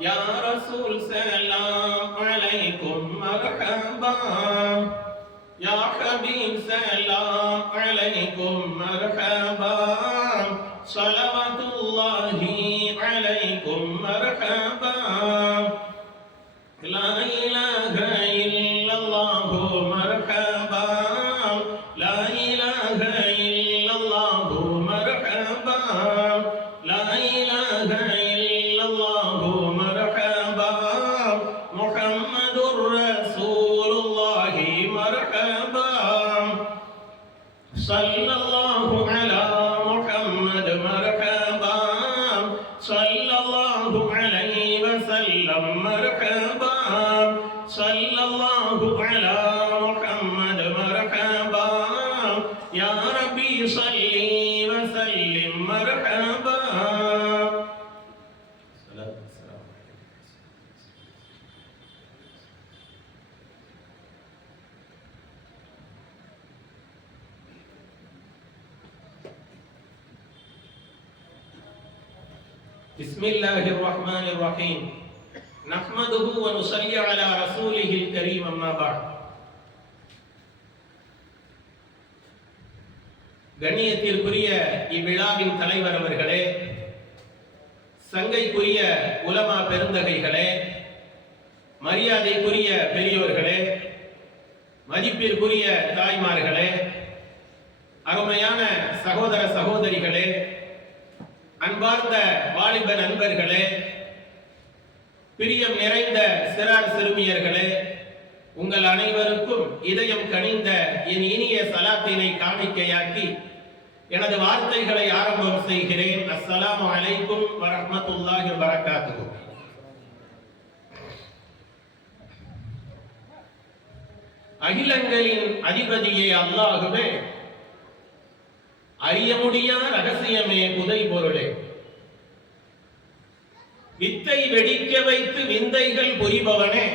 या रसूल सलाम अलैकुम मरहबा, या हबीब सलाम अलैकुम मरहबा, सलावतुल्लाहि अलैकुम मरहबा, ला इलाहा इल्लल्लाह मरहबा, ला इलाहा इल्लल्लाह मरहबा, ला इलाहा इल्लल्लाह मरहबा, मुहम्मदुर रसूलुल्लाह मरहबा, सल्लल्लाहु अला मुहम्मद मरहबा, सल्लल्लाहु अलैहि वसल्लम मरहबा, सल्लल्लाहु अला मुहम्मद मरहबा, या रब्बी सल्ली वसल्लिम मरहबा। बिस्मिल्लाहिर रहमानिर रहीम, नहमदुहु व नुसल्ली अला रसूलिहिल करीम, अम्मा बाद। கண்ணியத்திற்குரிய இவ்விழாவின் தலைவர் அவர்களே, சங்கைக்குரிய உலமா பெருந்தகைகளே, மரியாதைக்குரிய பெரியோர்களே, மதிப்பிற்குரிய தாய்மார்களே, அருமையான சகோதர சகோதரிகளே, அன்பார்ந்த வாலிப நண்பர்களே, பிரியம் நிறைந்த சிறார் சிறுமியர்களே, உங்கள் அனைவருக்கும் இதயம் கனிந்த என் இனிய சலாத்தினை காணிக்கையாக்கி எனது வார்த்தைகளை ஆரம்பம் செய்கிறேன். அஸ்ஸலாமு அலைக்கும் வரஹ்மத்துல்லாஹி வபரகாத்துஹு. அகிலங்களின் அதிபதியே அல்லாஹுவே, அறிய முடியா ரகசியமே புதை பொருளே, வித்தை வெடிக்க வைத்து விந்தைகள் புரிபவனே,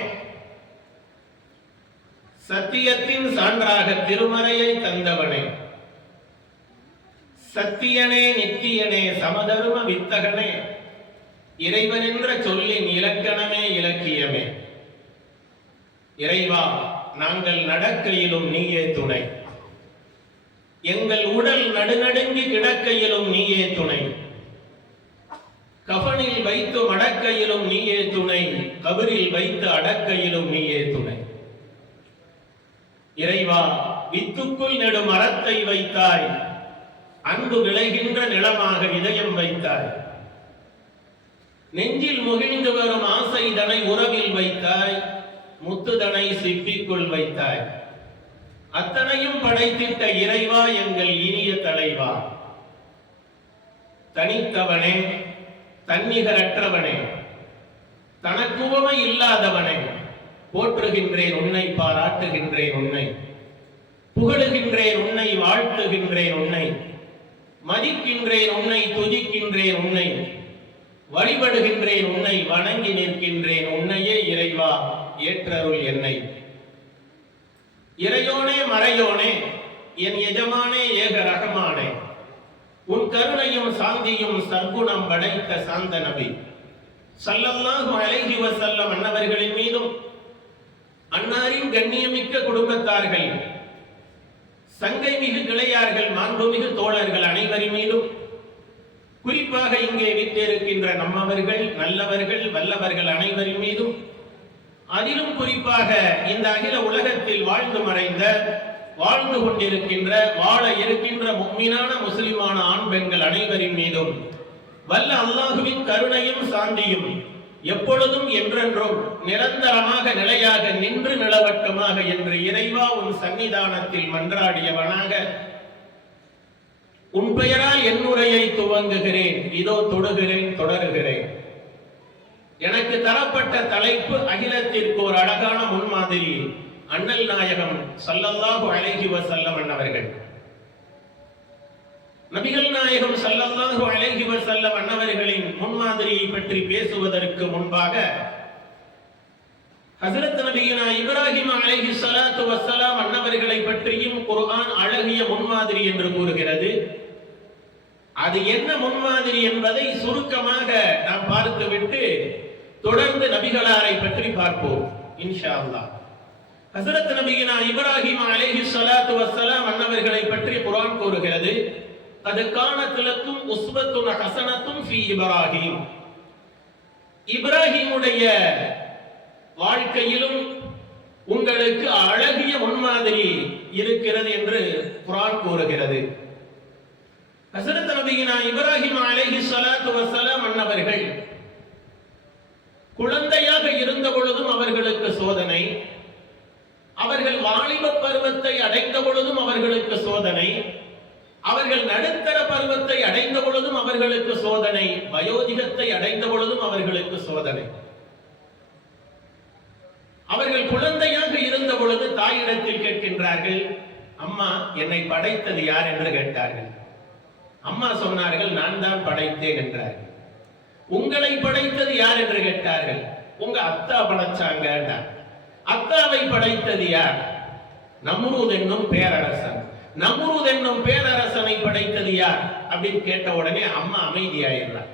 சத்தியத்தின் சான்றாக திருமறையை தந்தவனே, சத்தியனே நித்தியனே சமதர்ம வித்தகனே, இறைவன் என்ற சொல்லின் இலக்கணமே இலக்கியமே, இறைவா நாங்கள் நடக்கையிலும் நீயே துணை, எங்கள் உடல் நடுநடுங்கி கிடக்கையிலும் நீயே துணை, கஃனில் வைத்து மடக்கையிலும் நீயே துணை, கபரில் வைத்து அடக்கையிலும் நீயே துணை. இறைவா வித்துக்குள் நெடு மரத்தை வைத்தாய், அன்பு விளைகின்ற நிலமாக இதயம் வைத்தாய், நெஞ்சில் முகிழ்ந்து வரும் ஆசை தனை உறவில் வைத்தாய், முத்துதனை சிப்பிக்குள் வைத்தாய். அத்தனையும் படைத்திட்ட இறைவா எங்கள் இனிய தலைவா, தனித்தவனே, தன்னிகரற்றவனே, தனக்குவமை இல்லாதவனே, போற்றுகின்றேன் உன்னை, பாராட்டுகின்றேன் உன்னை, புகழுகின்றேன் உன்னை, வாழ்த்துகின்றேன் உன்னை, மதிக்கின்றேன் உன்னை, துதிக்கின்றேன் உன்னை, வழிபடுகின்றேன் உன்னை, வணங்கி நிற்கின்றேன் உன்னையே. இறைவா ஏற்றருள் என்னை. இறையோனே மறையோனே, என் எஜமானே ஏக ரகமானே, உன் கருணையும் சாந்தியும் சர்க்குணம் படைத்த சாந்த நபி ஸல்லல்லாஹு அலைஹி வஸல்லம் அன்னவர்களின் மீதும், அன்னாரின் கண்ணியமிக்க குடும்பத்தார்கள், சங்கை மிகு கிளையார்கள், மாண்புமிகு தோழர்கள் அனைவரின் மீதும், குறிப்பாக இங்கே வீற்றிருக்கின்ற நம்மவர்கள், நல்லவர்கள், வல்லவர்கள் அனைவரின் மீதும், அதிலும் குறிப்பாக இந்த அகில உலகத்தில் வாழ்ந்து மறைந்த, வாழ்ந்து கொண்டிருக்கின்ற, வாழ இருக்கின்ற முஃமினான முஸ்லிமான ஆண் பெண்கள் அனைவரின் மீதும் வல்ல அல்லாஹுவின் கருணையும் சாந்தியும் எப்பொழுதும் என்றென்றும் நிரந்தரமாக நிலையாக நின்று நிலவட்டமாக என்று இறைவா உன் சன்னிதானத்தில் மன்றாடியவனாக உன் பெயரால் என் உரையை துவங்குகிறேன். இதோ தொடுகிறேன், தொடருகிறேன். எனக்கு தரப்பட்ட தலைப்பு அகிலத்திற்கு ஒரு அழகான முன்மாதிரி, அண்ணல் நாயகம் ஸல்லல்லாஹு அலைஹி வஸல்லம் அன்னவர்கள். நபிகள் நாயகம் ஸல்லல்லாஹு அலைஹி வஸல்லம் அன்னவர்களின் முன்மாதிரியை பற்றி பேசுவதற்கு முன்பாக ஹஜ்ரத் நபியினா இப்ராஹிம் அலைஹி ஸலாத்து வஸ்ஸலாம் அன்னவர்களை பற்றியும் குர்ஆன் அழகிய முன்மாதிரி என்று கூறுகிறது. அது என்ன முன்மாதிரி என்பதை சுருக்கமாக நாம் பார்த்துவிட்டு தொடர்ந்து நபிகளாரை பற்றி பார்ப்போம் இன்ஷா அல்லாஹ். ஹஸரத் நபியினா இப்ராஹிம் அலைஹிஸ்ஸலாத்து வஸ்ஸலாம் அன்னவர்களை பற்றி குர்ஆன் கூறுகிறது, அது கானத் லக்கும் உஸ்வத்துன் ஹஸனத்துன் ஃபீ இப்ராஹிம். இப்ராஹிமுடைய வாழ்க்கையிலும் உங்களுக்கு அழகிய முன்மாதிரி இருக்கிறது என்று குர்ஆன் கூறுகிறது. ஹஸரத் நபியினா இப்ராஹிம் அலைஹிஸ்ஸலாத்து வஸ்ஸலாம் அன்னவர்கள் குழந்தையாக இருந்த பொழுதும் அவர்களுக்கு சோதனை, அவர்கள் வாலிப பருவத்தை அடைந்த பொழுதும் அவர்களுக்கு சோதனை, அவர்கள் நடுத்தர பருவத்தை அடைந்த பொழுதும் அவர்களுக்கு சோதனை, வயோதிகத்தை அடைந்த பொழுதும் அவர்களுக்கு சோதனை. அவர்கள் குழந்தையாக இருந்த பொழுது தாயிடத்தில் கேட்கின்றார்கள், அம்மா என்னை படைத்தது யார் என்று கேட்டார்கள். அம்மா சொன்னார்கள், நான் தான் படைத்தேன் என்றார்கள். உங்களை படைத்தது யார் என்று கேட்டார்கள். உங்க அத்தா படைச்சாங்க. அத்தாவை படைத்தது யார்? நம்ரூத் என்னும் பேரரசன். நம்ரூத் என்னும் பேரரசனை படைத்தது யார் அப்படின்னு கேட்ட உடனே அம்மா அமைதியாயிடுறார்.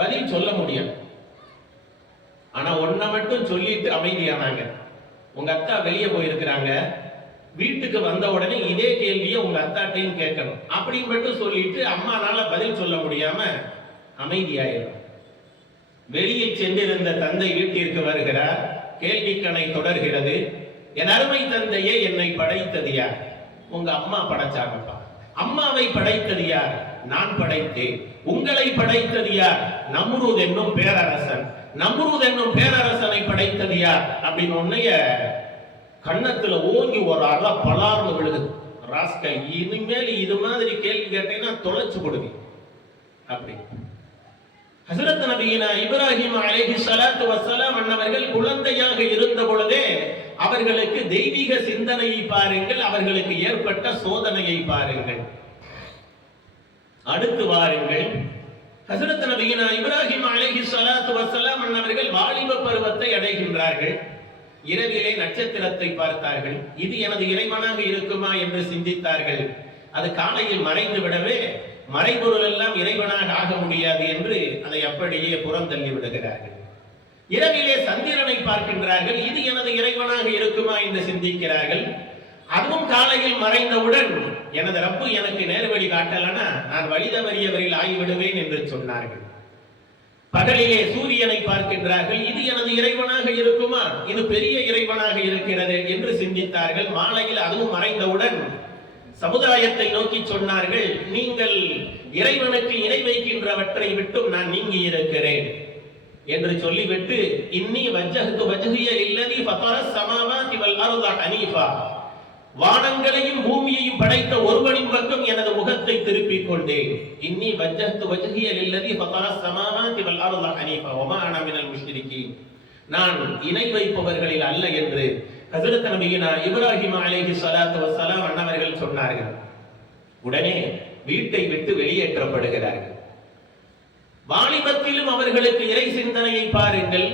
பதில் சொல்ல முடியும். ஆனா ஒன்ன மட்டும் சொல்லிட்டு அமைதியானாங்க. உங்க அத்தா வெளியே போயிருக்கிறாங்க, வீட்டுக்கு வந்த உடனே இதே கேள்வியை உங்க அத்தாட்டையும் கேட்கணும் அப்படின்னு மட்டும் சொல்லிட்டு அம்மானால பதில் சொல்ல முடியாம அமைதியாயிடும். வெளியே சென்றிருந்த தந்தை வீட்டிற்கு வருகிறார். கேள்விக்கணை தொடர்கிறது. என் அருமை தந்தையே, என்னை படைத்தது யார்? உங்க அம்மா படைச்சாங்கப்பா. அம்மாவை படைத்தது யார்? நான் படைத்தேன். உங்களை படைத்தது யார்? நம்ரூத் என்னும் பேரரசன். நம்ரூத் என்னும் பேரரசனை படைத்தது யார் அப்படின்னு உன்னைய கண்ணத்துல ஓங்கி ஒரு அற பலார்னு விழுகுது. ராஸ்கல், இனிமேல் இது மாதிரி கேள்வி கேட்டீங்கன்னா தொலைச்சு கொடுங்க அப்படி. ஹஸரத் நபியினா இப்ராஹிம் அலைஹிஸ்ஸலாத்து வஸ்ஸலாம் அன்னவர்கள் குழந்தையாக இருந்த பொழுதே அவர்களுக்கு தெய்வீக சிந்தனையை பாருங்கள், அவர்களுக்கு ஏற்பட்ட சோதனையை பாருங்கள். அடுத்து வாருங்கள், ஹஸரத் நபியினா இப்ராஹிம் அலைஹிஸ்ஸலாத்து வஸ்ஸலாம் அன்னவர்கள் வாலிப பருவத்தை அடைகின்றார்கள். இரவிலே நட்சத்திரத்தை பார்த்தார்கள். இது எனது இறைவனாக இருக்குமா என்று சிந்தித்தார்கள். அது காலையில் மறைந்து விடவே மறைபொருள் எல்லாம் இறைவனாக ஆக முடியாது என்று அதை அப்படியே புறந்தள்ளி விடுகிறார்கள். இரவிலே சந்திரனை பார்க்கின்றார்கள். இது எனது இறைவனாக இருக்குமா என்று சிந்திக்கிறார்கள். அதுவும் காலையில் மறைந்தவுடன் எனது ரப்பு எனக்கு நேர்வழி காட்டலனா நான் வழி தவறியவரில் ஆகிவிடுவேன் என்று சொன்னார்கள். பகலிலே சூரியனை பார்க்கின்றார்கள். இது எனது இறைவனாக இருக்குமா? இது பெரிய இறைவனாக இருக்கிறது என்று சிந்தித்தார்கள். மாலையில் அதுவும் மறைந்தவுடன் சமுதாயத்தை நோக்கி சொன்னார்கள், நீங்கள் இறைவனுக்கு இணை வைக்கின்றவற்றை விட்டும் நான் நீங்கி இருக்கிறேன் என்று சொல்லிவிட்டு, இன்னி வஜ்ஜஹ்து வஜ்ஹிய லில்லதி ஃபதரஸ் ஸமாவாதி வல் அர்த ஹனீஃபா, வானங்களையும் பூமியையும் படைத்த ஒருவனின் பக்கம் எனது முகத்தை திருப்பிக் கொண்டேன். இன்னி வஜ்ஜஹ்து வஜ்ஹிய லில்லதி ஃபதரஸ் ஸமாவாதி வல் அர்த ஹனீஃபா வமா அனா மினல் முஷ்ரிகீன், நான் இணை வைப்பவர்களில் அல்ல என்று ஹஸரத் நபியினா இப்ராஹிம் அலைஹிஸ்ஸலாத்து வஸ்ஸலாம் அன்னவர்கள் சொன்னார்கள். உடனே வீட்டை விட்டு வெளியேற்றப்படுகிறார்கள். வாலிபத்திலும் அவர்களுக்கு இறை சிந்தனையை பாருங்கள்,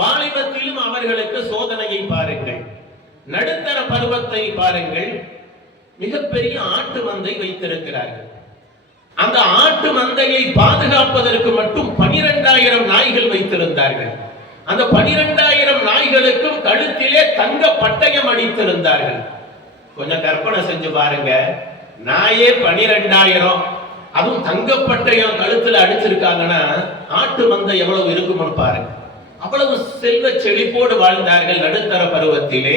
வாலிபத்திலும் அவர்களுக்கு சோதனையை பாருங்கள். நடுத்தர பருவத்தை பாருங்கள். மிகப்பெரிய ஆட்டு மந்தை வைத்திருக்கிறார்கள். அந்த ஆட்டு மந்தையை பாதுகாப்பதற்கு மட்டும் 12,000 நாய்கள் வைத்திருந்தார்கள். அந்த 12,000 நாய்களுக்கும் கழுத்திலே தங்க பட்டயம் அடித்திருந்தார்கள். கொஞ்சம் கற்பனை செஞ்சு பாருங்க, நாயே 12,000, அதுவும் தங்க பட்டயம் கழுத்துல அடிச்சிருக்காங்கன்னா ஆட்டு மந்தை எவ்வளவு இருக்கும்னு பாருங்க. அவ்வளவு செல்வ செழிப்போடு வாழ்ந்தார்கள். நடுத்தர பருவத்திலே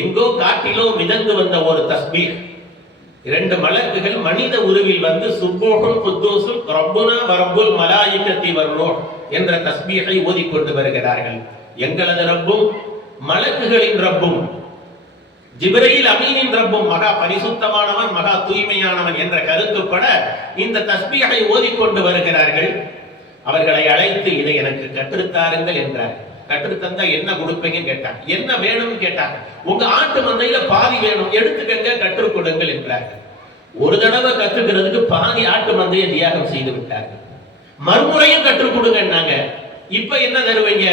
எங்கோ காட்டிலோ மிதந்து வந்த ஒரு தஸ்பீஹ், 2 மலக்குகள் மனித உருவில் வந்து சுப்போஹும் குத்தூசும் ரப்புனா வரப்புல் மலாயிகத்தி வர்ரூஹ் என்ற தஸ்பீஹை ஓதிக்கொண்டு வருகிறார்கள். எங்களது ரப்பும் மலக்குகளின் ரப்பும் ஜிப்ரீல் அமீனின் ரப்பும் மகா பரிசுத்தமானவன், மகா தூய்மையானவன் என்ற கருத்துப்பட இந்த தஸ்பீஹை ஓதிக்கொண்டு வருகிறார்கள். அவர்களை அழைத்து இதை எனக்கு கற்றுத்தாருங்கள் என்றார். கற்றுத்தந்தா என்ன கொடுப்பீங்கன்னு கேட்டாங்க. என்ன வேணும்னு கேட்டாங்க. உங்க ஆட்டு மந்தையில பாதி வேணும், எடுத்துக்கங்க, கற்றுக் கொடுங்கள் என்றார்கள். ஒரு தடவை கற்றுக்கிறதுக்கு பாதி ஆட்டு மந்தையை தியாகம் செய்து விட்டார்கள். மறுமுறையும் கற்றுக் கொடுங்கன்னாங்க. இப்ப என்ன தருவீங்க?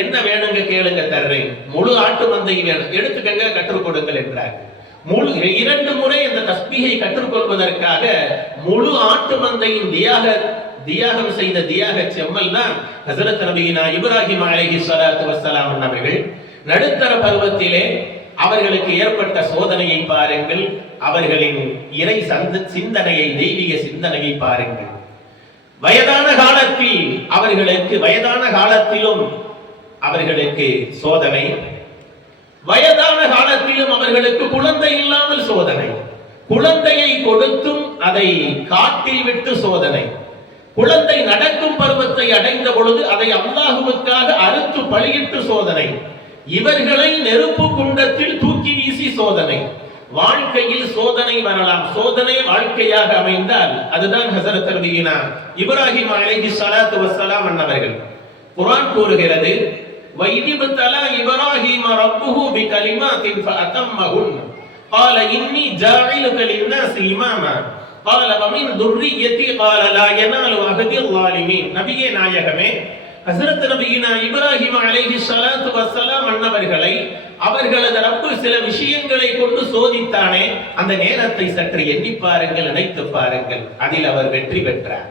என்ன வேணுங்க கேளுங்க, தர்றேன். முழு ஆட்டு மந்தை வேணும், எடுத்துக்கங்க, கற்றுக் கொடுங்கள் என்றார்கள். முழு 2 முறை இந்த தஸ்பீஹை கற்றுக்கொள்வதற்காக முழு ஆட்டு மந்தையின் தியாகம் செய்த தியாக செம்மல் தான் ஹஸரத் நபியினா இப்ராஹிம் அலைஹிஸ்ஸலாத்து வஸ்ஸலாம் அவர்கள். நடுத்தர பருவத்திலே அவர்களுக்கு ஏற்பட்ட சோதனையை பாருங்கள், அவர்களின் இறை சிந்தனையை, தெய்வீக சிந்தனையை பாருங்கள். வயதான காலத்திலும் அவர்களுக்கு சோதனை, வயதான காலத்திலும் அவர்களுக்கு குழந்தை இல்லாமல் சோதனை, குழந்தையை கொடுத்தும் அதை காட்டில் விட்டு சோதனை, குழந்தை நடக்கும் பருவத்தை அடைந்த பொழுது அதை அல்லாஹ்வுக்காக அறுத்து பலியிட்டு சோதனை, இவர்களை நெருப்பு குண்டத்தில் தூக்கி வீசி சோதனை. வாழ்க்கையில் சோதனை வரலாம். சோதனை வாழ்க்கையாக அமைந்தால் அதுதான் ஹஸரத் நபியினா இப்ராஹிம் அலைஹிஸ்ஸலாத்து வஸ்ஸலாம் அவர்கள். குர்ஆன் கூறுகிறது, வைதிபத்தலா இப்ராஹிம ரப்புஹு பிகலிமாத்தின் ஃபஅதம்மஹுன் قال إني جاعلك للناس إماما قال ومن ذريتي قال لا ينال عهد الظالمين. நபியே நாயகமே, ஹஸரத் நபியினா இப்ராஹிம் அலைஹிஸ்ஸலாத்து வஸ்ஸலாம் அன்னவர்களை அவர்களது ரப்பு சில விஷயங்களை கொண்டு சோதித்தானே, அந்த நேரத்தை சற்று எண்ணி பாருங்கள், நினைத்து பாருங்கள். அதில் அவர் வெற்றி பெற்றார்.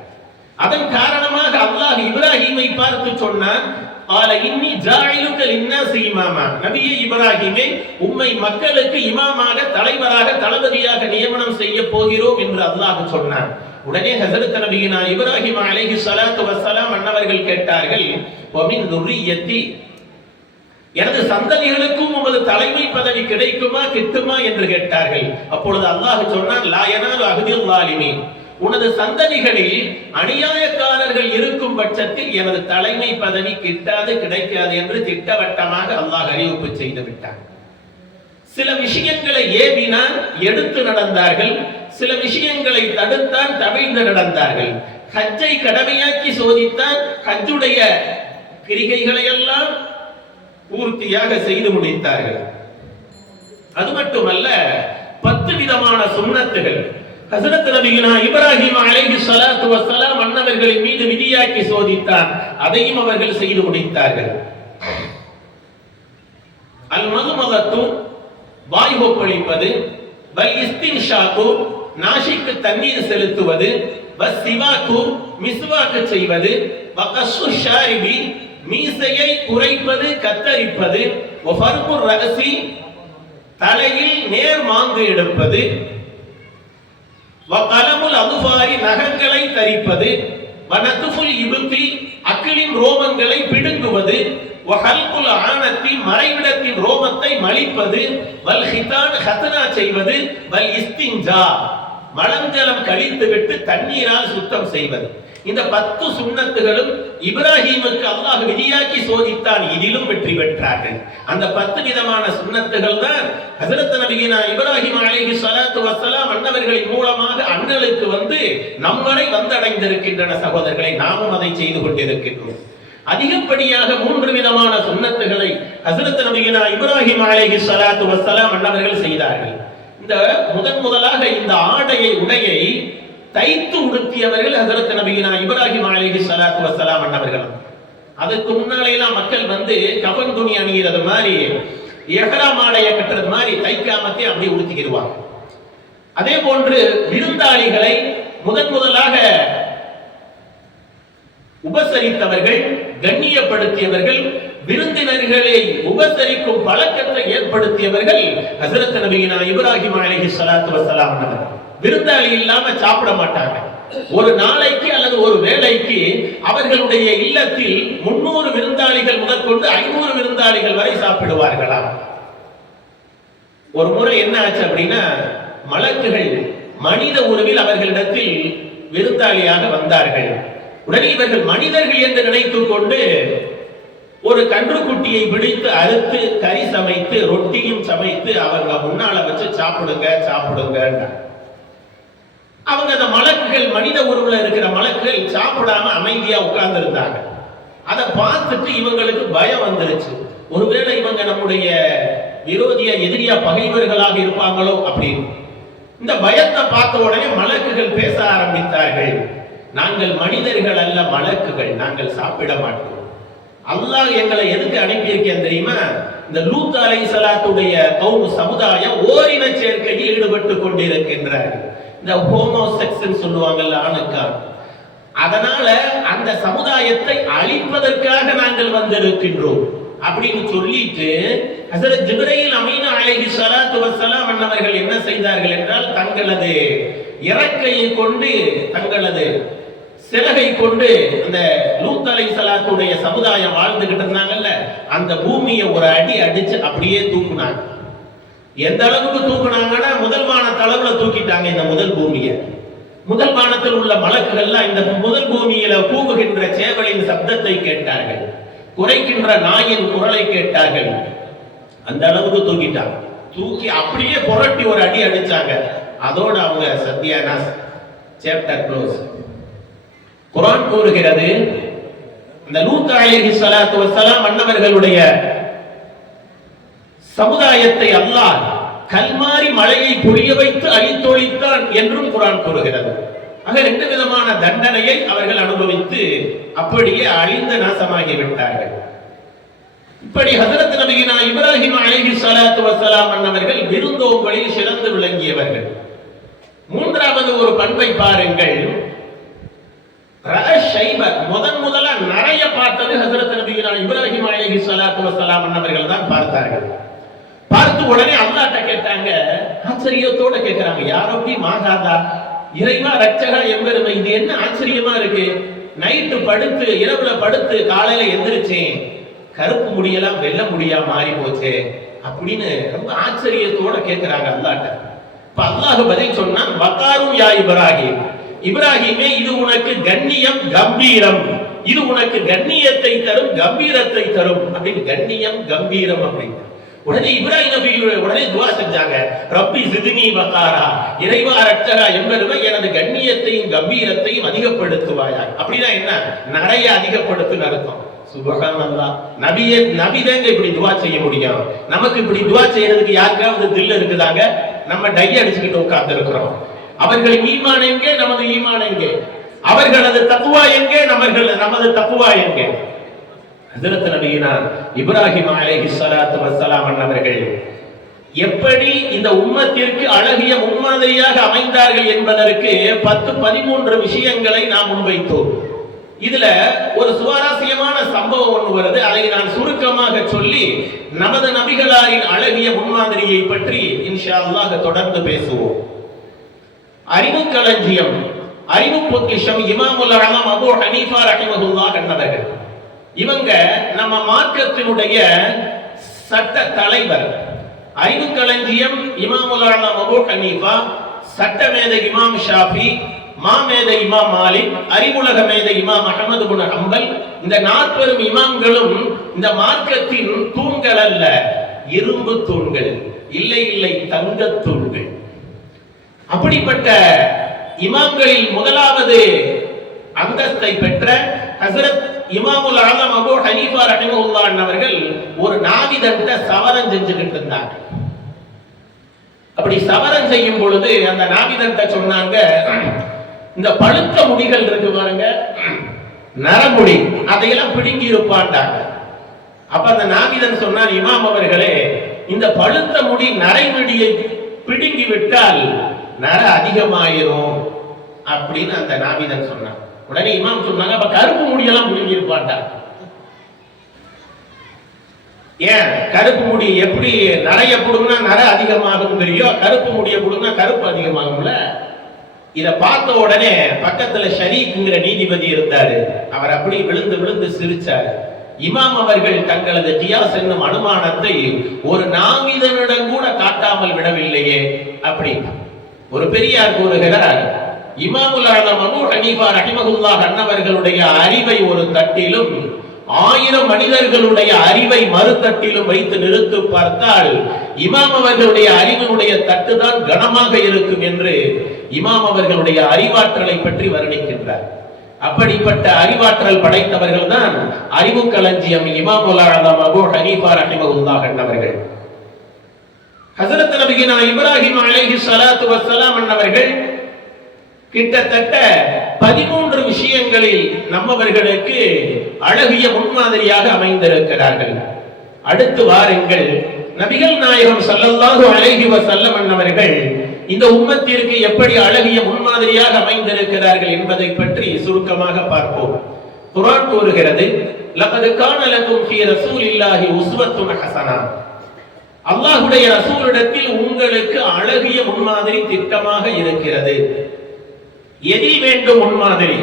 அதன் காரணமாக அல்லாஹ் இப்ராஹிமை பார்த்து சொன்னான், قال إني جاعلك للناس إماما. நபியே இப்ராஹிமே, உம்மை மக்களுக்கு இமாமாக, தலைவராக, தளபதியாக நியமனம் செய்ய போகிறோம் என்று அல்லாஹ் சொன்னான். உடனே ஹஸரத் நபியினா இப்ராஹிம் அலைஹிஸ்ஸலாத்து வஸ்ஸலாம் அன்னவர்கள் கேட்டார்கள், வமின் துர்ரியத்தி, எனது சந்ததிகளுக்கும் உமது தலைமை பதவி கிடைக்குமா கிட்டுமா என்று கேட்டார்கள். அப்பொழுது அல்லாஹ் சொன்னான், லா யனாலு அஹ்தில் ஸாலிமீன், உனது சந்ததிகளில் அநியாயக்காரர்கள் இருக்கும் பட்சத்தில் எனது தலைமை பதவி கிட்டாது, கிடைக்காது என்று திட்டவட்டமாக அல்லாஹ் அறிவிப்பு செய்து விட்டான். சில விஷயங்களை ஏவினான், எடுத்து நடந்தார்கள். சில விஷயங்களை தடுத்தான், தவிழ்ந்து நடந்தார்கள். ஹஜ்ஜை கடமையாக்கி சோதித்தான், ஹஜ்ஜுடைய கிரிகைகளை எல்லாம் பூர்த்தியாக செய்து முடித்தார்கள். அது மட்டுமல்ல, 10 விதமான சுன்னத்துகள் ஹஸரத் நபியினா இப்ராஹிம் அலைஹிஸ்ஸலாத்து வஸ்ஸலாம் அன்னவர்களின் மீது விதியாக்கி சோதித்தான், அதையும் அவர்கள் செய்து முடித்தார்கள். அல் மதுமதத்து, வாய் கொப்பளிப்பது, வல் இஸ்தின்ஷாக்கு, நாசிக்கு தண்ணீர் செலுத்துவது, வஸ்ஸிவாக்கு, மிஸ்வாக்கு செய்வது, வகஸ்ஸு ஷாரிபி, மீசையை குறைப்பது, கத்தரிப்பது, வஃபர்குர் ரஅசி, தலையில் நேர் மாங்கு எடுப்பது, வகலமுல் அதுஃபாரி, நகங்களை தரிப்பது, வனதுஃபுல் இப்தி, அக்கிலின் ரோமங்களை பிடுங்குவது, வஹல்குல் ஆனத்தி, மறைவிடத்தின் ரோமத்தை மலிப்பது, வல் ஹிதான், ஹத்னா செய்வது, வல் இஸ்தின்ஜா, மலஞ்சலம் கழித்து விட்டு தண்ணீரால் சுத்தம் செய்வது. இந்த 10 சுன்னத்துகளும் இப்ராஹிமுக்கு அல்லாஹ் விதியாக்கி சோதித்தான், இதிலும் வெற்றி பெற்றார்கள். அந்த 10 விதமான சுன்னத்துகள் தான் ஹஸரத் நபியினா இப்ராஹிம் அலைஹிஸ்ஸலாத்து வஸ்ஸலாம் அன்னவர்களின் மூலமாக அண்ணலுக்கு வந்து நம்மை வந்தடைந்திருக்கின்றன. சகோதரர்களை, நாமும் அதை செய்து கொண்டிருக்கின்றோம். அதிகப்படியாக 3 விதமான சுன்னத்துகளை ஹஸரத் நபியினா இப்ராஹிம் அலைஹிஸ்ஸலாத்து வஸ்ஸலாம் அன்னவர்கள் செய்தார்கள். இந்த முதலாக இந்த உடையை தைத்து உடுத்தியவர்கள் ஹஸரத் நபியினா இப்ராஹிம் அலைஹிஸ்ஸலாத்து வஸ்ஸலாம் அன்னவர்கள். அதுக்கு முன்னாலே எல்லாம் மக்கள் வந்து கஃன் துணி அணிகிறது மாதிரி, இஹ்ராம் ஆடையை கட்டுறது மாதிரி தைக்காமத்தே அப்படி உடுத்திக்கிடுவாங்க. அதே போன்று விருந்தாளிகளை முதலாக உபசரித்தவர்கள், கண்ணியப்படுத்தியவர்கள், விருந்தினர்களை உபசரிக்கும் பழக்கத்தை ஏற்படுத்தியவர்கள் ஹஸரத் நபியினா இப்ராஹிம் அலைஹிஸ்ஸலாத்து வஸ்ஸலாம் அன்னவர்கள். விருந்தாளி இல்லாம சாப்பிட மாட்டாங்க. ஒரு நாளைக்கு அல்லது ஒரு வேளைக்கு அவர்களுடைய இல்லத்தில் 300 விருந்தாளிகள் முதற்கொண்டு 500 விருந்தாளிகள் வரை சாப்பிடுவார்களாம். ஒரு முறை என்ன ஆச்சு அப்படின்னா, மலக்குகள் மனித உருவில் அவர்களிடத்தில் விருந்தாளியாக வந்தார்கள். உடனே இவர்கள் மனிதர்கள் என்று நினைத்துக் கொண்டு ஒரு கன்றுக்குட்டியை பிடித்து அறுத்து கறி சமைத்து ரொட்டியும் சமைத்து அவங்க முன்னால வச்சு சாப்பிடுங்க. அவங்க அந்த மலக்குகள், மனித உருவுல இருக்கிற மலக்குகள் சாப்பிடாம அமைதியா உட்கார்ந்து இருந்தாங்க. அதை பார்த்துட்டு இவங்களுக்கு பயம் வந்துருச்சு. ஒருவேளை இவங்க நம்முடைய விரோதியா, எதிரியா, பகைவர்களாக இருப்பாங்களோ அப்படின்னு. இந்த பயத்தை பார்த்த உடனே மலக்குகள் பேச ஆரம்பித்தார்கள். நாங்கள் மனிதர்கள் அல்ல, மலக்குகள், நாங்கள் சாப்பிட மாட்டோம். அல்லாஹ் எங்களை எதுக்கு அனுப்பியிருக்கேன் தெரியுமா? இந்த லூத் அலைஹிஸ்ஸலாத்துடைய கௌம் சமுதாயம் ஓரின சேர்க்கையில் ஈடுபட்டு கொண்டிருக்கின்றார்கள். இந்த ஹோமோசெக்ஸ் சொல்லுவாங்கல்ல, ஆணுக்கா, அதனால அந்த சமுதாயத்தை அழிப்பதற்காக நாங்கள் வந்திருக்கின்றோம் அப்படின்னு சொல்லிட்டு ஹஸரத் ஜிப்ரீல் அமீன் அலைஹிஸ்ஸலாத்து வஸ்ஸலாம் அவர்கள் என்ன செய்தார்கள் என்றால் தங்களது இறக்கையை கொண்டு தங்களது சிறகை கொண்டு அந்த லூத் அலைஹிஸ்ஸலாத்துடைய சமுதாயம் வாழ்ந்துகிட்டு இருந்தாங்கல்ல அந்த பூமியை ஒரு அடி அடிச்சு அப்படியே தூக்குனாங்க. எந்த அளவுக்கு தூக்குனாங்கன்னா முதல் வானத்தளவுல தூக்கிட்டாங்க. இந்த முதல் பூமியை முதல் வானத்தில் உள்ள மலக்குகள்லாம் இந்த முதல் பூமியில கூவுகின்ற சேவலின் சப்தத்தை கேட்டார்கள், குறைக்கின்ற நாயின் குரலை கேட்டார்கள். அந்த அளவுக்கு தூக்கிட்டாங்க. தூக்கி அப்படியே புரட்டி ஒரு அடி அடிச்சாங்க. அதோட அவங்க சத்யானாஸ் சாப்டர் க்ளோஸ். குர்ஆன் கூறுகிறது இந்த லூத் அலைஹிஸ்ஸலாத்து வஸ்ஸலாம் அன்னவர்களுடைய சமுதாயத்தை அல்லாஹ் கல்மாரி மழையை பொழிய வைத்து அழித்தொழித்தான் என்றும் குர்ஆன் கூறுகிறது. ஆக ரெண்டு விதமான தண்டனையை அவர்கள் அனுபவித்து அப்படியே அழிந்த நாசமாகி விட்டார்கள். இப்படி ஹஸரத் நபியினா இப்ராஹிம் அலைஹிஸ்ஸலாத்து வஸ்ஸலாம் அன்னவர்கள் விருந்தோம்பலில் சிறந்து விளங்கியவர்கள். மூன்றாவது ஒரு பண்பை பாருங்கள். முதலா நிறைய பார்த்தது ஹஸரத் நபியினா இப்ராஹிம் அலைஹிஸ்ஸலாத்து வஸ்ஸலாம் அன்னவர்கள் தான் பார்த்தார்கள். பார்த்து உடனே அல்லாஹ்ட்ட கேட்டாங்க, ஆச்சரியத்தோட கேட்கிறாங்க, யாரப்பி மாகாதா, இறைவா ரட்சகா எம்பெருமை, இது என்ன ஆச்சரியமா இருக்கு, நைட்டு படுத்து இரவுல படுத்து காலையில எந்திரிச்சேன், கருப்பு முடியெல்லாம் வெள்ள முடியா மாறி போச்சு அப்படின்னு ரொம்ப ஆச்சரியத்தோட கேட்கிறாங்க அல்லாஹ்ட்ட. இப்ப அல்லாஹ் பதில் சொன்னான், வகாரும் யா இப்ராஹிம், இப்ராஹிமே இது உனக்கு கண்ணியம் கம்பீரம், இது உனக்கு கண்ணியத்தை தரும் கம்பீரத்தை தரும் அப்படின்னு. கண்ணியம் கம்பீரம் அப்படின்னு உடனே இப்ராஹிம் நபி உடனே துஆ செஞ்சாங்க, ரப்பி ஸித்னி வகாரா, இறைவா ரட்சகா எம்பெருமை எனது கண்ணியத்தையும் கம்பீரத்தையும் அதிகப்படுத்துவாயாக. அப்படின்னா என்ன, நிறைய அதிகப்படுத்துன்னு அர்த்தம். சுப்ஹானல்லாஹ். நபிதாங்க இப்படி துஆ செய்ய முடியும். நமக்கு இப்படி துஆ செய்யறதுக்கு யாருக்காவது தில் இருக்குதாங்க? நம்ம டை அடிச்சுக்கிட்டு உட்கார்ந்து இருக்கிறோம். அவர்கள் ஈமான் எங்கே, நமது ஈமான் எங்கே? அவர்களது தக்வா எங்கே, நமது தக்வா எங்கே? ஹஸரத் நபியினா இப்ராஹிம் அலைஹிஸ்ஸலாத்து வஸ்ஸலாம் அவர்கள் எப்படி இந்த உம்மத்திற்கு அழகிய முன்மாதிரியாக அமைந்தார்கள் என்பதற்கு 10-13 விஷயங்களை நாம் முன்வைத்தோம். இதுல ஒரு சுவாரஸ்யமான சம்பவம் ஒன்று வருது. அதை நான் சுருக்கமாக சொல்லி நமது நபிகளாரின் அழகிய முன்மாதிரியை பற்றி இன்ஷா அல்லாஹ் தொடர்ந்து பேசுவோம். அறிவுக்களஞ்சியம், அறிவு பொக்கிஷம் இமாமுல் ஆலம் அபூ ஹனீஃபா ரஹிமஹுல்லாஹ் என்பவர்கள். இவங்க நம்ம மார்க்கத்தினுடைய சட்ட தலைவர். அறிவுக்களஞ்சியம் இமாமுல் ஆலம் அபூ ஹனீஃபா, சட்டமேதை இமாம் ஷாஃபி, மாமேதை இமாம் மாலிக், அறிவுலக மேதை இமாம் அஹ்மது இப்னு ஹம்பல். இந்த 40 இமாம்களும் இந்த மார்க்கத்தின் தூண்கள் அல்ல, இரும்பு தூண்கள், இல்லை இல்லை தங்க தூண்கள். அப்படிப்பட்ட இமாம்களில் முதலாவது அந்தஸ்தை பெற்ற ஹஸரத் இமாமுல் ஆலம் அபூ ஹனீஃபா ரஹிமஹுல்லாஹ் அவர்கள் ஒரு நாவிதத்தை சவரம் செஞ்சுக்கிட்டு இருந்தாங்க. அப்படி சவரம் செய்யும் பொழுது அந்த நாவிதத்தை சொன்னாங்க, இந்த பழுத்த முடிகள் இருக்கு பாருங்க, நரமுடி, அதையெல்லாம் பிடுங்கி இருப்பாண்டாங்க. அப்ப அந்த நாவிதன் சொன்னார், இமாம் அவர்களே, இந்த பழுத்த முடி நரைமுடியை பிடுங்கி விட்டால் நர அதிகமாயிரும் அப்படின்னு அந்த நாவிதன் சொன்னார். உடனே இமாம் சொன்னாங்க, அப்ப கருப்பு முடியெல்லாம் பிடுங்கி இருப்பாண்டாங்க. ஏன் கருப்பு முடி எப்படி நரைய புடுங்கினா நர அதிகமாகும் தெரியும், கருப்பு முடிய புடுங்கினா கருப்பு அதிகமாகும்ல. இத பார்த்த உடனே பக்கத்துல ஷரீக்ங்கிற நீதிபதி இருந்தாரு. அவர் அப்படி விழுந்து விழுந்து சிரிச்சார். இமாம் அவர்கள் தங்களது கியாஸ் என்னும் அனுமானத்தை ஒரு நாவிதனிடம் கூட காட்டாமல் விடவில்லையே அப்படி. ஒரு பெரியார் கூறுகிறார், இமாமுல் ஆலம் அபூ ஹனீஃபா ரஹிமஹுல்லாஹ் அன்னவர்களுடைய அறிவை ஒரு தட்டிலும் 1000 மனிதர்களுடைய அறிவை மறுதட்டிலும் வைத்து நிறுத்து பார்த்தால் இமாம் அவர்களுடைய அறிவினுடைய தட்டு தான் கனமாக இருக்கும் என்று இமாம் அவர்களுடைய அறிவாற்றலை பற்றி வர்ணிக்கின்றார். அப்படிப்பட்ட அறிவாற்றல் படைத்தவர்கள் தான் அறிவுக்களஞ்சியம் இமாமுல் ஆலம் அபூ ஹனீஃபா ரஹிமஹுல்லாஹ் அன்னவர்கள். ஹஸரத் நபியினா இப்ராஹிம் அலைஹிஸ்ஸலாத்து வஸ்ஸலாம் அன்னவர்கள் கிட்டத்தட்ட 13 விஷயங்களில் நம்மவர்களுக்கு அழகிய முன்மாதிரியாக அமைந்திருக்கிறார்கள். அடுத்து வாருங்கள், நபிகள் நாயகம் ஸல்லல்லாஹு அலைஹி வஸல்லம் அவர்கள் இந்த உம்மத்திற்கு எப்படி அழகிய முன்மாதிரியாக அமைந்திருக்கிறார்கள் என்பதை பற்றி சுருக்கமாக பார்ப்போம். குர்ஆன் கூறுகிறது, லகத் கான லகும் ஃபீ ரசூலில்லாஹி உஸ்வத்துன் ஹஸனா. அல்லாஹ்வுடைய ரசூலிடத்தில் உங்களுக்கு அழகிய முன்மாதிரி திட்டமாக இருக்கிறது. எதில் வேண்டும் முன்மாதிரி?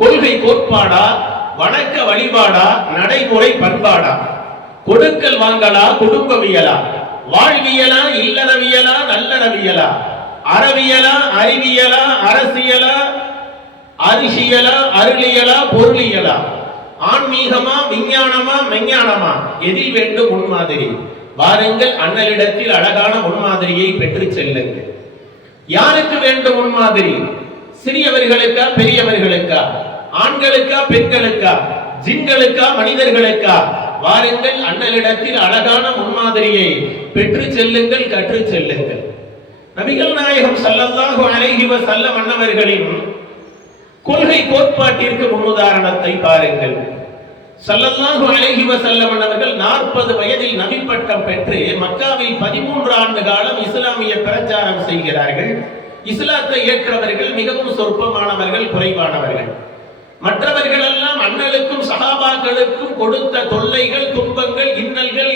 கொள்கை கோட்பாடா, வணக்க வழிபாடா, நடைமுறை பண்பாடா, கொடுக்கல் வாங்கலா, குடும்பவியலா, வாழ்வியலா, இல்லறவியலா, நல்லறவியலா, அறவியலா, அறிவியலா, அரசியலா, அரிசியலா, அருளியலா, பொருளியலா, ஆன்மீகமா, விஞ்ஞானமா, மெஞ்ஞானமா, எதில் வேண்டும் முன்மாதிரி? வாருங்கள், அண்ணலிடத்தில் அழகான முன்மாதிரியை பெற்று செல்லுங்கள். யாருக்கு வேண்டும் முன்மாதிரி? சிறியவர்களுக்கா, பெரியவர்களுக்கா, ஆண்களுக்கா, பெண்களுக்கா, ஜின்களுக்கா, மனிதர்களுக்கா? வாருங்கள், அண்ணலிடத்தில் அழகான முன்மாதிரியை பெற்று செல்லுங்கள், கற்று செல்லுங்கள். நபிகள் நாயகம் ஸல்லல்லாஹு அலைஹி வஸல்லம் அன்னவர்களின் கொள்கை கோட்பாட்டிற்கு முன்னுதாரணத்தை பாருங்கள். ஸல்லல்லாஹு அலைஹி வஸல்லம் அவர்கள் 40 வயதில் நபி பட்டம் பெற்று மக்காவில் 13 ஆண்டு காலம் இஸ்லாமிய பிரச்சாரம் செய்கிறார்கள். இஸ்லாத்தை ஏற்றவர்கள் மிகவும் சொற்பமானவர்கள், குறைவானவர்கள். மற்றவர்கள் எல்லாம் அண்ணலுக்கும் சஹாபாக்களுக்கும் கொடுத்த தொல்லைகள், துன்பங்கள், இன்னல்கள்,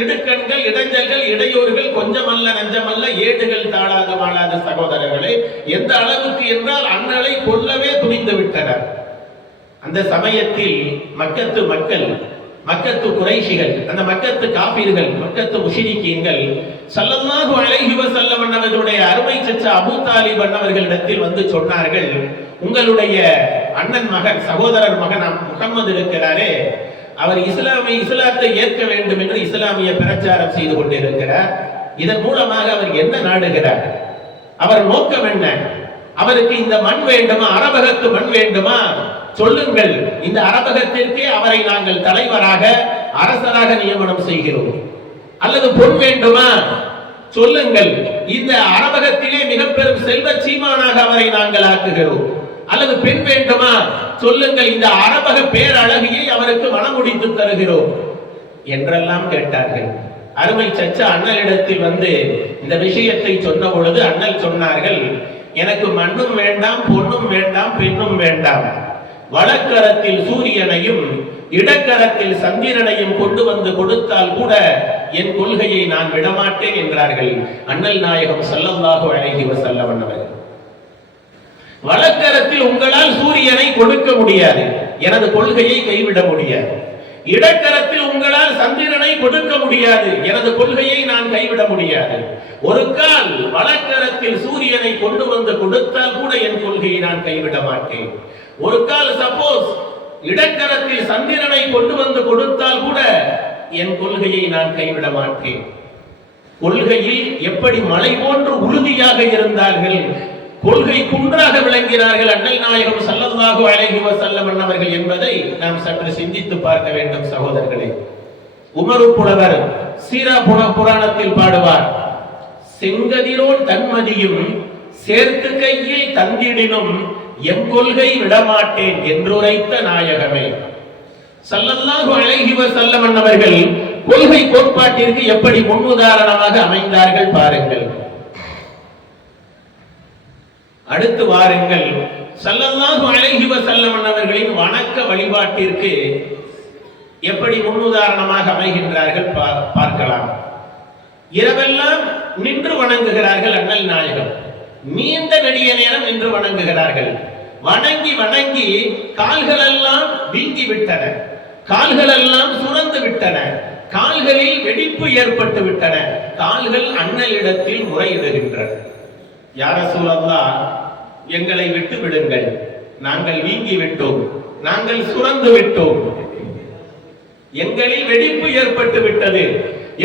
இடுக்கண்கள், இடைஞ்சல்கள், இடையூறுகள் கொஞ்சமல்ல நஞ்சமல்ல, ஏடுகள் தாழாத மாளாத சகோதரர்களே, எந்த அளவுக்கு என்றால் அண்ணலை கொல்லவே துணிந்து விட்டனர். அந்த சமயத்தில் மக்கத்து மக்கள், மக்கத்து குறைஷிகள், அந்த மக்கத்து காபீர்கள், மக்கத்து முஷ்ரிக்கீன்கள் ஸல்லல்லாஹு அலைஹி வஸல்லம் அவர்களுடைய அருமை சச்சா அபூ தாலிப் அவர்களிடத்தில் வந்து சொன்னார்கள், உங்களுடைய அண்ணன் மகன், சகோதரர் மகன் முகம்மது இருக்கிறாரே, அவர் இஸ்லாத்தை ஏற்க வேண்டும் என்று இஸ்லாமிய பிரச்சாரம் செய்து கொண்டிருக்கிறார். இதன் மூலமாக அவர் என்ன நாடுகிறார்? அவர் நோக்கம் என்ன? அவருக்கு இந்த மண் வேண்டுமா? அரபகத்து மண் வேண்டுமா? சொல்லுங்கள், இந்த அரபகத்திற்கே அவரை நாங்கள் தலைவராக, அரசராக நியமனம் செய்கிறோம். அல்லது பொன் வேண்டுமா? சொல்லுங்கள், இந்த அரபகத்திலே மிக பெரும் செல்வ சீமானாக அவரை நாங்கள் ஆக்குகிறோம். அல்லது பெண் வேண்டுமா? சொல்லுங்கள், இந்த அரபக பேரழகியை அவருக்கு மனமுடித்து தருகிறோம் என்றெல்லாம் கேட்டார்கள். அருமை சச்சா அண்ணலிடத்தில் வந்து இந்த விஷயத்தை சொன்ன பொழுது அண்ணல் சொன்னார்கள், எனக்கு மண்ணும் வேண்டாம், பொன்னும் வேண்டாம், பெண்ணும் வேண்டாம். வலக்கரத்தில் சூரியனையும் இடக்கரத்தில் சந்திரனையும் கொண்டு வந்து கொடுத்தால் கூட என் கொள்கையை நான் விடமாட்டேன் என்றார்கள் அண்ணல் நாயகம் ஸல்லல்லாஹு அலைஹி வஸல்லம் அவர்கள். வலக்கரத்தில் உங்களால் சூரியனை கொடுக்க முடியாது, எனது கொள்கையை கைவிட முடியாது. இடக்கரத்தில் உங்களால் சந்திரனை கொடுக்க முடியாது, எனது கொள்கையை நான் கைவிட முடியாது. ஒரு கால் வலக்கரத்தில் சூரியனை கொண்டு வந்து கொடுத்தால் கூட என் கொள்கையை நான் கைவிட மாட்டேன். ஒரு கால் சப்போஸ் இடக்கரத்தில் சந்திரனை கொண்டு வந்து கொடுத்தால் கூட என் கொள்கையை நான் கைவிட மாட்டேன். கொள்கையில் எப்படி மலை போன்று உறுதியாக இருந்தார்கள், கொள்கை குன்றாக விளங்கினார்கள் அண்ணல் நாயகம் ஸல்லல்லாஹு அலைஹி வஸல்லம் அவர்கள் என்பதை நாம் சற்று சிந்தித்து பார்க்க வேண்டும் சகோதரர்களே. உமரு புலவர் சீரா புராணத்தில் பாடுவார், செங்கதிரோன் தன்மதியும் சேர்த்து கையில் தந்திடினும் எம் கொள்கை விடமாட்டேன் என்றுரைத்த நாயகமே. ஸல்லல்லாஹு அலைஹி வஸல்லம் அவர்கள் கொள்கை கோட்பாட்டிற்கு எப்படி முன்னுதாரணமாக அமைந்தார்கள் பாருங்கள். அடுத்து வாருங்கள், ஸல்லல்லாஹு அலைஹி வஸல்லம் அவர்களின் வணக்க வழிபாட்டிற்கு எப்படி முன்னுதாரணமாக அமைகின்றார்கள் பார்க்கலாம். இரவெல்லாம் நின்று வணங்குகிறார்கள் அண்ணல் நாயகம், நீண்ட நெடிய நேரம் நின்று வணங்குகிறார்கள். வணங்கி வணங்கி கால்கள் எல்லாம் வீங்கி விட்டன, கால்கள் எல்லாம் சுரந்து விட்டன, கால்களில் வெடிப்பு ஏற்பட்டு விட்டன. கால்கள் அண்ணலிடத்தில் முறையிடுகின்றன, யா ரசூலல்லாஹ், எங்களை விட்டு விடுங்கள், நாங்கள் வீங்கி விட்டோம், நாங்கள் சுரந்து விட்டோம், எங்களில் வெடிப்பு ஏற்பட்டு விட்டது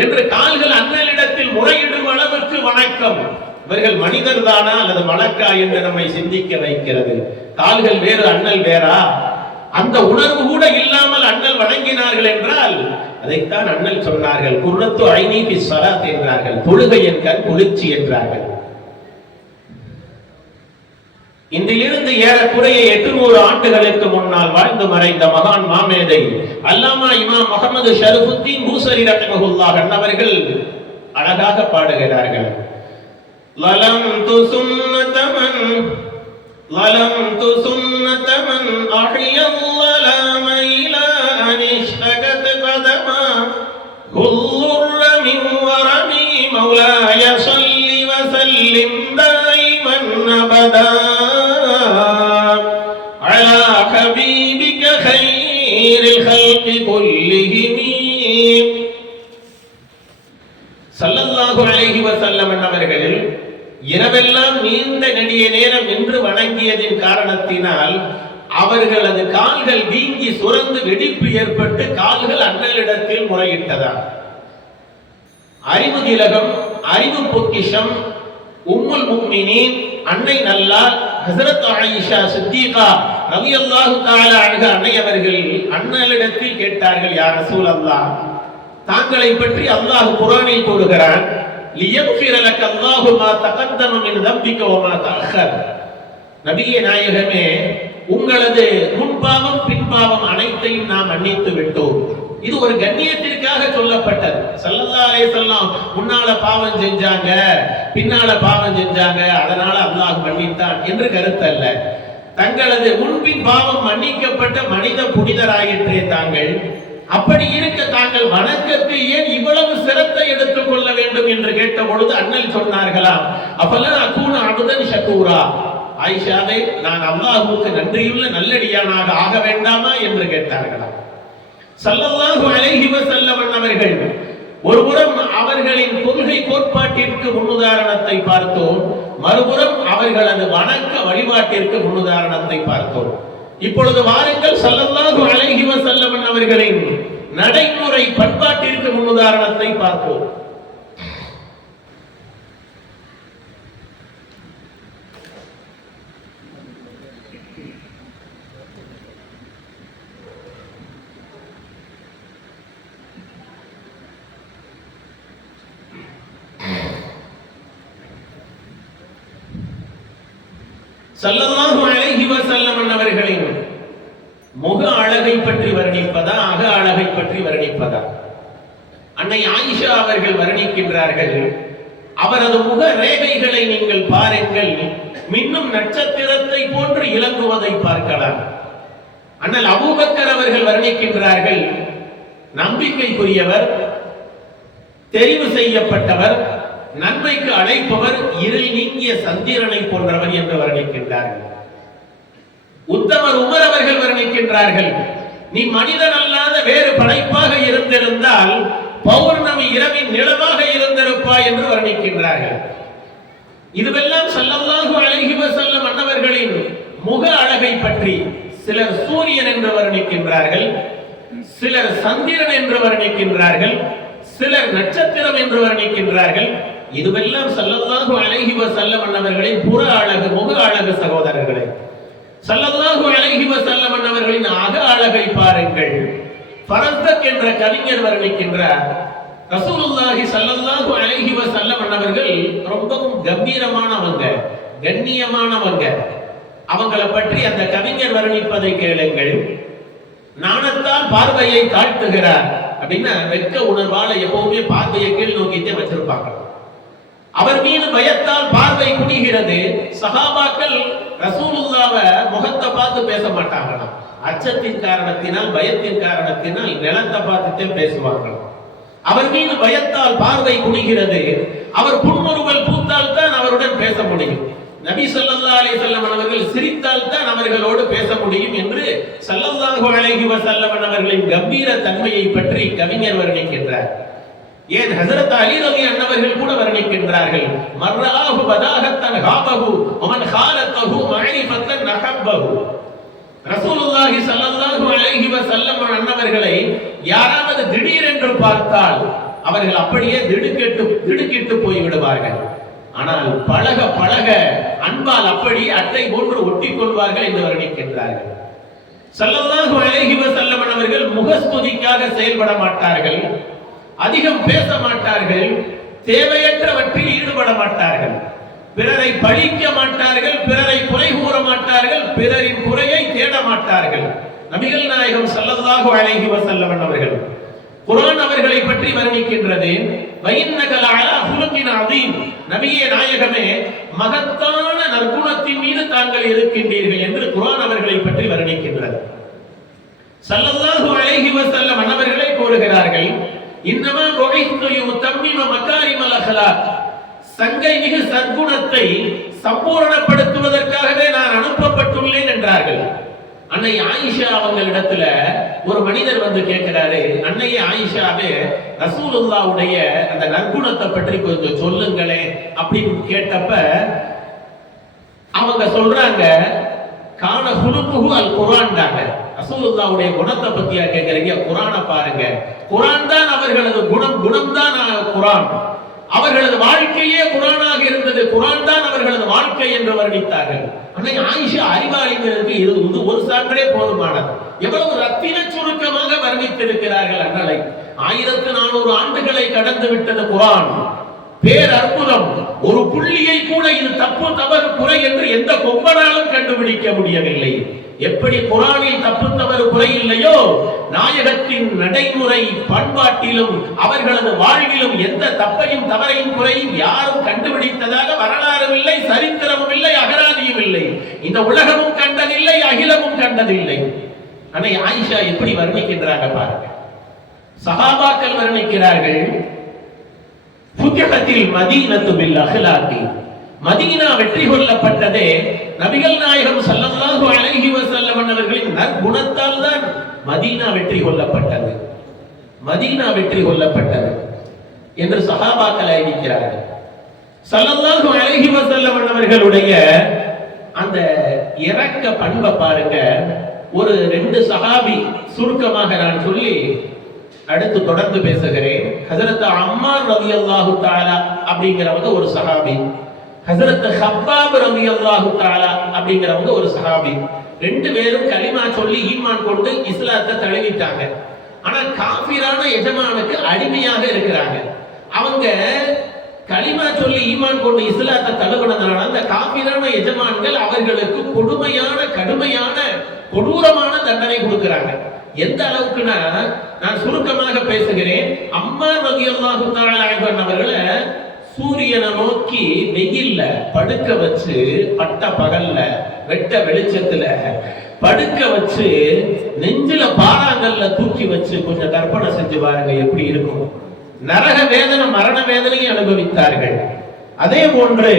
என்று கால்கள் அண்ணலிடத்தில் முறையிடும் அளவுக்கு வணக்கம். இவர்கள் மனிதர் தானா அல்லது மலக்கா என்று நம்மை சிந்திக்க வைக்கிறது. கால்கள் வேறு, அண்ணல் வேறா? அந்த உணர்வு கூட இல்லாமல் அண்ணல் வணங்கினார்கள் என்றால் அதைத்தான் அண்ணல் சொன்னார்கள், குர்ரத்து ஐனி ஃபி ஸலாத் என்றார்கள், தொழுகை என் கண் குளிர்ச்சி என்றார்கள். இன்றிலிருந்து ஏறக்குறைய 800 ஆண்டுகளுக்கு முன்னால் வாழ்ந்து மறைந்த மகான் மாமேதை அல்லாமா இமாம் முஹம்மது ஷரஃபுத்தீன் பூசரி ரஹ்மஹுல்லாஹ் அவர்கள் அழகாக பாடுகிறார்கள், ظلمت سنة من أحيا الظلام إلى أن اشتكت قدما كل من ورمي مولاي صل وسلم دائما أبدا على حبيبك خير الخلق كلهم ஸல்லல்லாஹு அலைஹி வஸல்லம் அவர்கள் இரவெல்லாம் நீண்ட நெடிய நேரம் நின்று வணங்கியதின் காரணத்தினால் அவர்களது கால்கள் வீங்கி சுரந்து வெடிப்பு ஏற்பட்டு கால்கள் அண்ணலிடத்தில் முறையிட்டதா. அறிவு திலகம், அறிவு பொக்கிஷம், உம்முல் முஃமினீன் அன்னை நல்லார் ஹஸரத் ஆயிஷா சித்திகா ரலியல்லாஹு தஆலா அன்ஹா அன்னை அவர்கள் அண்ணலிடத்தில் கேட்டார்கள், யா ரசூலல்லாஹ், தாங்களை பற்றி அல்லாஹ் குர்ஆனில் கூறுகிறான், லியக்ஃபிர லக அல்லாஹு மா தகத்தம மின் தம்பிக வ மா தஅக்கர். நபியே நாயகமே, உங்களது முன்பாவம் பின்பாவம் அனைத்தையும் நாம் மன்னித்து விட்டோம். இது ஒரு கண்ணியத்திற்காக சொல்லப்பட்டது. ஸல்லல்லாஹு அலைஹி வஸல்லம் முன்னால பாவம் செஞ்சாங்க, பின்னால பாவம் செஞ்சாங்க, அதனால அல்லாஹ் மன்னித்தான் என்று கருத்தல்ல. தங்களது முன்பின் பாவம் மன்னிக்கப்பட்ட மனித புனிதராயிற்றே தாங்கள். அப்படி இருக்க தாங்கள் வணக்கத்தை ஏன் இவ்வளவு சிரத்தை எடுத்துக் கொள்ள வேண்டும் என்று கேட்ட பொழுது அண்ணல் சொன்னார்களாம், அப்பெல்லாம் அகூன அபுதன் ஷகூரா, ஆயிஷாவே, நான் அல்லாஹ்வுக்கு நன்றியுள்ள நல்லடியானாக ஆக வேண்டாமா என்று கேட்டார்களாம். ஸல்லல்லாஹு அலைஹி வஸல்லம் அவர்கள் ஒருபுறம் அவர்களின் கொள்கை கோட்பாட்டிற்கு முன்னுதாரணத்தை பார்த்தோம், மறுபுறம் அவர்களது வணக்க வழிபாட்டிற்கு முன்னுதாரணத்தை பார்த்தோம். இப்பொழுது வாருங்கள் ஸல்லல்லாஹு அலைஹி வஸல்லம் அவர்களின் நடைமுறை பண்பாட்டிற்கு முன்னுதாரணத்தை பார்ப்போம். ஸல்லல்லாஹு அலைஹி வஸல்லம் அவர்களின் முக அழகை பற்றி வர்ணிப்பதா, அக அழகை பற்றி வர்ணிப்பதா? அன்னை ஆயிஷா அவர்கள் வர்ணிக்கின்றார்கள், அவரது முக ரேகைகளை நீங்கள் பாருங்கள், மின்னும் நட்சத்திரத்தை போன்று இலங்குவதை பார்க்கலாம். அண்ணல் அபூபக்கர் அவர்கள் வர்ணிக்கின்றார்கள், நம்பிக்கைக்குரியவர், தெரிவு செய்யப்பட்டவர், நன்மைக்கு அழைப்பவர், இருள் நீங்கிய சந்திரனை போன்றவர் என்று வர்ணிக்கின்றார்கள். உத்தமர் உமர் அவர்கள் வர்ணிக்கின்றார்கள், நீ மனிதன் அல்லாத வேறு படைப்பாக இருந்திருந்தால் பௌர்ணமி இரவின் நிலவாக இருந்திருப்பாய் என்று வர்ணிக்கின்றார்கள். இதுவெல்லாம் ஸல்லல்லாஹு அலைஹி வஸல்லம் அன்னவர்களின் முக அழகை பற்றி. சிலர் சூரியன் என்று வர்ணிக்கின்றார்கள், சிலர் சந்திரன் என்று வர்ணிக்கின்றார்கள், சிலர் நட்சத்திரம் என்று வர்ணிக்கின்றார்கள். இதுவெல்லாம் ஸல்லல்லாஹு அலைஹி வஸல்லம் அன்னவர்களின் புற அழகு, முக அழகு சகோதரர்களே. ஸல்லல்லாஹு அலைஹி வஸல்லம் அன்னவர்களின் அக அழகை பாருங்கள். ஃபரஸ்தக் என்ற கவிஞர் வர்ணிக்கின்றார், ரசூலுல்லாஹி ஸல்லல்லாஹு அலைஹி வஸல்லம் அன்னவர்கள் ரொம்பவும் கம்பீரமானவங்க, கண்ணியமானவங்க. அவங்களை பற்றி அந்த கவிஞர் வர்ணிப்பதை கேளுங்கள். நாணத்தால் பார்வையை தாழ்த்துகிறார் அப்படின்னா வெட்க உணர்வால எப்பவுமே பார்வையை கீழ் நோக்கிட்டே வச்சிருப்பாங்க. அவர் மீது பயத்தால் பார்வை குனிகிறது. சஹாபாக்கள் ரசூலுல்லாஹ்வை முகத்தை பார்த்து பேச மாட்டாங்களாம். அச்சத்தின் காரணத்தினால், பயத்தின் காரணத்தினால் நிலத்தை பார்த்துட்டே பேசுவாங்களாம். அவர் மீது பயத்தால் பார்வை குனிகிறது. அவர் புன்முறுவல் பூத்தால் தான் அவருடன் பேச முடியும். நபி ஸல்லல்லாஹு அலைஹி வஸல்லம் அவர்கள் சிரித்தால் தான் அவர்களோடு பேச முடியும் என்று ஸல்லல்லாஹு அலைஹி வஸல்லம் அவர்களின் கம்பீர தன்மையை பற்றி கவிஞர் வர்ணிக்கின்றார். ஏன் ஹஸரத் அலி ரலியல்லாஹு அன்ஹு கூட வர்ணிக்கின்றார்கள், மர்ராஹு பதாஹத்தன் ஹாபஹு வமன் ஹாலத்தஹு மஅரிஃபத்தன் நஹப்பஹு. ரசூலுல்லாஹி ஸல்லல்லாஹு அலைஹி வஸல்லம் அன்னவர்களை யாராவது திடீரென்று பார்த்தால் அவர்கள் அப்படியே திடுக்கிட்டு போய் விடுவார்கள். ஆனால் பழக பழக அன்பால் அப்படியே அட்டை போன்று ஒட்டிக் கொள்வார்கள் என்று வர்ணிக்கின்றார்கள். ஸல்லல்லாஹு அலைஹி வஸல்லம் அவர்கள் முகஸ்துதிக்காக செயல்பட மாட்டார்கள், அதிகம் பேச மாட்டார்கள், தேவையற்றவற்றில் ஈடுபட மாட்டார்கள், பிறரை பழிக்க மாட்டார்கள், பிறரை குறை கூற மாட்டார்கள், பிறரின் குறையை தேட மாட்டார்கள். நபிகள் நாயகம் ஸல்லல்லாஹு அலைஹி வஸல்லம் அவர்கள் குர்ஆன் அவர்களை பற்றி வர்ணிக்கின்றது. வஇன்னக லஅலா ஹுலுகின் அதீம், நபியே நாயகமே மகத்தான நற்குணத்தின் மீது தாங்கள் இருக்கின்றீர்கள் என்று குர்ஆன் அவர்களை பற்றி வர்ணிக்கின்றது. ஸல்லல்லாஹு அலைஹி வஸல்லம் அவர்களே கூறுகிறார்கள், இன்னமா புஇத்து யுதம்மிம மகாரிமல் அக்லாக், சங்கை மிகு சற்குணத்தை சம்பூரணப்படுத்துவதற்காகவே நான் அனுப்பப்பட்டுள்ளேன் என்றார்கள். அன்னை ஆயிஷா அவங்களிடத்துல ஒரு மனிதர் வந்து கேட்கிறாரு, அன்னையே ஆயிஷாவே ரசூலுல்லாஹ்வுடைய அந்த நற்குணத்தை பற்றி கொஞ்சம் சொல்லுங்களேன் அப்படின்னு கேட்டப்ப அவங்க சொல்றாங்க, கான குலுகுஹு அல் குர்ஆன்டாங்க. ரசூலுல்லாஹ்வுடைய குணத்தை பத்தியா கேக்குறீங்க? குர்ஆனை பாருங்க, குர்ஆன் தான் அவர்களது குணம் தான் குர்ஆன். அவர்களது வாழ்க்கையே குர்ஆனாக இருந்தது, குர்ஆன் தான் அவர்களது வாழ்க்கை என்று வர்ணித்தார்கள். அன்னை ஆயிஷா அறிவாளிகளுக்கு இது ஒரு சான்றே போதுமானது. எவ்வளவு ரத்தின சுருக்கமாக வர்ணித்திருக்கிறார்கள் அண்ணலை. 1400 ஆண்டுகளை கடந்து விட்டது குர்ஆன். பேர் அற்புதம். ஒரு புள்ளியை கூட இது தப்பு தவறு குறை என்று எந்த கொம்பனாலும் கண்டுபிடிக்க முடியவில்லை. எப்படி குர்ஆனில் தப்பு தவறு குறை இல்லையோ, நாயகத்தின் நடைமுறை பண்பாட்டிலும் அவர்களது வாழ்விலும் எந்த தப்பையும் தவறையும் குறையும் யாரும் கண்டுபிடித்ததாக வரலாறும் இல்லை, சரித்திரமும் இல்லை, அகராதியும் இல்லை. இந்த உலகமும் கண்டதில்லை, அகிலமும் கண்டதில்லை. அன்னை ஆயிஷா எப்படி வர்ணிக்கின்றாங்க பாருங்க. சஹாபாக்கள் வர்ணிக்கிறார்கள், ஃபுத்ஹத்தில் மதீனத்து பில் அஹ்லாகி, மதீனா வெற்றி கொள்ளப்பட்டதே நபிகள் நாயகம் ஸல்லல்லாஹு அலைஹி வஸல்லம் அவர்களின் நற்குணத்தால் தான் மதீனா வெற்றி கொள்ளப்பட்டது. மதீனா வெற்றி கொள்ளப்பட்டது என்று சஹாபாக்கள் அறிவிக்கிறார்கள். ஸல்லல்லாஹு அலைஹி வஸல்லம் அவர்களுடைய அந்த இரக்க பண்பை பாருங்க. ஒரு 2 சஹாபி சுருக்கமாக நான் சொல்லி அடுத்து தொடர்ந்து பேசுகிறேன். ஹஜ்ரத் அம்மார் ரலியல்லாஹு தஆலா அப்படிங்கிறவங்க ஒரு சஹாபி, ஹஜ்ரத் ஹப்பாப் ரலியல்லாஹு தஆலா அப்படிங்கிறவங்க ஒரு சஹாபி. 2 பேரும் கலிமா சொல்லி ஈமான் கொண்டு இஸ்லாத்தை தழுவிட்டாங்க. ஆனா காஃபிரான எஜமானுக்கு அடிமையாக இருக்கிறாங்க. அவங்க கலிமா சொல்லி ஈமான் கொண்டு இஸ்லாத்தை தழுவினதால அந்த காஃபிரான எஜமான்கள் அவர்களுக்கு கொடுமையான கடுமையான கொடூரமான தண்டனை கொடுக்கிறாங்க. எந்த அளவுக்குன்னா, நான் சுருக்கமாக பேசுகிறேன். அம்மார் ரலியல்லாஹு தஆலா அவர்களை சூரியனை நோக்கி வெயில்ல படுக்க வச்சு, பட்ட பகல்ல வெட்ட வெளிச்சத்துல படுக்க வச்சு, நெஞ்சில பாறாங்கல்ல தூக்கி வச்சு கொஞ்சம் கற்பனை செஞ்சு பாருங்க எப்படி இருக்கும். நரக வேதனை மரண வேதனையை அனுபவித்தார்கள். அதே போன்று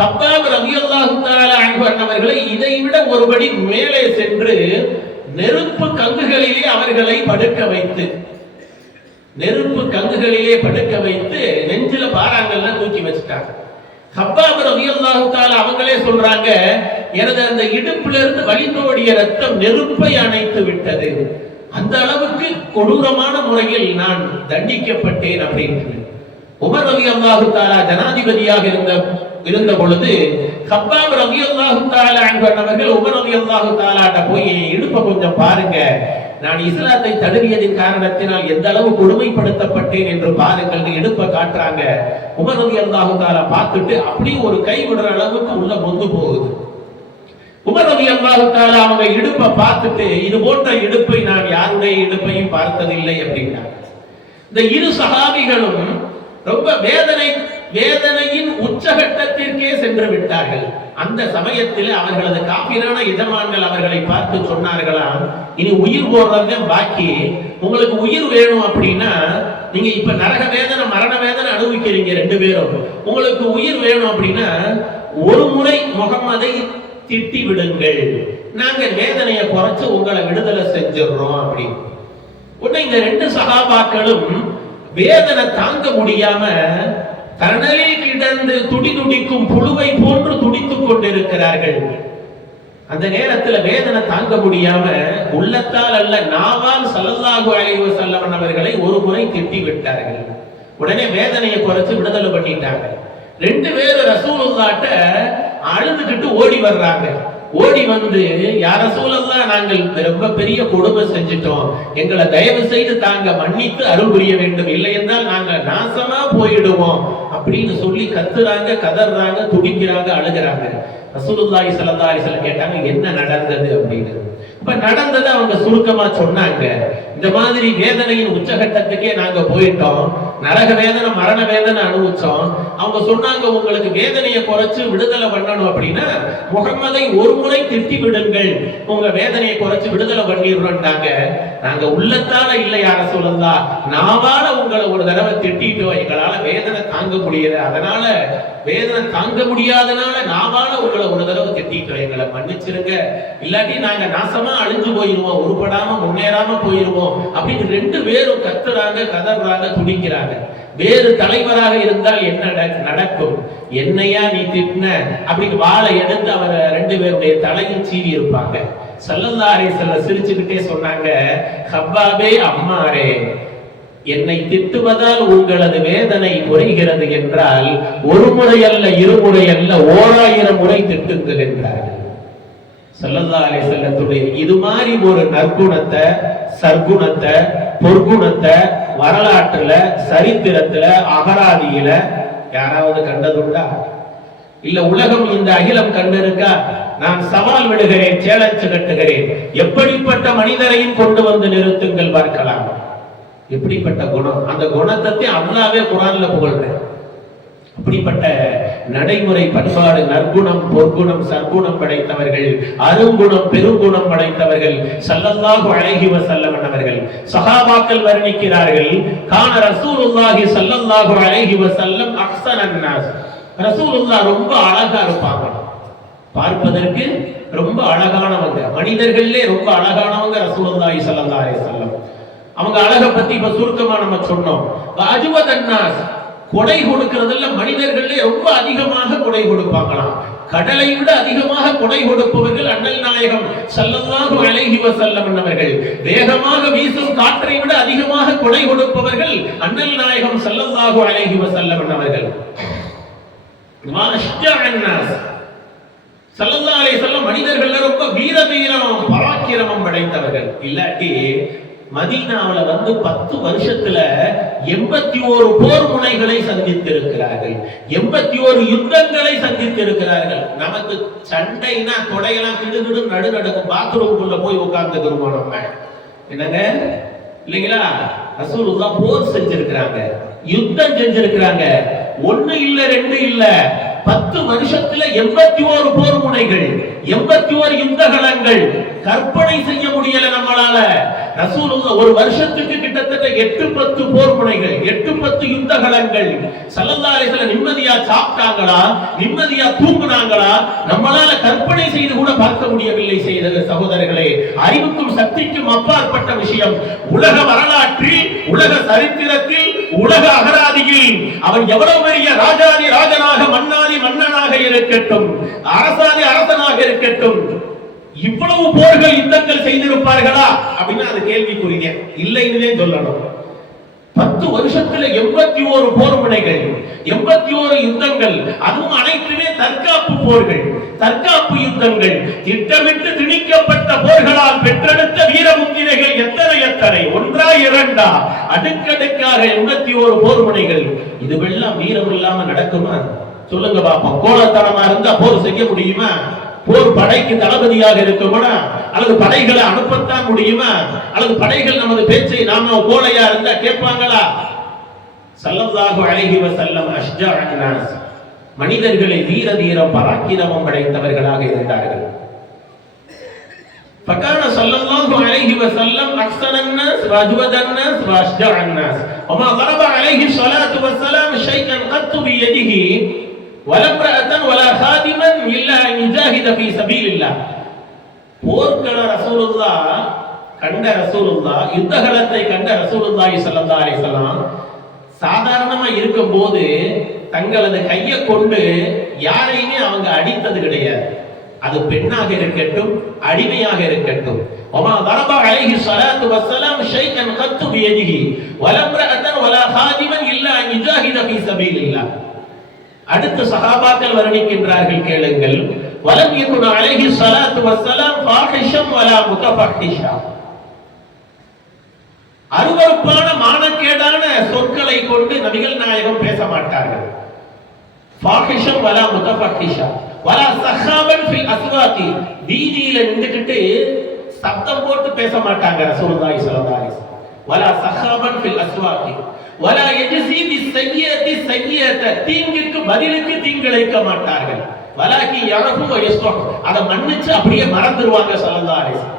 ஹப்பாப் ரலியல்லாஹு தஆலா அவர்களை இதைவிட ஒருபடி மேலே சென்று நெருப்பு கங்குகளிலே அவர்களை படுக்க வைத்து, நெருப்பு கங்குகளிலே படுக்க வைத்து நெஞ்சில பாறாங்கல்ல தூக்கி வச்சுட்டாங்க. ஹப்பாப் ரலியல்லாஹு தஆலா அவங்களே சொல்றாங்க, எனது அந்த இடுப்புல இருந்து வழிந்தோடிய ரத்தம் நெருப்பை அணைத்து விட்டது. அந்த அளவுக்கு கொடூரமான முறையில் நான் தண்டிக்கப்பட்டேன் அப்படின்னு. உமர் ரலியல்லாஹு தஆலா ஜனாதிபதியாக இருந்த பொழுது ஹப்பாப் ரலியல்லாஹு தஆலா அவர்கள் உமர் ரலியல்லாஹு தஆலாட்ட போய் இடுப்பை கொஞ்சம் பாருங்க, நான் இஸ்லாத்தை தழுவியதின் காரணத்தினால் எந்த அளவு கொடுமைப்படுத்தப்பட்டேன் என்று பாருங்கள் இடுப்பை காட்டுறாங்க. உமர் ரலியல்லாஹு தஆலா பார்த்துட்டு அப்படியே ஒரு கை விடுற அளவுக்கு உள்ள பொந்து போகுது. உமர் ரலியல்லாஹு தஆலா அவங்க இடுப்பை பார்த்துட்டு, இது போன்ற இடுப்பை நான் யாருடைய இடுப்பையும் பார்த்ததில்லை அப்படின்னாங்க. இந்த 2 சஹாபிகளும் ரொம்ப வேதனையின் உச்சகட்டத்திற்கே சென்று விட்டார்கள். அந்த சமயத்தில் அவர்களது காபிரான எஜமான்கள் அவர்களை பார்த்து சொன்னார்களாம், இனி உயிர் போடுறது பாக்கி, உங்களுக்கு உயிர் வேணும் அப்படின்னா நீங்க இப்ப நரக வேதனை மரண வேதனை அனுபவிக்கிறீங்க 2 பேரும், உங்களுக்கு உயிர் வேணும் அப்படின்னா ஒரு முறை முகம்மதை திட்டி விடுங்கள், நாங்க வேதனையை குறைச்சு உங்களை விடுதலை செஞ்சிடறோம் அப்படின்னு. உடனே இந்த 2 சஹாபாக்களும் வேதனை தாங்க முடியாம தனலில் கிடந்து துடிதுடிக்கும் புழுவை போன்று துடித்துக் கொண்டிருக்கிறார்கள். அந்த நேரத்தில் வேதனை தாங்க முடியாம உள்ளத்தால் அல்ல நாவால் ஸல்லல்லாஹு அலைஹி வஸல்லம் அவர்களை ஒரு முறை திட்டி விட்டார்கள். உடனே வேதனையை குறைச்சு விடுதலை பண்ணிட்டாங்க. 2 பேரும் ரசூலுல்லாஹ்ட்ட அழுதுகிட்டு ஓடி வர்றாங்க. ஓடி வந்து, யா ரசூலல்லாஹ், நாங்கள் ரொம்ப பெரிய கொடுமை செஞ்சிட்டோம், எங்களை தயவு செய்து தாங்க மன்னித்து அருள் புரிய வேண்டும், இல்லை என்றால் நாங்கள் நாசமா போயிடுவோம் அப்படின்னு சொல்லி கத்துறாங்க, கதறாங்க, துடிக்கிறாங்க, அழுகிறாங்க. ரசூலுல்லாஹி ஸல்லல்லாஹு அலைஹி வஸல்லம் கேட்டாங்க, என்ன நடந்தது அப்படின்னு. இப்ப நடந்ததை அவங்க சுருக்கமா சொன்னாங்க. இந்த மாதிரி வேதனையின் உச்சகட்டத்துக்கே நாங்க போயிட்டோம், நரக வேதனை மரண வேதனை அனுபவிச்சோம். அவங்க சொன்னாங்க, உங்களுக்கு வேதனையை குறைச்சு விடுதலை பண்ணணும் அப்படின்னா முகம்மதை ஒரு முறை திட்டி விடுங்கள், உங்க வேதனையை குறைச்சு விடுதலை பண்ணிடுறோம்ட்டாங்க. நாங்க உள்ளத்தால இல்லை யார சொல்லலாம், நாவால உங்களை ஒரு தடவை திட்டிட்டோம், எங்களால வேதனை தாங்க முடியல, அதனால வேதனை தாங்க முடியாதனால நாவால உங்களை ஒரு தடவை திட்டிட்டோம், எங்களை மன்னிச்சிருங்க, இல்லாட்டி நாங்க நாசமா அழிஞ்சு போயிருவோம், உருப்படாம முன்னேறாம போயிருவோம் அப்படின்னு 2 பேரும் கத்துறாங்க, கதறாங்க, துடிக்கிறாங்க. வேறு தலைவராக இருந்தால் என்ன நடக்கும்? என்னையா நீ திட்டின அப்படின்னு வாளை எடுத்து அவர் 2 பேருடைய தலையில் சீவி இருப்பாங்க. ஸல்லல்லாஹு அலைஹி வஸல்லம் சிரிச்சுக்கிட்டே சொன்னாங்க, ஹப்பாபே அம்மாரே, என்னை திட்டுவதால் உங்களது வேதனை குறைகிறது என்றால் ஒரு முறை அல்ல, இருமுறை அல்ல, 1000 முறை திட்டுங்கள் என்றார்கள். ஸல்லல்லாஹு அலைஹி வஸல்லத்துடைய இது மாதிரி ஒரு நற்குணத்தை, சற்குணத்தை, பொற்குணத்தை வரலாற்றுல, சரித்திரத்துல, அகராதியில யாராவது கண்டதுண்டா? இல்ல உலகம் இந்த அகிலம் கண்டிருக்கா? நான் சவால் விடுகிறேன், சேலஞ்சு கட்டுகிறேன், எப்படிப்பட்ட மனிதரையும் கொண்டு வந்து நிறுத்துங்கள் பார்க்கலாம். எப்படிப்பட்ட குணம், அந்த குணத்தை அல்லாஹ்வே குர்ஆன்ல புகழ்றேன். அப்படிப்பட்ட நடைமுறை, பண்பாடு, நற்குணம், பொற்குணம், சற்குணம் படைத்தவர்கள், அருங்குணம், பெருங்குணம் படைத்தவர்கள் ஸல்லல்லாஹு அலைஹி வஸல்லம் அவர்கள். சஹாபாக்கள் வர்ணிக்கிறார்கள், கான ரசூலுல்லாஹி ஸல்லல்லாஹு அலைஹி வஸல்லம் அஹ்ஸனன் நாஸ். ரசூலுல்லாஹ் ரொம்ப அழகா இருப்பாங்க, பார்ப்பதற்கு ரொம்ப அழகானவங்க, மனிதர்களே ரொம்ப அழகானவங்க ரசூலுல்லாஹி ஸல்லல்லாஹு அலைஹி வஸல்லம். அவங்க அழகை பத்தி இப்ப சுருக்கமா நம்ம சொன்னோம். அஜ்வதன் நாஸ், கொடை கொடுக்கிறதுல மனிதர்களே ரொம்ப அதிகமாக கொடை கொடுப்பாங்களாம். கடலை விட அதிகமாக கொடை கொடுப்பவர்கள் அண்ணல் நாயகம் ஸல்லல்லாஹு அலைஹி வஸல்லம் அவர்கள். வேகமாக வீசும் காற்றை விட அதிகமாக கொடை கொடுப்பவர்கள் அண்ணல் நாயகம் ஸல்லல்லாஹு அலைஹி வஸல்லம் அவர்கள். ஸல்லல்லாஹு அலைஹி வஸல்லம் மனிதர்கள்ல ரொம்ப வீரம், பராக்கிரமம் படைத்தவர்கள். இல்லாட்டி மதீனாவுல வந்து 10 வருஷத்துல 81 போர் முனைகளை சந்தித்திருக்கிறார்கள், 81 யுத்தங்களை சந்தித்திருக்கிறார்கள். நமக்கு சண்டைனா தொடையெல்லாம் கிடுகிடு நடுநடுக்கும், பாத்ரூம்குள்ள போய் உட்கார்ந்துக்கிறோம் நம்ம, என்னங்க இல்லைங்களா? ரசூலுல்லாஹ் போர் செஞ்சிருக்கிறாங்க, யுத்தம் செஞ்சிருக்கிறாங்க. 1 இல்ல 2 இல்ல, 10 வருஷத்துல 81 போர் முனைகள், 81 யுத்தகலங்கள். கற்பனை செய்ய முடியல நம்மளால. ரசூலுல்லாஹ் ஒரு வருஷத்துக்கு கிட்டத்தட்ட 8-10 போர் முனைகள், 8-10 யுத்தகலங்கள். ஸல்லல்லாஹு அலைஹி வஸல்லம் நிம்மதியா சாப்பிட்டாங்களா, நிம்மதியா தூங்குனாங்களா? நம்மளால கற்பனை செய்து கூட பார்க்க முடியவில்லை. செய்த சகோதரர்களே, அறிவுக்கும் சக்திக்கும் அப்பாற்பட்ட விஷயம். உலக வரலாற்றில், உலக சரித்திரத்தில், உலக அகராதியில் அவன் எவ்வளவு பெரிய ராஜாதி ராஜனாக, மன்னாதி மன்னனாக இருக்கட்டும், அரசாதி அரசனாக இருக்கட்டும், இவ்வளவு போர்கள், யுத்தங்கள் செய்திருப்பார்களா அப்படின்னா அது கேள்விக்குரிய, இல்லைன்னு சொல்லணும். 10 வருஷத்துல 81 போர் முனைகள், 81 யுத்தங்கள், அதுவும் அனைத்துமே தற்காப்பு போர்கள், தற்காப்பு யுத்தங்கள். திட்டமிட்டு திணிக்கப்பட்ட போர்களால் பெற்றெடுத்த வீரமுத்திரைகள் எத்தனை எத்தனை, 1 2 அடுக்கடுக்காக 81 போர் முனைகள். இதுவெல்லாம் வீரம் இல்லாம நடக்குமா? சொல்லுங்க பாப்போம். கோலத்தனமா இருந்தா போர் செய்ய முடியுமா? போர் படைக்கு தளபதியாக இருக்குமா? அல்லது படைகளை அனுப்பத்தான் முடியுமா? அல்லது படைகள் நமது பேச்சை நாம கோலையா இருந்தா கேட்பாங்களா? ஸல்லல்லாஹு அலைஹி வஸல்லம் அஷ்ஜஅன் நாஸ், மனிதர்களை வீர தீரம், பராக்கிரமம் படைத்தவர்களாக இருந்தார்கள். فكان صلى الله عليه وسلم احسن الناس واجود الناس واشجع الناس وما ضرب عليه الصلاه والسلام شيئا قط بيده ولا امرأة ولا خادما إلا أن يجاهد في سبيل الله. போர்க்கள ரசூலுல்லாஹ் கண்ட ரசூலுல்லாஹ், யுத்தகலத்தை கண்ட ரசூலுல்லாஹி ஸல்லல்லாஹு அலைஹி வஸல்லம் சாதாரணமா இருக்கும்போது தங்களது கையை கொண்டு யாரையுமே அவங்க அடித்தது கிடையாது. அது பெண்ணாக இருக்கட்டும், அடிமையாக இருக்கட்டும். وما ضرب عليه الصلاة والسلام شيئا قط بيده ولا امرأة ولا خادما إلا أن يجاهد في سبيل الله. அடுத்து சஹாபாக்கள் வர்ணிக்கின்றார்கள், கேளுங்கள். வலம் யகுன் அலைஹி ஸலாத்து வஸ்ஸலாம் ஃபாஹிஷம் வலா முதஃபஹிஷா. அருவருப்பான, மானக்கேடான சொற்களை கொண்டு நபிகள் நாயகம் பேச மாட்டார்கள். ஃபாஹிஷம் வலா முதஃபஹிஷா வலா சஹாபன் ஃபில் அஸ்வாகி, வீதியில நின்னுக்கிட்டு சத்தம் போட்டு பேச மாட்டாங்க ரசூலுல்லாஹி ஸல்லல்லாஹு அலைஹி வஸல்லம். வலா சஹாபன் ஃபில் அஸ்வாகி வலா யஜ்ஸி பிஸ்ஸய்யியத்தி ஸய்யியத, தீங்குக்கு பதிலுக்கு தீங்கிழைக்க மாட்டார்கள். வலாகி யஅஃபு வ யஸ்ஃபஹ், அதை மன்னிச்சு அப்படியே மறந்துடுவாங்க ஸல்லல்லாஹு அலைஹி வஸல்லம்.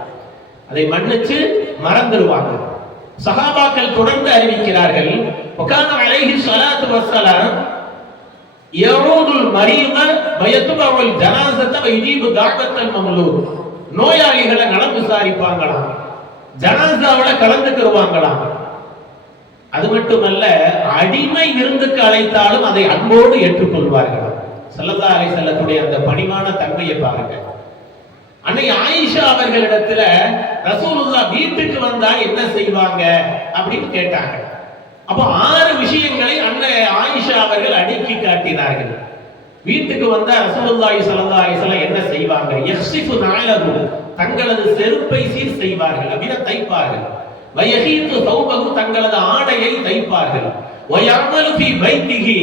அதை மன்னிச்சு மறந்துடுவாங்க. சஹாபாக்கள் தொடர்ந்து அறிவிக்கிறார்கள், வகான அலைஹி ஸலாத்து வஸ்ஸலாம் யஊதுல் மரீத வ யத்பஉல் ஜனாஸத வ யுஜீபு தஅவத்தல் மம்லூக். நோயாளிகளை நலம் விசாரிப்பாங்களாம், ஜனாஸாவுல கலந்துக்குவாங்களாம். அது மட்டுமல்ல, அடிமை விருந்துக்கு அழைத்தாலும் அதை அன்போடு ஏற்றுக்கொள்வார்களாம். ஸல்லல்லாஹு அலைஹி வஸல்லத்துடைய அந்த பணிவான தன்மையை பாருங்க. அன்னை ஆயிஷா அவர்களிடத்துல ரசூலுல்லாஹ் வீட்டுக்கு வந்தா என்ன செய்வாங்க அப்படின்னு கேட்டாங்க. அப்போ 6 விஷயங்களை அன்னை ஆயிஷா அவர்கள் அடுக்கி காட்டினார்கள். வீட்டுக்கு வந்தா ரசூலுல்லாஹி ஸல்லல்லாஹு அலைஹி வஸல்லம் என்ன செய்வாங்க? யக்ஸிஃபு நஅலஹு, தங்களது செருப்பை சீர் செய்வார்கள், அப்படியே தைப்பார்கள். வயஹீது தௌபஹு, தங்களது ஆடையை தைப்பார்கள். வயஅமலு ஃபீ பைத்திஹி,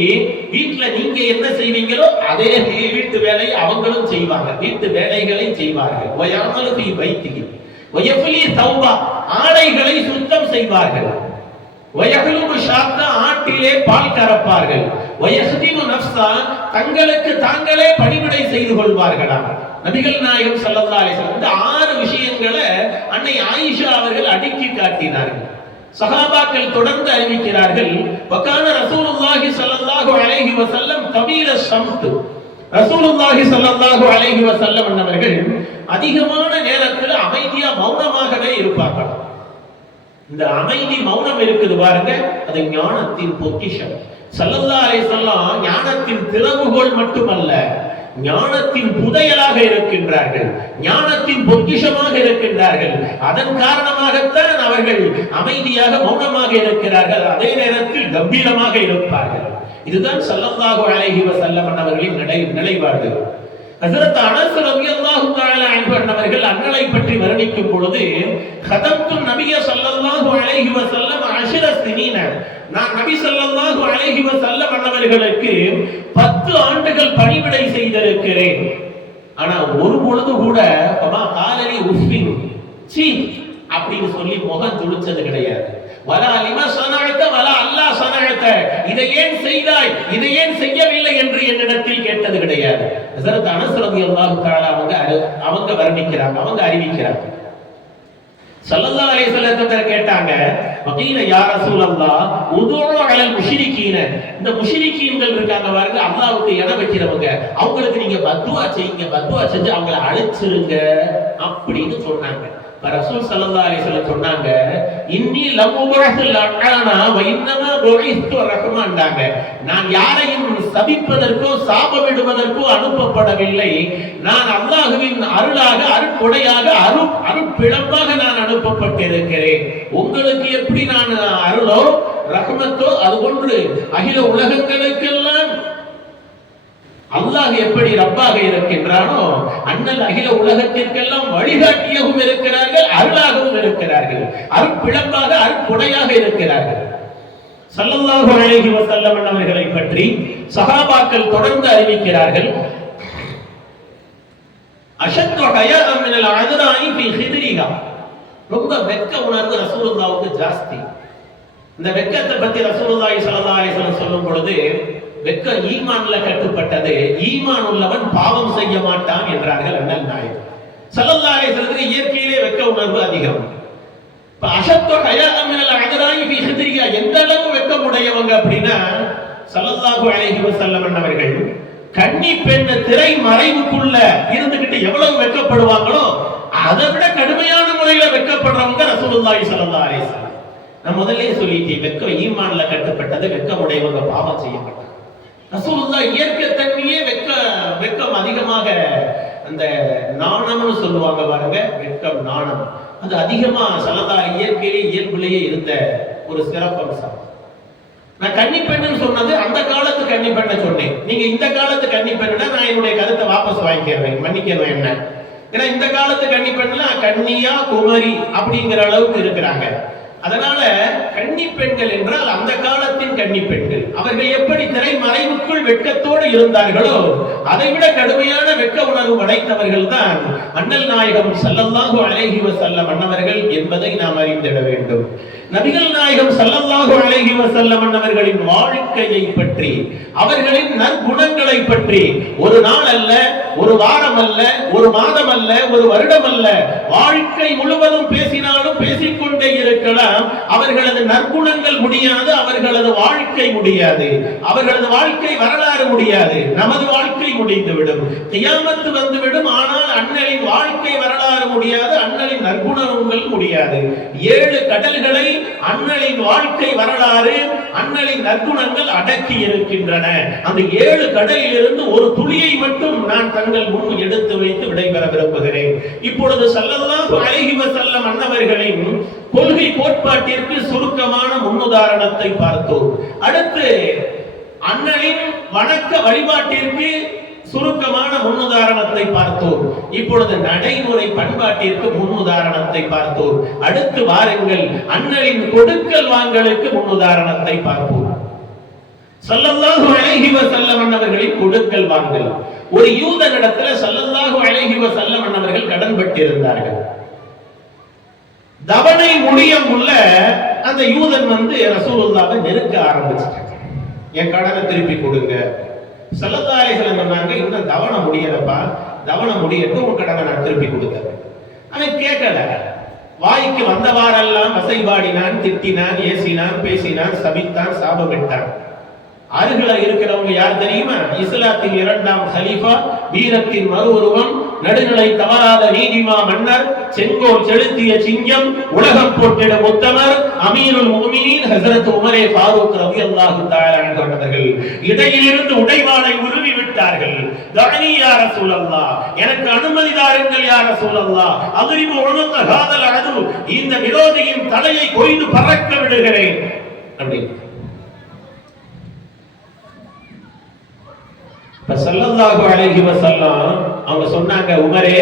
வீட்ல நீங்க என்ன செய்வீங்களோ அதே வீட்டு வேலையை அவங்களும் செய்வாங்க, வீட்டு வேலைகளை செய்வார்கள். வயஅமலு ஃபீ பைத்திஹி வயஃப்லி தௌபா, ஆடைகளை சுத்தம் செய்வார்கள். வயஹ்லுபு ஷாத்தா, ஆட்டிலே பால் கறப்பார்கள். வயஹ்திமு நஃப்ஸா, தங்களுக்கு தாங்களே பணிவிடை செய்து கொள்வார்களாம். நபிகள் நாயகம் ஸல்லல்லாஹு அலைஹி வஸல்லம் இந்த 6 விஷயங்களை அன்னை ஆயிஷா அவர்கள் அடுக்கி காட்டினார்கள். சஹாபாக்கள் தொடர்ந்து அறிவிக்கிறார்கள், வகான ரசூலுல்லாஹி ஸல்லல்லாஹு அலைஹி வஸல்லம் தவீல ஷம்த், ரசூலுல்லாஹி ஸல்லல்லாஹு அலைஹி வஸல்லம் அவர்கள் அதிகமான நேரத்தில் அமைதியா மௌனமாகவே இருப்பார்கள். இந்த அமைதி மௌனம் இருக்குது பாருங்க, அது ஞானத்தின் பொக்கிஷம். ஸல்லல்லாஹு அலைஹி வஸல்லம் ஞானத்தின் திறவுகோல் மட்டுமல்ல, ஞானத்தின் புதையலாக இருக்கின்றார்கள், ஞானத்தின் பொக்கிஷமாக இருக்கின்றார்கள். அதன் காரணமாகத்தான் அவர்கள் அமைதியாக மௌனமாக இருக்கிறார்கள், அதே நேரத்தில் கம்பீரமாக இருப்பார்கள். இதுதான் ஸல்லல்லாஹு அலைஹி வஸல்லம் அவர்களின் நிலைப்பாடு. ஹஜ்ரத் அனஸ் ரலியல்லாஹு தஆலா அன்ஹு அவர்கள் அன்னலை பற்றி வர்ணிக்கும் பொழுது, கதம்து நபிய ஸல்லல்லாஹு அலைஹி வஸல்லம் 10 சினீன, நான் நபி ஸல்லல்லாஹு அலைஹி வஸல்லம் அவர்களுக்கு 10 ஆண்டுகள் பணிவிடை செய்திருக்கிறேன். ஆனா ஒரு பொழுது கூட பமா காலனி உஃபின், சீ அப்படின்னு சொல்லி முகம் துளிச்சது கிடையாது. வலா லிமா ஸனஅத வலா அல்லாஹ் ஸனஅத, இதை ஏன் செய்தாய், இதை ஏன் செய்யவில்லை என்று என்னிடத்தில் கேட்டது கிடையாது. ஹஜ்ரத் அனஸ் ரலியல்லாஹு தஆலா அவங்க வர்ணிக்கிறாங்க, அவங்க அறிவிக்கிறாங்க. ஸல்லல்லாஹு அலைஹி வஸல்லம் கேட்டாங்க, வகீல யா ரசூலல்லாஹ் உதுஉ அலல் முஷ்ரிகீன, இந்த முஷ்ரிகீன்கள் இருக்காங்க பாருங்க, அல்லாஹ்வுக்கு இடம் வைக்கிறவங்க, அவங்களுக்கு நீங்க பத்வா செய்யுங்க, பத்வா செஞ்சு அவங்களை அழிச்சிருங்க அப்படின்னு சொன்னாங்க. ரசூல் ஸல்லல்லாஹு அலைஹி வஸல்லம் சொன்னாங்க, இன்னி லமுபஅஸு லஅனா வ இன்னமா புஇஸ்து ரஹ்மான்டாங்க, நான் யாரையும் சபிப்பதற்கோ சாபமிடுவதற்கோ அனுப்பப்படவில்லை, நான் அல்லாஹ்வின் அருளாக, அருட்கொடையாக, அருட்பிழம்பாக நான் அனுப்பப்பட்டிருக்கிறேன். உங்களுக்கு எப்படி நான் அருளோ ரஹ்மத்தோ அதுபோன்று அகில உலகங்களுக்கெல்லாம் அல்லாஹ் எப்படி ரப்பாக இருக்கின்றானோ அண்ணல் அகில உலகத்திற்கெல்லாம் வழிகாட்டியாகவும் இருக்கிறார்கள், அருளாகவும் இருக்கிறார்கள், அருட்பிழம்பாக, அருட்கொடையாக இருக்கிறார்கள். ஸல்லல்லாஹு அலைஹி வஸல்லம் அவர்களை பற்றி சஹாபாக்கள் தொடர்ந்து அறிவிக்கிறார்கள், அஷத்து ஹயா மினல் அத்ராஇ ஃபீ ஹித்ரிஹா, ரொம்ப வெட்க உணர்வு ரசூலுல்லாஹ்வுக்கு ஜாஸ்தி. இந்த வெட்கத்தை பத்தி ரசூலுல்லாஹி ஸல்லல்லாஹு அலைஹி வஸல்லம் சொல்லும் பொழுது, வெட்கம் ஈமான்ல கட்டுப்பட்டது, ஈமான் உள்ளவன் பாவம் செய்ய மாட்டான் என்றார்கள் அண்ணல் நாயகம் ஸல்லல்லாஹு அலைஹி வஸல்லம். இயற்கையிலே வெட்க உணர்வு அதிகம். அஷத்து ஹயா மினல் அத்ராஇ ஃபீ ஹித்ரிஹா, எந்த அளவு வெட்கம் உடையவங்க அப்படின்னா, ஸல்லல்லாஹு அலைஹி வஸல்லம் அவர்கள் கன்னி பெண் திரை மறைவுக்குள்ள இருந்துகிட்டு எவ்வளவு வெட்கப்படுவாங்களோ அதை விட கடுமையான முறையில வெட்கப்படுறவங்க ரசூலுல்லாஹி ஸல்லல்லாஹு அலைஹி வஸல்லம். நான் முதல்லயே சொல்லிட்டேன், வெட்கம் ஈமான்ல கட்டுப்பட்டது, வெட்கம் உடையவங்க பாவம் செய்ய மாட்டாங்க. ரசூலுல்லாஹ் இயற்கை தன்மையே வெட்கம் அதிகமாக, அந்த நாணம்னு சொல்லுவாங்க பாருங்க, வெட்கம் நாணம், அது அதிகமா ஸல்லல்லாஹு இயற்கையிலே இயல்பிலேயே இருந்த ஒரு சிறப்பம்சம். நான் கன்னி பெண்ணுன்னு சொன்னது அந்த காலத்து கன்னி பெண்ணை சொன்னேன். நீங்க இந்த காலத்து கன்னி பெண்ணா நான் என்னுடைய கருத்தை வாபஸ் வாங்கிக்கிறேன், மன்னிக்கிறேன். என்ன ஏன்னா இந்த காலத்து கன்னி பெண்லாம் கன்னியா குமரி அப்படிங்கிற அளவுக்கு இருக்கிறாங்க. அதனால கன்னி பெண்கள் என்றால் அந்த காலத்தின் கன்னி பெண்கள். அவர்கள் எப்படி திரைமறைவுக்குள் வெட்கத்தோடு இருந்தார்களோ அதைவிட கடுமையான வெட்க உணர்வு படைத்தவர்கள் தான் அண்ணல் நாயகம் ஸல்லல்லாஹு அலைஹி வஸல்லம் அன்னவர்கள் என்பதை நாம் அறிந்திட வேண்டும். நபிகள் நாயகம் ஸல்லல்லாஹு அலைஹி வஸல்லம் அன்னவர்களின் வாழ்க்கையை பற்றி, அவர்களின் நற்குணங்களை பற்றி ஒரு நாள் அல்ல, ஒரு வாரம் அல்ல, ஒரு மாதம் அல்ல, ஒரு வருடம் அல்ல, வாழ்க்கை முழுவதும் பேசினாலும் பேசிக்கொண்டே இருக்கலாம். அவர்களது நற்குணங்கள் முடியாது, அவர்களது வாழ்க்கை முடியாது, அவர்களது வாழ்க்கை வரலாறு முடியாது. நமது வாழ்க்கை முடிந்துவிடும், கியாமத்து வந்துவிடும். ஆனால் அண்ணலின் வாழ்க்கை வரலாறு முடியாது, அண்ணலின் நற்குணங்கள் முடியாது. 7 கடல்களை அண்ணலின் வாழ்க்கை வரலாறு, அண்ணலின் நற்குணங்கள் அடக்கி இருக்கின்றன. அந்த 7 கடலில் இருந்து ஒரு துளியை மட்டும் நான் தங்கள் முன் எடுத்து வைத்து விடைபெற விரும்புகிறேன். இப்பொழுது ஸல்லல்லாஹு அலைஹி வஸல்லம் அன்னவர்களின் கொள்கை கோட்பாட்டிற்கு சுருக்கமான முன்னுதாரணத்தை பார்த்தோம். அடுத்து அண்ணலின் வணக்க வழிபாட்டிற்கு சுருக்கமான முன்னுதாரணத்தை பார்த்தோம். இப்பொழுது நடைமுறை பண்பாட்டிற்கு முன்னுதாரணத்தை பார்த்தோம். அடுத்து வாருங்கள் அண்ணலின் கொடுக்கல் வாங்கலுக்கு முன்னுதாரணத்தை பார்ப்போம். ஸல்லல்லாஹு அலைஹி வஸல்லம் அன்னவர்களின் கொடுக்கல் வாங்கல். ஒரு யூதனிடத்துல ஸல்லல்லாஹு அலைஹி வஸல்லம் அன்னவர்கள் கடன் பட்டிருந்தார்கள். தவணை முடியும் உள்ள அந்த யூதன் ரசூலுல்லாஹ்வை நெருக்க ஆரம்பிச்சிட்டாங்க. என் கடனை திருப்பி கொடுங்க. ஸல்லல்லாஹு அலைஹி வஸல்லம் சொன்னாங்க, இன்னும் தவணை முடியலப்பா, தவணை முடியட்டும், உன் கடனை நான் திருப்பி கொடுத்தேன். அவன் கேட்கல. வாய்க்கு வந்தவாறெல்லாம் வசைபாடினான், திட்டினான், ஏசினான், பேசினான், சபித்தான், சாபமிட்டான். அருகில இருக்கிறவங்க யார் தெரியுமா? இஸ்லாத்தின் 2ஆம் கலீஃபா, வீரத்தின் மறு உருவம், நடுநிலை தவறாத நீதிமா மன்னர், செங்கோல் செலுத்திய சிங்கம், உலகம் போற்றிட முத்தமர், அமீருல் முஃமினீன் ஹஜ்ரத் உமரே ஃபாரூக் ரலியல்லாஹு தஆலா அன்ஹு அவர்கள் இடையிலிருந்து உடைவாளை உருவி விட்டார்கள். தஅனி யா ரசூலல்லாஹ், எனக்கு அனுமதி தாருங்கள் யா ரசூலல்லாஹ், அத்ரிபு உனுக ஹாதல் அது, இந்த விரோதியின் தலையை கொய்து பறக்க விடுகிறேன் அப்படி. ஸல்லல்லாஹு அலைஹி வஸல்லம் அவங்க சொன்னாங்க, உமரே,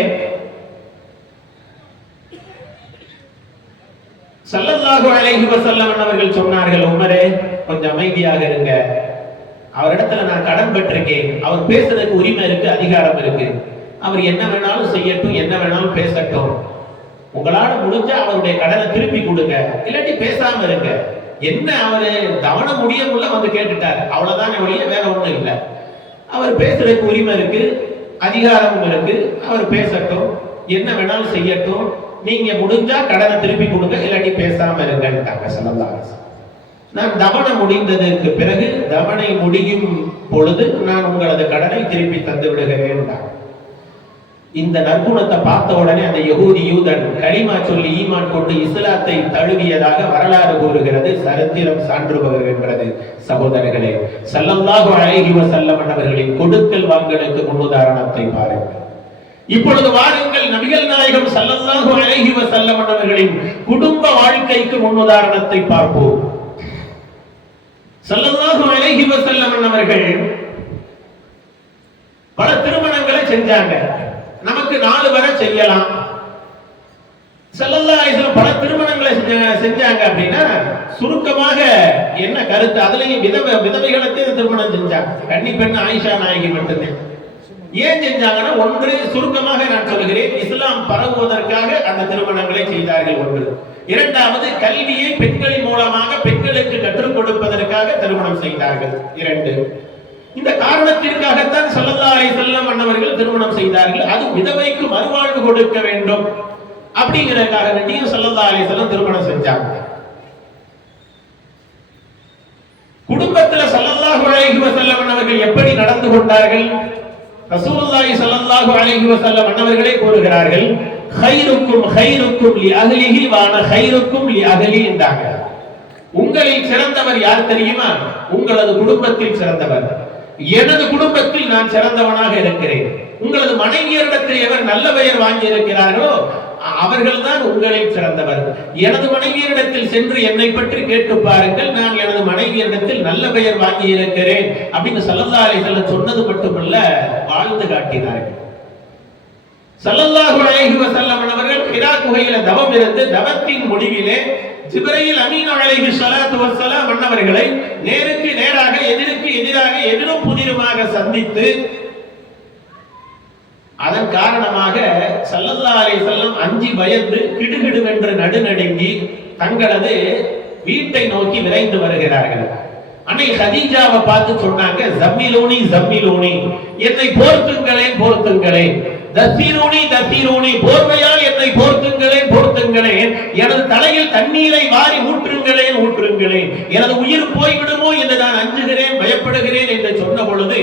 ஸல்லல்லாஹு அலைஹி வஸல்லம் அவர்கள் சொன்னார்கள், உமரே கொஞ்சம் அமைதியாக இருங்க. அவரிடத்துல நான் கடன் பட்டிருக்கேன், அவர் பேசுறதுக்கு உரிமை இருக்கு, அதிகாரம் இருக்கு. அவர் என்ன வேணாலும் செய்யட்டும், என்ன வேணாலும் பேசட்டும். உங்களால முடிஞ்ச அவருடைய கடனை திருப்பி கொடுங்க, இல்லாட்டி பேசாம இருங்க. என்ன அவரு தவணை முடியக்குள்ள கேட்டுட்டார், அவ்வளவுதான் வழிய, வேற ஒண்ணும் இல்லை. அவர் பேசுறதுக்கு உரிமை இருக்கு, அதிகாரமும் இருக்கு. அவர் பேசட்டும், என்ன வேணாலும் செய்யட்டும். நீங்க முடிஞ்சா கடனை திருப்பி கொடுங்க, இல்லாட்டி பேசாம இருங்கன்னு ஸல்லல்லாஹு. நான் தவணை முடிந்ததற்கு பிறகு, தவணை முடியும் பொழுது நான் உங்களது கடனை திருப்பி தந்து விடுகிறேன். இந்த நற்குணத்தை பார்த்த உடனே அந்த யஹூதி யூதன் கலிமா சொல்லி ஈமான் கொண்டு இஸ்லாத்தை தழுவியதாக வரலாறு கூறுகிறது, சரித்திரம் சான்று பகர்கின்றது. சகோதரர்களே, ஸல்லல்லாஹு அலைஹி வஸல்லம் அவர்களின் கொடுக்கல் வாங்கலுக்கு முன்னுதாரணத்தை பாருங்கள். இப்பொழுது வாருங்கள் நபிகள் நாயகம் ஸல்லல்லாஹு அலைஹி வஸல்லம் அவர்களின் குடும்ப வாழ்க்கைக்கு முன்னுதாரணத்தை பார்ப்போம். ஸல்லல்லாஹு அலைஹி வஸல்லம் அவர்கள் பல திருமணங்களை செஞ்சாங்க. நமக்கு 4 வரை செய்யலாம். ஸல்லல்லாஹு அலைஹி வஸல்லம் பல திருமணங்களை செஞ்சாங்க அப்படின்னா சுருக்கமாக என்ன கருத்து? அதுலயும் விதவைகளுக்கு திருமணம் செஞ்சாங்க. கன்னி பெண் ஆயிஷா நாயகி மட்டும்தான். ஏன் செஞ்சாங்கன்னா, ஒன்று சுருக்கமாக நான் சொல்கிறேன், இஸ்லாம் பரவுவதற்காக அந்த திருமணங்களை செய்தார்கள். ஒன்று. இரண்டாவது, கல்வியை பெண்களின் மூலமாக பெண்களுக்கு கற்றுக் கொடுப்பதற்காக திருமணம் செய்தார்கள். 2. இந்த காரணத்திற்காகத்தான் ஸல்லல்லாஹு அலைஹி வஸல்லம் அன்னவர்கள் திருமணம் செய்தார்கள். அது விதவைக்கு மறுவாழ்வு கொடுக்க வேண்டும் அப்படிங்கிறதுக்காக வேண்டியும் ஸல்லல்லாஹு அலைஹி வஸல்லம் திருமணம் செஞ்சாங்க. குடும்பத்துல ஸல்லல்லாஹு அலைஹி வஸல்லம் அன்னவர்கள் எப்படி நடந்து கொண்டார்கள்? ரசூலுல்லாஹி ஸல்லல்லாஹு அலைஹி வஸல்லம் அன்னவர்களே கூறுகிறார்கள், கைருக்கும் கைருக்கும் லி அஹ்லிஹி வ அன கைருக்கும் லி அஹ்லி என்றாங்க. உங்களில் சிறந்தவர் யார் தெரியுமா? உங்களது குடும்பத்தில் சிறந்தவர். எனது குடும்பத்தில் நான் சிறந்தவனாக இருக்கிறேன். உங்களது மனைவியரிடத்தில் எவர் நல்ல பெயர் வாங்கி இருக்கிறார்களோ அவர்கள் தான் உங்களில் சிறந்தவர். எனது மனைவியரிடத்தில் சென்று என்னை பற்றி கேட்டு பாருங்கள், நான் எனது மனைவியரிடத்தில் நல்ல பெயர் வாங்கி இருக்கிறேன் அப்படின்னு ஸல்லல்லாஹு அலைஹி வஸல்லம் சொன்னது மட்டுமல்ல, வாழ்ந்து காட்டினார்கள். ஸல்லல்லாஹு அலைஹி வஸல்லம் அவர்கள் ஹிரா குகையில தவம் இருந்து தவத்தின் முடிவிலே ஜிப்ரீல் அமீன் அலைஹி ஸலாத்து வஸ்ஸலாம் அன்னவர்களை நேருக்கு நேராக எதிருக்கு எதிராக எதிரும் புதிருமாக சந்தித்து அதன் காரணமாக ஸல்லல்லாஹு அலைஹி வஸல்லம் அஞ்சி பயந்து கிடுகிடுவென்று நடுநடுங்கி தங்களது வீட்டை நோக்கி விரைந்து வருகிறார்கள். அன்னை ஹதீஜாவை பார்த்து சொன்னாங்க, ஜம்மிலூனி ஜம்மிலூனி, என்னை போர்த்துங்களேன் போர்த்துங்களேன், தஸ்ஸீரூனி தஸ்ஸீரூனி, போர்வையால் என்னை போர்த்துங்களேன் போர்த்துங்களேன், எனது தலையில் தண்ணீரை வாரி ஊற்றுங்களேன் ஊற்றுங்களேன், எனது உயிர் போய்விடுமோ என்று நான் அஞ்சுகிறேன் பயப்படுகிறேன் என்று சொன்ன பொழுது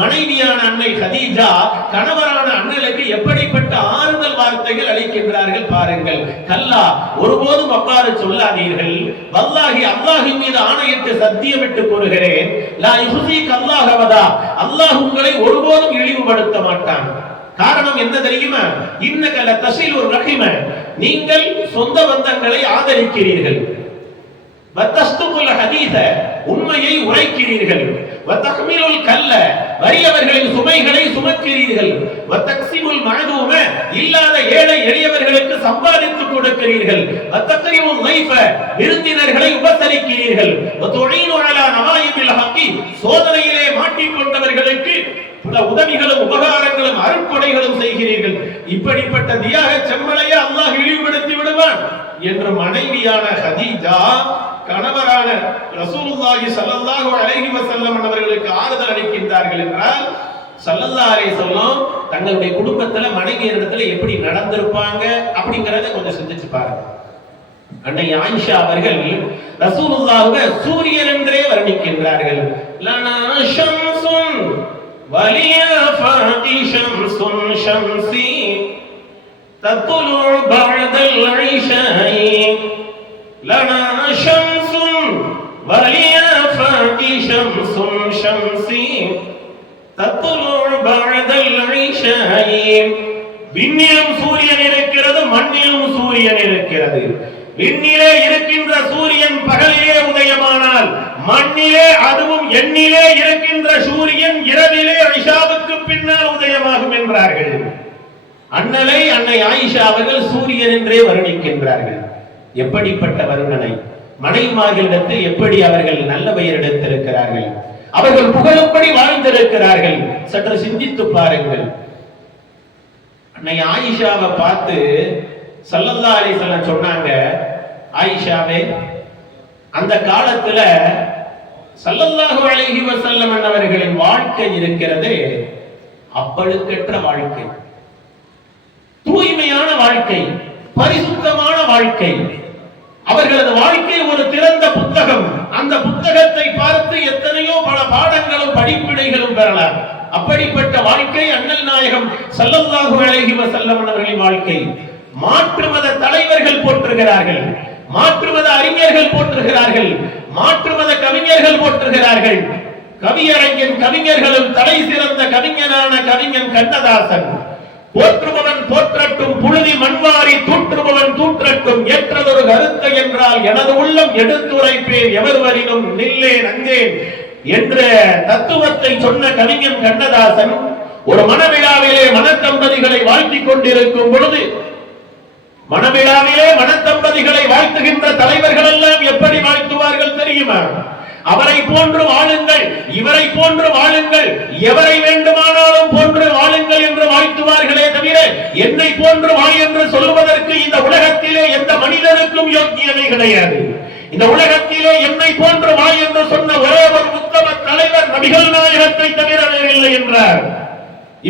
மனைவியான அன்னை ஹதீஜா கணவரான அண்ணலுக்கு எப்படிப்பட்ட ஆறுதல் வார்த்தைகள் அளிக்கின்றார்கள் பாருங்கள். கல்லா, ஒருபோதும் அவ்வாறு சொல்லாதீர்கள், வல்லாஹி அல்லாஹ்வின் மீது ஆணையிட்டு சத்தியமிட்டு கூறுகிறேன், லா யுஹ்ஸீக அல்லாஹ் அபதா, அல்லாஹ் உங்களை ஒருபோதும் இழிவுபடுத்த மாட்டான். காரணம் என்ன தெரியுமா? இன்னக லதஸிலுர் ரஹிம, நீங்கள் சொந்த பந்தங்களை ஆதரிக்கிறீர்கள், வதஸ்துகுல் ஹதீஸ, உண்மையை உரைக்கிறீர்கள், வதஹ்மிலுல் கல்ல, வறியவர்களின் சுமைகளை சுமக்கிறீர்கள், வதக்ஸிமுல் மஅதூம, இல்லாத ஏழை எளியவர்களுக்கு சம்பாதித்து கொடுக்கிறீர்கள், வதக்ரிமுல் லைஃப, விருந்தினர்களை உபசரிக்கிறீர்கள், வதுஈனு அலா நவாயிபில் ஹக்கி, சோதனையிலே மாட்டிக்கொண்டவர்களுக்கு பல உதவிகளும் உபகாரங்களும் அருட்கொடைகளும் செய்கிறீர்கள். இப்படிப்பட்ட தியாக செம்மலையை அல்லாஹ் இழிவுபடுத்தி விடுவான் என்று மனைவியான ஹதீஜா கணவரான ரசூலுல்லாஹி ஸல்லல்லாஹு அலைஹி வஸல்லம் அவர்களுக்கு ஆறுதல் அளிக்கின்றார்கள் என்றால், ஸல்லல்லாஹு அலைஹி வஸல்லம் தங்களுடைய குடும்பத்துல மனைவியரிடத்துல எப்படி நடந்திருப்பாங்க அப்படிங்கறத கொஞ்சம் சிந்திச்சு பாருங்க. அன்னை ஆயிஷா அவர்கள் ரசூலுல்லாஹ்வை சூரியன் என்றே வர்ணிக்கின்றார்கள். லனா ஷம்ஸுன் வலியா ஃபாதி ஷம்ஸுன் ஷம்ஸி தத்லு பஅதல் இஷாஇ, லனா ஷம்ஸுன் வலியா ஃபாதி ஷம்ஸுன் ஷம்ஸி தத்லு பஅதல் இஷாஇ. விண்ணிலும் சூரியன் இருக்கிறது, மண்ணிலும் சூரியன் இருக்கிறது. விண்ணிலே இருக்கின்ற சூரியன் பகலிலே உதயமானால், மண்ணிலே அதுவும் எண்ணிலே இருக்கின்ற சூரியன் இரவிலே இஷாவுக்கு பின்னால் உதயமாகும் என்றார்கள். அண்ணலை அன்னை ஆயிஷா அவர்கள் சூரியன் என்றே வர்ணிக்கின்றார்கள். எப்படிப்பட்ட வர்ணனை! மனைவிமார்களிடத்தில் எப்படி அவர்கள் நல்ல பெயர் எடுத்திருக்கிறார்கள், அவர்கள் புகழும்படி வாழ்ந்திருக்கிறார்கள். சற்று சிந்தித்து பாருங்கள். அன்னை ஆயிஷாவை பார்த்து ஸல்லல்லாஹு அலைஹி வஸல்லம் சொன்னாங்க, ஆயிஷாவே, அந்த காலத்துல ஸல்லல்லாஹு அலைஹி வஸல்லம் அவர்களின் வாழ்க்கை இருக்கிறது அப்பழுக்கற்ற வாழ்க்கை, தூய்மையான வாழ்க்கை, பரிசுத்தமான வாழ்க்கை. அவர்களது வாழ்க்கை ஒரு திறந்த புத்தகம். அந்த புத்தகத்தை பார்த்து எத்தனையோ பல பாடங்களும் படிப்பினைகளும் பெறலாம். அப்படிப்பட்ட வாழ்க்கை அண்ணல் நாயகம் ஸல்லல்லாஹு அலைஹி வஸல்லம் அவர்களின் வாழ்க்கை. மாற்று மத தலைவர்கள் போற்றுகிறார்கள், மாற்று மத அறிஞர்கள் போற்றுகிறார்கள், மாற்று மத கவிஞர்கள் போற்றுகிறார்கள். கவியரங்கின் கவிஞர்களும் தலை சிறந்த கவிஞனான கவிஞன் கண்ணதாசன், போற்றுபவன் போற்றட்டும், புழுதி மண்வாரி தூற்றுபவன் தூற்றட்டும், ஏற்றதொரு கருத்து என்றால் எனது உள்ளம் எடுத்துரைப்பேன், எவர் வரினும் நில்லேன் அஞ்சேன் என்ற தத்துவத்தை சொன்ன கவிஞன் கண்ணதாசன் ஒரு மணவிழாவிலே மனத்தம்பதிகளை வாழ்த்திக் கொண்டிருக்கும் பொழுது, மணவிழாவிலே மனத்தம்பதிகளை வாழ்த்துகின்ற தலைவர்கள் எல்லாம் எப்படி வாழ்த்துவார்கள் தெரியுமா? அவரை போன்று வாழுங்கள், இவரை போன்று வாழுங்கள், எவரை வேண்டுமானாலும் போன்று வாழுங்கள் என்று வாழ்த்துவார்களே தவிர என்னை போன்று வாழ் என்று சொல்வதற்கு இந்த உலகத்திலே எந்த மனிதனுக்கும் யோக்கியமே கிடையாது. இந்த உலகத்திலே என்னை போன்று வாழ் என்று சொன்ன ஒரே ஒரு உத்தம தலைவர் நபிகள் நாயகத்தை தவிர வேறில்லை என்றார்.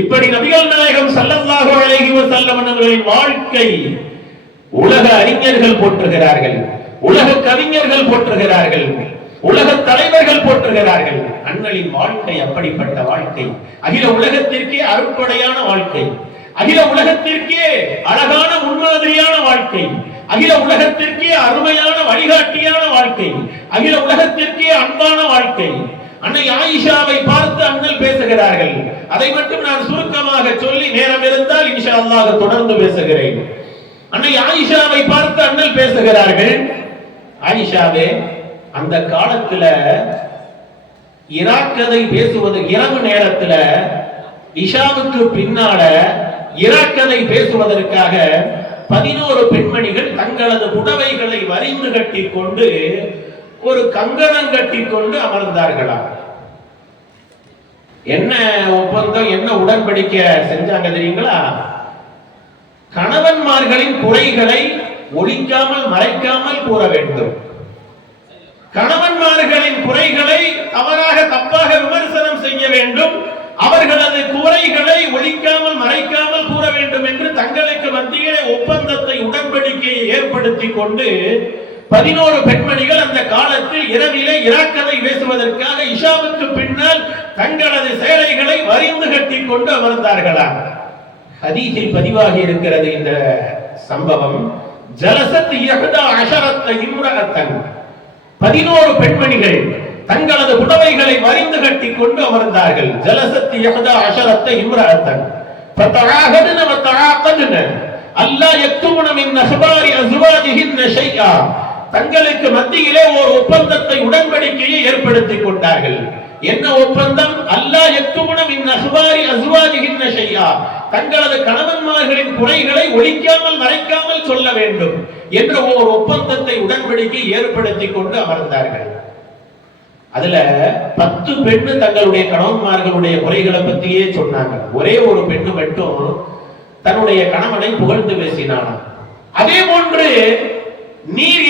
இப்படி நபிகள் நாயகம் ஸல்லல்லாஹு அலைஹி வஸல்லம் அவர்களின் வாழ்க்கை உலக அறிஞர்கள் போற்றுகிறார்கள், உலக கவிஞர்கள் போற்றுகிறார்கள், உலக தலைவர்கள் போற்றுகிறார்கள். அண்ணலின் வாழ்க்கை அப்படிப்பட்ட வாழ்க்கை, அகில உலகத்திற்கே அருட்கொடையான வாழ்க்கை, அகில உலகத்திற்கே அழகான முன்மாதிரியான வாழ்க்கை, அகில உலகத்திற்கே அருமையான வழிகாட்டியான வாழ்க்கை, அகில உலகத்திற்கே அன்பான வாழ்க்கை. அன்னை ஆயிஷாவை பார்த்து அண்ணல் பேசுகிறார்கள். அதை மட்டும் நான் சுருக்கமாக சொல்லி நேரம் இருந்தால் இன்ஷா அல்லாஹ் தொடர்ந்து பேசுகிறேன். அன்னை ஆயிஷாவை பார்த்து அண்ணல் பேசுகிறார்கள், ஆயிஷாவே, அந்த காலத்துல இராக்கதை பேசுவது இரவு நேரத்துல இஷாவுக்கு பின்னால இராக்கதை பேசுவதற்காக 11 பெண்மணிகள் தங்களது புடவைகளை வரிந்து கட்டி கொண்டு ஒரு கங்கணம் கட்டி கொண்டு அமர்ந்தார்களாம். என்ன ஒப்பந்தம், என்ன உடன்படிக்கை செஞ்சாங்க தெரியுங்களா? கணவன்மார்களின் குறைகளை ஒழிக்காமல் மறைக்காமல் கூற வேண்டும். கணவன்மார்களின் குறைகளை தவறாக தப்பாக விமர்சனம் செய்ய வேண்டும். அவர்களது குறைகளை ஒழிக்காமல் மறைக்காமல் கூற வேண்டும் என்று தங்களுக்கு மத்தியிலே ஒப்பந்தத்தை உடன்படிக்கையை ஏற்படுத்தி கொண்டு 11 பெண்மணிகள் அந்த காலத்தில் இரவிலே இராக்கதை பேசுவதற்காக இஷாவுக்கு பின்னால் தங்களது சேலைகளை வரிந்து கட்டி கொண்டு அமர்ந்தார்களாம். ஹதீஸில் பதிவாகி இருக்கிறது இந்த சம்பவம். ஜலசத் யஹ்தா அஷரத்த இம்ரஅத்தன், 11 பெண்மணிகள் தங்களது புடவைகளை வரிந்து கட்டி கொண்டு அமர்ந்தார்கள். ஜலசத் யஹ்தா அஷரத்த இம்ரஅத்தன் ஃபதஆஹதுன வதஆகதுன அல்லா யக்துமுன மின் அஹ்பாரி அஸ்வாஜிஹின்ன ஷைஆ, தங்களுக்கு மத்தியிலே ஒரு ஒப்பந்தத்தை உடன்படிக்கையை ஏற்படுத்திக் கொண்டார்கள். என்ன ஒப்பந்தம்? அல்லா யக்துமுன மின் அஹ்பாரி அஸ்வாஜிஹின்ன ஷைஆ, தங்களது கணவன்மார்களின் குறைகளை ஒழிக்காமல் மறைக்காமல் சொல்ல வேண்டும் என்ற ஒரு ஒப்பந்தத்தை உடன்படிக்கை ஏற்படுத்திக் கொண்டு அமர்ந்தார்கள். அதுல 10 பெண்ணு தங்களுடைய கணவன்மார்களுடைய குறைகளை பத்தியே சொன்னாங்க. ஒரே ஒரு பெண்ணு மட்டும் தன்னுடைய கணவனை புகழ்ந்து பேசினானாம். அதே போன்று நீர்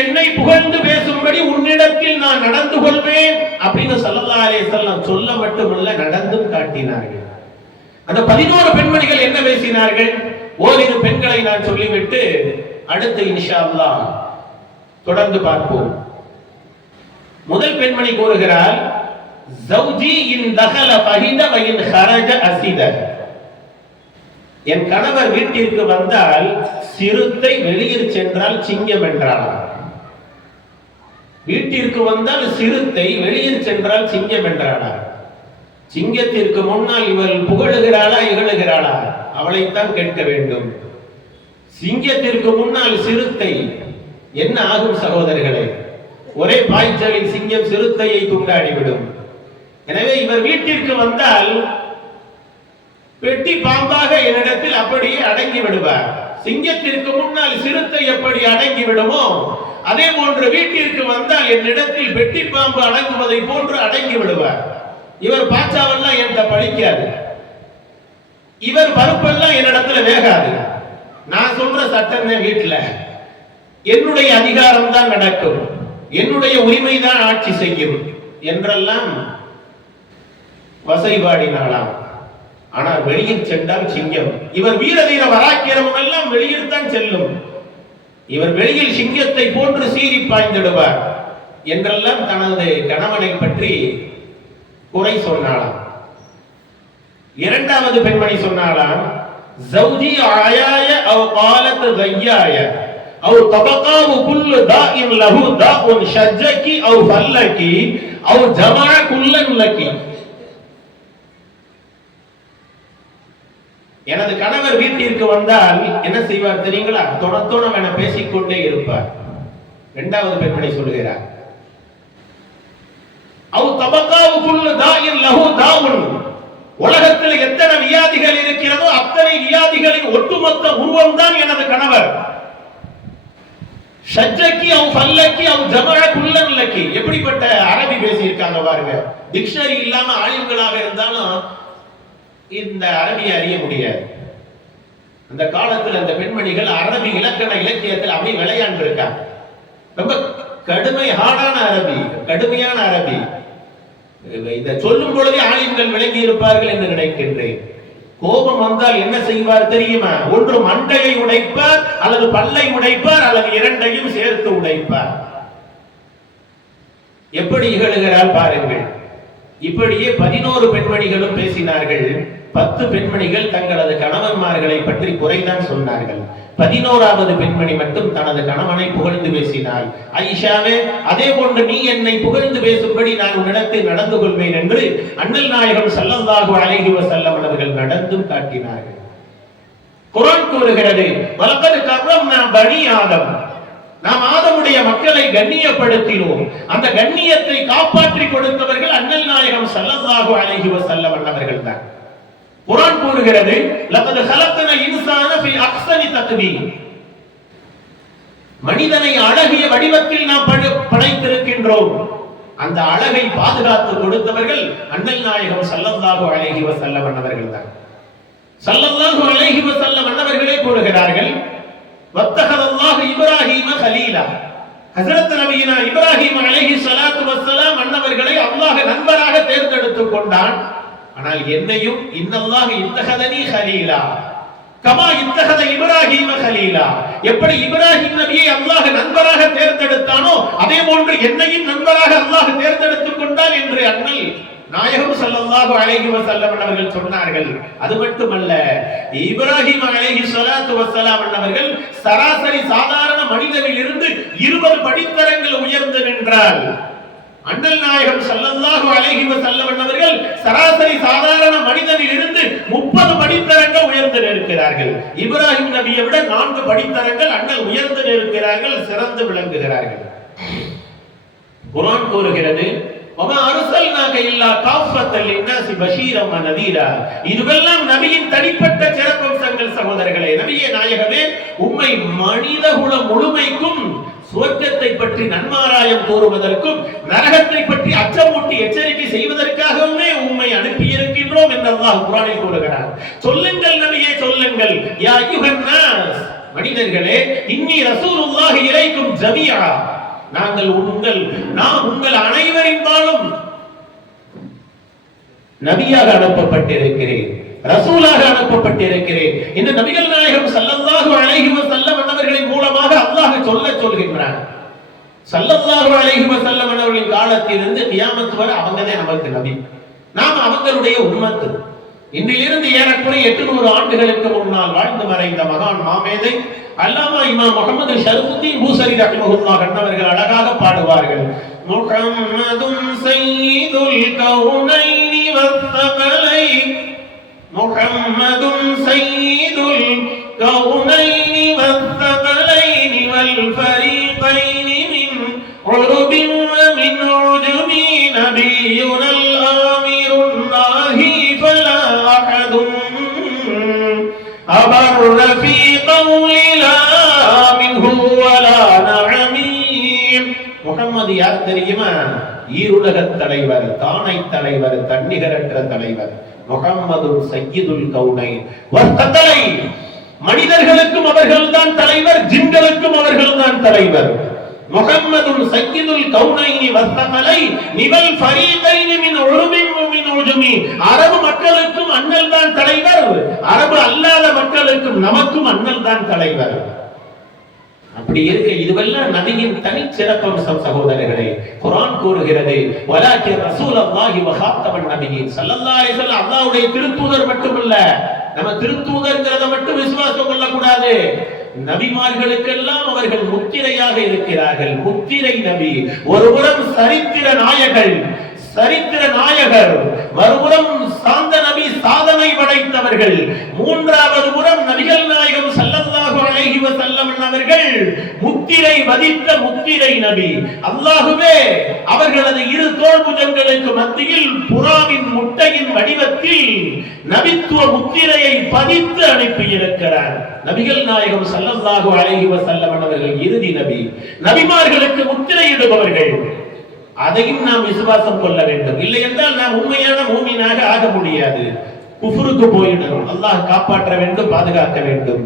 என்னை புகழ்ந்து பேசும்படி உன்னிடத்தில் நான் நடந்து கொள்வேன் அப்படின்னு ஸல்லல்லாஹு அலைஹி வஸல்லம் சொல்ல மட்டுமல்ல நடந்தும் காட்டினார்கள். அந்த 11 பெண்மணிகள் என்ன பேசினார்கள்? ஓரிரு பெண்களை நான் சொல்லிவிட்டு அடுத்து இன்ஷா அல்லாஹ் தொடர்ந்து பார்ப்போம். முதல் பெண்மணி கூறுகிறார், ஜௌஜி இன் தகல ஃபஹித வ இன் ஹரஜ அஸித, என் கணவர் வீட்டிற்கு வந்தால் சிறுத்தை, வெளியில் சென்றால் சிங்கம் என்றாளாம். வீட்டிற்கு வந்தால் சிறுத்தை, வெளியில் சென்றால் சிங்கம் என்றாளாம். சிங்கத்திற்கு முன்னால் இவள் புகழுகிறாளா இகழுகிறாளா? அவளைத்தான் கேட்க வேண்டும். சிங்கத்திற்கு முன்னால் சிறுத்தை, என்ன ஆகும் சகோதரர்களே? ஒரே பாய்ச்சலில் சிங்கம் சிறுத்தையை துண்டாடிவிடும். எனவே இவர் வீட்டிற்கு வந்தால் பெட்டி பாம்பாக என்னிடத்தில் அப்படியே அடங்கி விடுவார். சிங்கத்திற்கு முன்னால் சிறுத்தை எப்படி அடங்கி விடுமோ அதே போன்று வீட்டிற்கு வந்தால் என்னிடத்தில் பெட்டி பாம்பு அடங்குவதை போன்று அடங்கி விடுவார். இவர் பாச்சாவெல்லாம் என்கிட்ட பழிக்காது, இவர் பருப்பெல்லாம் என்னிடத்துல வேகாது, நான் சொல்ற சட்டம் தான் வீட்டுல, என்னுடைய அதிகாரம் தான் நடக்கும், என்னுடைய உரிமை தான் ஆட்சி செய்யும் என்றெல்லாம் வசைபாடினாளாம். ஆனால் வெளியில் சென்றால் சிங்கம். இவர் வீரதீர வராக்கிரமம் எல்லாம் வெளியில் தான் செல்லும், இவர் வெளியில் சிங்கத்தை போன்று சீறி பாய்ந்திடுவார் என்றெல்லாம் தனது கணவனை பற்றி குறை சொன்னாளாம். இரண்டாவது பெண்மணி சொன்னாளாம், ஜௌஜி ஆயாய அவ் காலத் கையாய அவ் தபகாவு குல்லு தாஇன் லஹு தாஉன் ஷஜ்ஜகி அவ் ஃபல்லகி அவ் ஜமா குல்லன் லகி, எனது கணவர் வீட்டிற்கு வந்தால் என்ன செய்வார் தெரியுங்களா? தொடத்தோட என பேசிக்கொண்டே இருப்பார். இரண்டாவது பெண்மணி சொல்கிறார், அவ் தபகாவு குல்லு தாஇன் லஹு தாஉன், உலகத்தில் எத்தனை வியாதிகள் இருக்கிறதோ அத்தனை வியாதிகளின் ஒட்டுமொத்த உருவம் தான் எனது கணவர். ஷஜ்ஜகி அவ் ஃபல்லகி அவ் ஜமா குல்லன் லகி, எப்படிப்பட்ட அரபி பேசி இருக்காங்க பாருங்க. டிக்ஷனரி இல்லாம ஆலிம்களாக இருந்தாலும் இந்த அரபியை அறிய முடியாது. அந்த காலத்தில் அந்த பெண்மணிகள் அரபி இலக்கண இலக்கியத்தில் அப்படி விளையாண்டு இருக்காங்க. ரொம்ப கடுமையான அரபி, கடுமையான அரபி. இதை சொல்லும் பொழுதே ஆலிம்கள் விளங்கி இருப்பார்கள் என்று நினைக்கின்றேன். கோபம் வந்தால் என்ன செய்வார் தெரியுமா? ஒன்று மண்டையை உடைப்பார், அல்லது பல்லை உடைப்பார், அல்லது இரண்டையும் சேர்த்து உடைப்பார். எப்படி இகழுகிறார் பாருங்கள். இப்படியே 11 பெண்மணிகளும் பேசினார்கள். 10 பெண்மணிகள் தங்களது கணவன்மார்களை பற்றி குறைதான் சொன்னார்கள். 11வது பெண்மணி மட்டும் தனது கணவனை புகழ்ந்து பேசினாள். ஆயிஷாவே, அதே போன்று நீ என்னை புகழ்ந்து பேசும்படி நான் உன்னிடத்தில் நடந்து கொள்வேன் என்று அண்ணல் நாயகம் ஸல்லல்லாஹு அலைஹி வஸல்லம் அவர்கள் நடந்தும் காட்டினார்கள். குர்ஆன் கூறுகிறது, வலகத் கர்ரம்னா பனி ஆதம், நாம் ஆதமுடைய மக்களை கண்ணியப்படுத்தினோம். அந்த கண்ணியத்தை காப்பாற்றி கொடுத்தவர்கள் அண்ணல் நாயகம் ஸல்லல்லாஹு அலைஹி வஸல்லம் அவர்கள் தான். குர்ஆன் கூறுகிறது, லகத் கலக்னல் இன்சான ஃபீ அஹ்ஸனி தக்வீம். மனிதனை அழகிய வடிவத்தில் நாம் படைத்திருக்கின்றோம். அந்த அழகை பாதுகாத்து கொடுத்தவர்கள் அண்ணல் நாயகம் ஸல்லல்லாஹு அலைஹி வஸல்லம் அவர்கள் தான். ஸல்லல்லாஹு அலைஹி வஸல்லம் அவர்களே கூறுகிறார்கள், வத்தஹதல்லாஹு இப்ராஹீம கலீலா. ஹஜ்ரத் நபியினா இப்ராஹிம் அலைஹி ஸலாத்து வஸ்ஸலாம் அன்னவர்களை அல்லாஹ் நண்பராக தேர்ந்தெடுத்துக் கொண்டான். ஆனால் என்னையும் இன்னல்லாஹு இத்தஹதனி கலீலா கமா இத்தஹத இப்ராஹிம கலீலா. எப்படி இப்ராஹிம் நபியை அல்லாஹ் நண்பராக தேர்ந்தெடுத்தானோ அதே போன்று என்னையும் நண்பராக அல்லாஹ் தேர்ந்தெடுத்துக் கொண்டான் என்று அண்ணல் நாயகம் ஸல்லல்லாஹு அலைஹி வஸல்லம் அவர்கள் சொன்னார்கள். அது மட்டுமல்ல, இப்ராஹிம் அலைஹி ஸலாத்து வஸ்ஸலாம் அவர்கள் சராசரி சாதாரண மனிதனில் இருந்து 20 படித்தரங்கள் உயர்ந்து நின்றார். அண்ணல் நாயகம் ஸல்லல்லாஹு அலைஹி வஸல்லம் அவர்கள் சராசரி சாதாரண மனிதனில் இருந்து 30 படித்தரங்கள் உயர்ந்து நிற்கிறார்கள். இப்ராஹிம் நபியை விட 4 படித்தரங்கள் அண்ணல் உயர்ந்து நிற்கிறார்கள், சிறந்து விளங்குகிறார்கள். குர்ஆன் கூறுகிறது, வமா அர்ஸல்னாக இல்லா காஃபத்தல் லின்னாஸி பஷீரன் வ நதீரா. இதுவெல்லாம் நபியின் தனிப்பட்ட சிறப்பம்சங்கள் சகோதரர்களே. நபியே நாயகமே, உம்மை மனிதகுலம் முழுமைக்கும் சுவர்க்கத்தை பற்றி நன்மாராயம் கூறுவதற்கும் நரகத்தை பற்றி அச்சமூட்டி எச்சரிக்கை செய்வதற்காகவே உம்மை அனுப்பி இருக்கின்றோம் என்று அல்லாஹ் குர்ஆனில் கூறுகிறார். சொல்லுங்கள் நபியே, சொல்லுங்கள், யா அய்யுஹன் நாஸ், மனிதர்களே, இன்னி ரசூலுல்லாஹி இலைக்கும் ஜமீஆ, நான் உங்கள் அனைவரின் பாலும் நபியாக அனுப்பப்பட்டிருக்கிறேன், ரசூலாக அனுப்பப்பட்டிருக்கிறேன். இந்த நபிகள் நாயகம் ஸல்லல்லாஹு அலைஹி வஸல்லம் அவர்களின் மூலமாக அல்லாஹ் சொல்கின்றான். ஸல்லல்லாஹு அலைஹி வஸல்லம் அவர்களின் காலத்திலிருந்து கியாமத் வரை அவங்கதான் நமக்கு நபி, நாம் அவங்களுடைய உம்மத்து. இன்றிலிருந்து ஏறக்குறைய 800 ஆண்டுகளுக்கு முன்னால் வாழ்ந்து மறைந்த மகான் மாமேதை அல்லாமா இமாம் முஹம்மது ஷரஃபுத்தீன் பூஸரி ரஹ்மத்துல்லாஹ் அவர்கள் அழகாக பாடுவார்கள், முஹம்மதுன் சய்யிதுல் கௌனைனி வஸ்ஸகலைன், முஹம்மதுன் சய்யிதுல் கௌனைனி வஸ்ஸகலைன் வல் ஃபரீகைனி மின் உருபின் வ மின் உஜுமி நபியுனல் ஆமிருன் நாஹி ஃபலா அஹதுன் அபர்ர ஃபீ கௌலி லா மின்ஹு வலா நஅமீம். முஹம்மது யார் தெரியுமா? ஈருலகத் தலைவர், தானை தலைவர், தன்னிகரற்ற தலைவர். முஹம்மது சய்யிதுல் கௌனைன் வஸ்ஸகலைன், மனிதர்களுக்கும் அவர்கள்தான் தலைவர், ஜின்களுக்கும் அவர்கள்தான் தலைவர். முஹம்மது சய்யிதுல் கௌனைன் வஸ்ஸகலைன் நிவல் ஃபரீகைன் மின் உருபின் வ மின் உஜுமி. அரபு மக்களுக்கும் அண்ணல் தான் தலைவர், அரபு அல்லாத மக்களுக்கும் நமக்கும் அண்ணல் தான் தலைவர். அப்படி இருக்க இதுவெல்லாம் நபியின் தனி சிறப்பம்சம் சகோதரர்களே. குர்ஆன் கூறுகிறது, வலாக்கி ரசூலுல்லாஹி வ காத்தமன் நபியின் ஸல்லல்லாஹு அலைஹி வஸல்லம் அல்லாஹ்வுடைய திருத்தூதர் மட்டுமல்ல. நம்ம திருத்தூதர்ங்கிறத மட்டும் விசுவாசம் கொள்ளக்கூடாது. நபிமார்களுக்கெல்லாம் அவர்கள் முத்திரையாக இருக்கிறார்கள். முத்திரை நபி, ஒருபுறம் சரித்திர நாயகர், மறுபுறம் சாந்த நபி, சாதனை படைத்தவர்கள். மூன்றாவது புறம் நபிகள் நாயகம் ஸல்லல்லாஹு அலைஹி வஸல்லம் அவர்கள் முத்திரை வதித்த முத்திரை நபி. அல்லாஹ்வே அவர்களது இரு தோள் புஜங்களுக்கு மத்தியில் புறாவின் முட்டையின் வடிவத்தில் நபித்துவ முத்திரையை பதித்து அனுப்பி இருக்கிறார். நபிகள் நாயகம் ஸல்லல்லாஹு அலைஹி வஸல்லம் அவர்கள் இறுதி நபி, நபிமார்களுக்கு முத்திரையிடுபவர்கள். அதையும் நாம் விசுவாசம் கொள்ள வேண்டும். இல்லை என்றால் நாம் உண்மையான மூமினாக ஆக முடியாது, குஃப்ருக்கு போயிடும். அல்லாஹ் காப்பாற்ற வேண்டும், பாதுகாக்க வேண்டும்.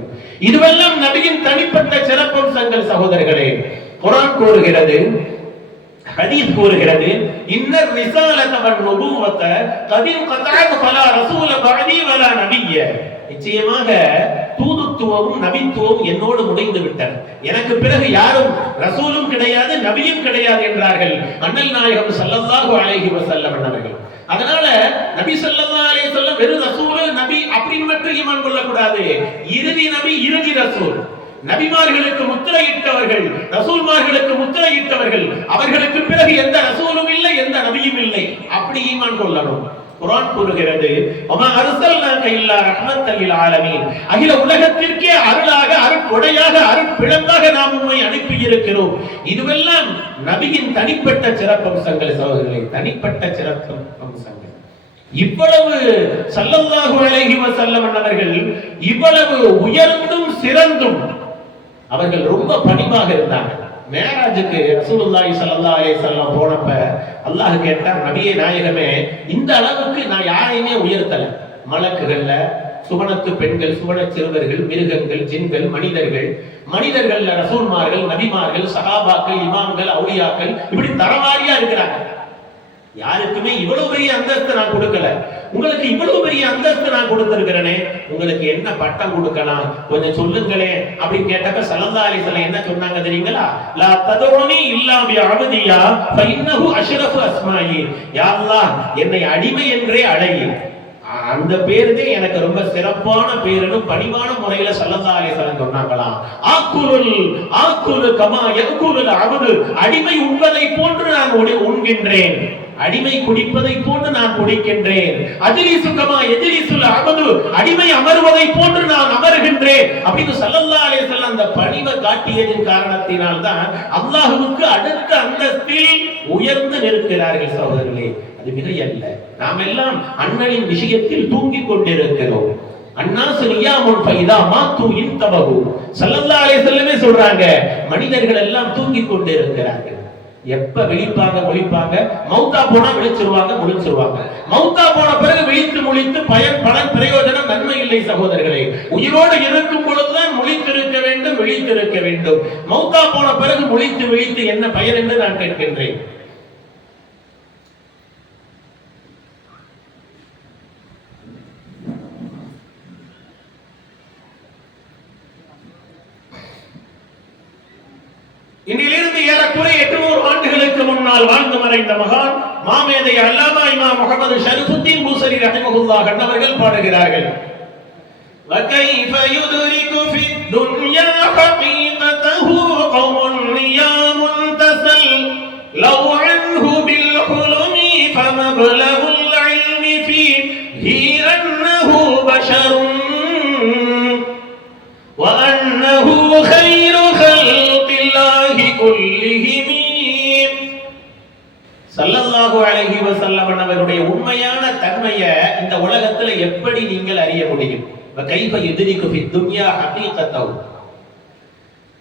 இதுவெல்லாம் நபியின் தனிப்பட்ட சிறப்பம்சங்கள் சகோதரர்களே. குர்ஆன் கூறுகிறது, ஹதீஸ் கூறுகிறது, இன்னர் ரிசாலத வன் நுபுவத கதின் கதஅத் ஃபலா ரசூல பஅதி வலா நபிய. நிச்சயமாக தூதுத்துவமும் நபித்துவமும் என்னோடு முடிந்து விட்டன, எனக்கு பிறகு யாரும் ரசூலும் கிடையாது, நபியும் கிடையாது என்றார்கள் அண்ணல் நாயகம் ஸல்லல்லாஹு அலைஹி வஸல்லம் அவர்கள். அதனால நபி ஸல்லல்லாஹு அலைஹி வஸல்லம் வெறும் ரசூல் நபி அப்படின்னு மட்டும் ஈமான் கொள்ளக்கூடாது. இறுதி நபி, இறுதி ரசூல். நபிமார்களுக்கு முத்திரையிட்டவர்கள், ரசூல்மார்களுக்கு முத்திரையிட்டவர்கள், அவர்களுக்கு பிறகு எந்த ரசூலும் இல்லை, எந்த நபியும் இல்லை, அப்படி ஈமான் கொள்ளணும். குர்ஆன் கூறுகிறது, வமா அர்ஸல்னாக இல்லா ரஹ்மத்தல் லில் ஆலமீன், அகில உலகத்திற்கே அருளாக, அருட்கொடையாக, அருட்பிழம்பாக நாம் உம்மை அனுப்பி இருக்கிறோம். இதுவெல்லாம் நபியின் தனிப்பட்ட சிறப்பம்சங்கள் சகோதரர்களே, தனிப்பட்ட சிறப்பம்சங்கள். இவ்வளவு ஸல்லல்லாஹு அலைஹி வஸல்லம் அவர்கள் இவ்வளவு உயர்ந்தும் சிறந்தும் அவர்கள் ரொம்ப பணிவாக இருந்தாங்க. மேராஜுக்கு ரசூலுல்லாஹி ஸல்லல்லாஹு அலைஹி வஸல்லம் போனப்ப அல்லாஹ் கேட்டார், நபியே நாயகமே, இந்த அளவுக்கு நான் யாரையுமே உயர்த்தல. மலக்குகள்ல சுவனத்து பெண்கள், சுவன சிறுவர்கள், மிருகங்கள், ஜின்கள், மனிதர்கள்ல ரசூல்மார்கள், நபிமார்கள், சஹாபாக்கள், இமாம்கள், அவுலியாக்கள், இப்படி தரவாரியா இருக்கிறாங்க. யாருக்குமே இவ்வளவு பெரிய அந்தஸ்து நான் கொடுக்கல, உங்களுக்கு இவ்வளவு பெரிய அந்தஸ்து நான் கொடுத்திருக்கிறேனே, உங்களுக்கு என்ன பட்டம் கொடுக்கலாம் கொஞ்சம் சொல்லுங்களே அப்படின்னு கேட்டப்ப ஸல்லல்லாஹு அலைஹி வஸல்லம் என்ன சொன்னாங்க தெரியுங்களா? லா ததுனி இல்லா பி அபதியா ஃபஇன்னஹு அஷ்ரஃபு அஸ்மாயி. யா அல்லாஹ், என்னை அடிமை என்றே அழை, அந்த பேருதே எனக்கு ரொம்ப சிறப்பான பேருன்னு பணிவான முறையில ஸல்லல்லாஹு அலைஹி வஸல்லம் சொன்னாங்களாம். ஆக்குல் கமா யகுலுல் அப்து, அடிமை உண்பதை போன்று நான் உண்கின்றேன், அடிமை குடிப்பதை போன்று நான் குடிக்கின்றேன். அஜ்லிசு கமா யஜ்லிசுல் அப்து, அடிமை அமர்வதை போன்று நான் அமர்கின்றேன் அப்படின்னு ஸல்லல்லாஹு அலைஹி வஸல்லம் அந்த பணிவை காட்டியதின் காரணத்தினால் தான் அல்லாஹ்வுக்கு அடுத்த அந்தஸ்தில் உயர்ந்து நிற்கிறார்கள். சகோதரர்களே, அது மிகையல்ல. நாம் எல்லாம் அண்ணனின் விஷயத்தில் தூங்கிக் கொண்டிருக்கிறோம். அன்னாசு நியாமுன் ஃபைதா மாத்து இன்தபஹு. ஸல்லல்லாஹு அலைஹி வஸல்லமே சொல்றாங்க, மனிதர்கள் எல்லாம் தூங்கிக் கொண்டிருக்கிறார்கள். எப்ப விழிப்பாங்க முழிப்பாங்க, மௌத்தா போனா விழிச்சிருவாங்க முழிச்சிருவாங்க. மௌத்தா போன பிறகு விழித்து முழித்து பலன் பிரயோஜனம் நன்மை இல்லை சகோதரர்களே. உயிரோடு இருக்கும் பொழுதுதான் முழித்திருக்க வேண்டும், விழித்திருக்க வேண்டும். மௌத்தா போன பிறகு முழித்து விழித்து என்ன பயன் என்று நான் கேட்கின்றேன். இன்றிலிருந்து ஏறக்குறைய 800 ஆண்டுகளுக்கு முன்னால் வாழ்ந்து மறைந்த மகான் மாமேதை அல்லாமா இமாம் முஹம்மது ஷரஃபுத்தீன் பூசரி ரஹிமஹுல்லாஹ் அவர்கள் பாடுகிறார்கள், وكيف يدرك في الدنيا حقيقته قوم نيام تسلوا عنه بالحلم فمبلغ العلم فيه أنه بشر وأنه خير خلق الله كلهم. ஸல்லல்லாஹு அலைஹி வஸல்லம் அவருடைய உண்மையான தன்மையை இந்த உலகத்துல எப்படி நீங்கள் அறிய முடியும்? وكيف يدرك في الدنيا حقيقته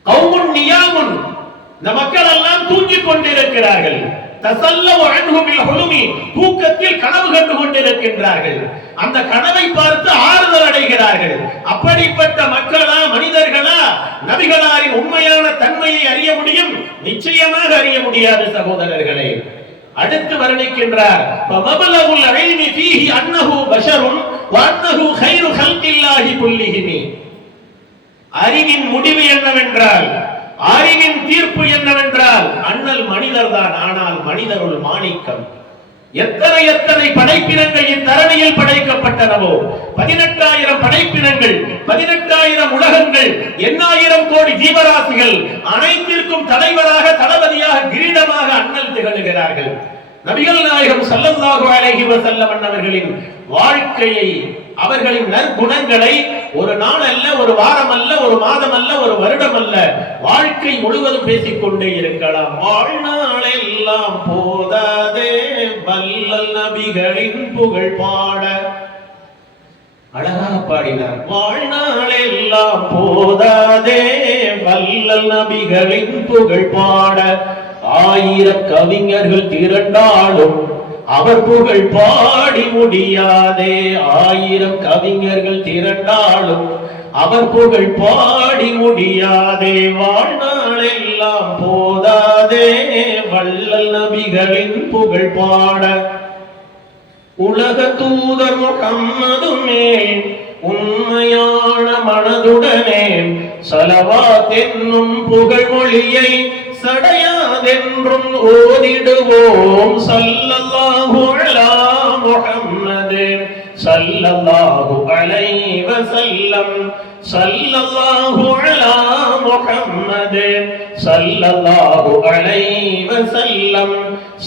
قوم نيام, இந்த மக்கள் எல்லாம் தூங்கிக் கொண்டிருக்கிறார்கள். தஸல்லவு அன்ஹு பில் ஹுலுமி, தூக்கத்தில் கனவு கண்டு கொண்டிருக்கின்றார்கள். அந்த கனவை பார்த்து ஆறுதல் அடைகிறார்கள். அப்படிப்பட்ட மக்களா மனிதர்களா நபிகளாரின் உண்மையான தன்மையை அறிய முடியும்? நிச்சயமாக அறிய முடியாது சகோதரர்களே. அடுத்து வர்ணிக்கின்றார், ஃபமபலகுல் இல்மி ஃபீஹி அன்னஹு பஷருன் வ அன்னஹு கைரு ஹல்கில்லாஹி குல்லிஹிம். அறிவின் முடிவு என்னவென்றால், அறிவின் தீர்ப்பு என்னவென்றால், அண்ணல் மனிதர்தான், ஆனால் மனிதருள் மாணிக்கம். எத்தனை எத்தனை படைப்பினங்கள் இத்தரணியில் படைக்கப்பட்டனவோ, 18,000 படைப்பினங்கள், 18,000 உலகங்கள், 8,000 கோடி ஜீவராசிகள் அனைத்திற்கும் தலைவராக, தளபதியாக, கிரீடமாக அண்ணல் திகழ்கிறார்கள். நபிகள் நாயகம் ஸல்லல்லாஹு அலைஹி வஸல்லம் அவர்களின் வாழ்க்கையை, அவர்களின் நற்குணங்களை ஒரு நாள் அல்ல, ஒரு வாரம் அல்ல, ஒரு மாதம் அல்ல, ஒரு வருடம் அல்ல, வாழ்க்கை முழுவதும் பேசிக்கொண்டே இருக்கலாம். வாழ்நாளெல்லாம் போதாதே வல்லல் நபிகளின் புகழ் பாட. அழகாக பாடினார், வாழ்நாளெல்லாம் போதாதே வல்லல் நபிகளின் புகழ் பாட. 1000 கவிஞர்கள் திரண்டாலும் அவர் புகழ் பாடி முடியாதே. 1000 கவிஞர்கள் திரண்டாலும் அவர் புகழ் பாடி முடியாதே. வாழ்நாளெல்லாம் போதாதே வல்லல் நபிகளின் புகழ் பாட. உலக தூதர் முஹம்மதுமே உண்மையான மனதுடனே ஸலவாத் என்னும் புகழ் மொழியை சடையாதென்றும் ஓதிடுவோம். ஸல்லல்லாஹு அலா முஹம்மது ஸல்லல்லாஹு அலைஹி வஸல்லம். ஸல்லல்லாஹு அலா முஹம்மது ஸல்லல்லாஹு அலைஹி வஸல்லம்.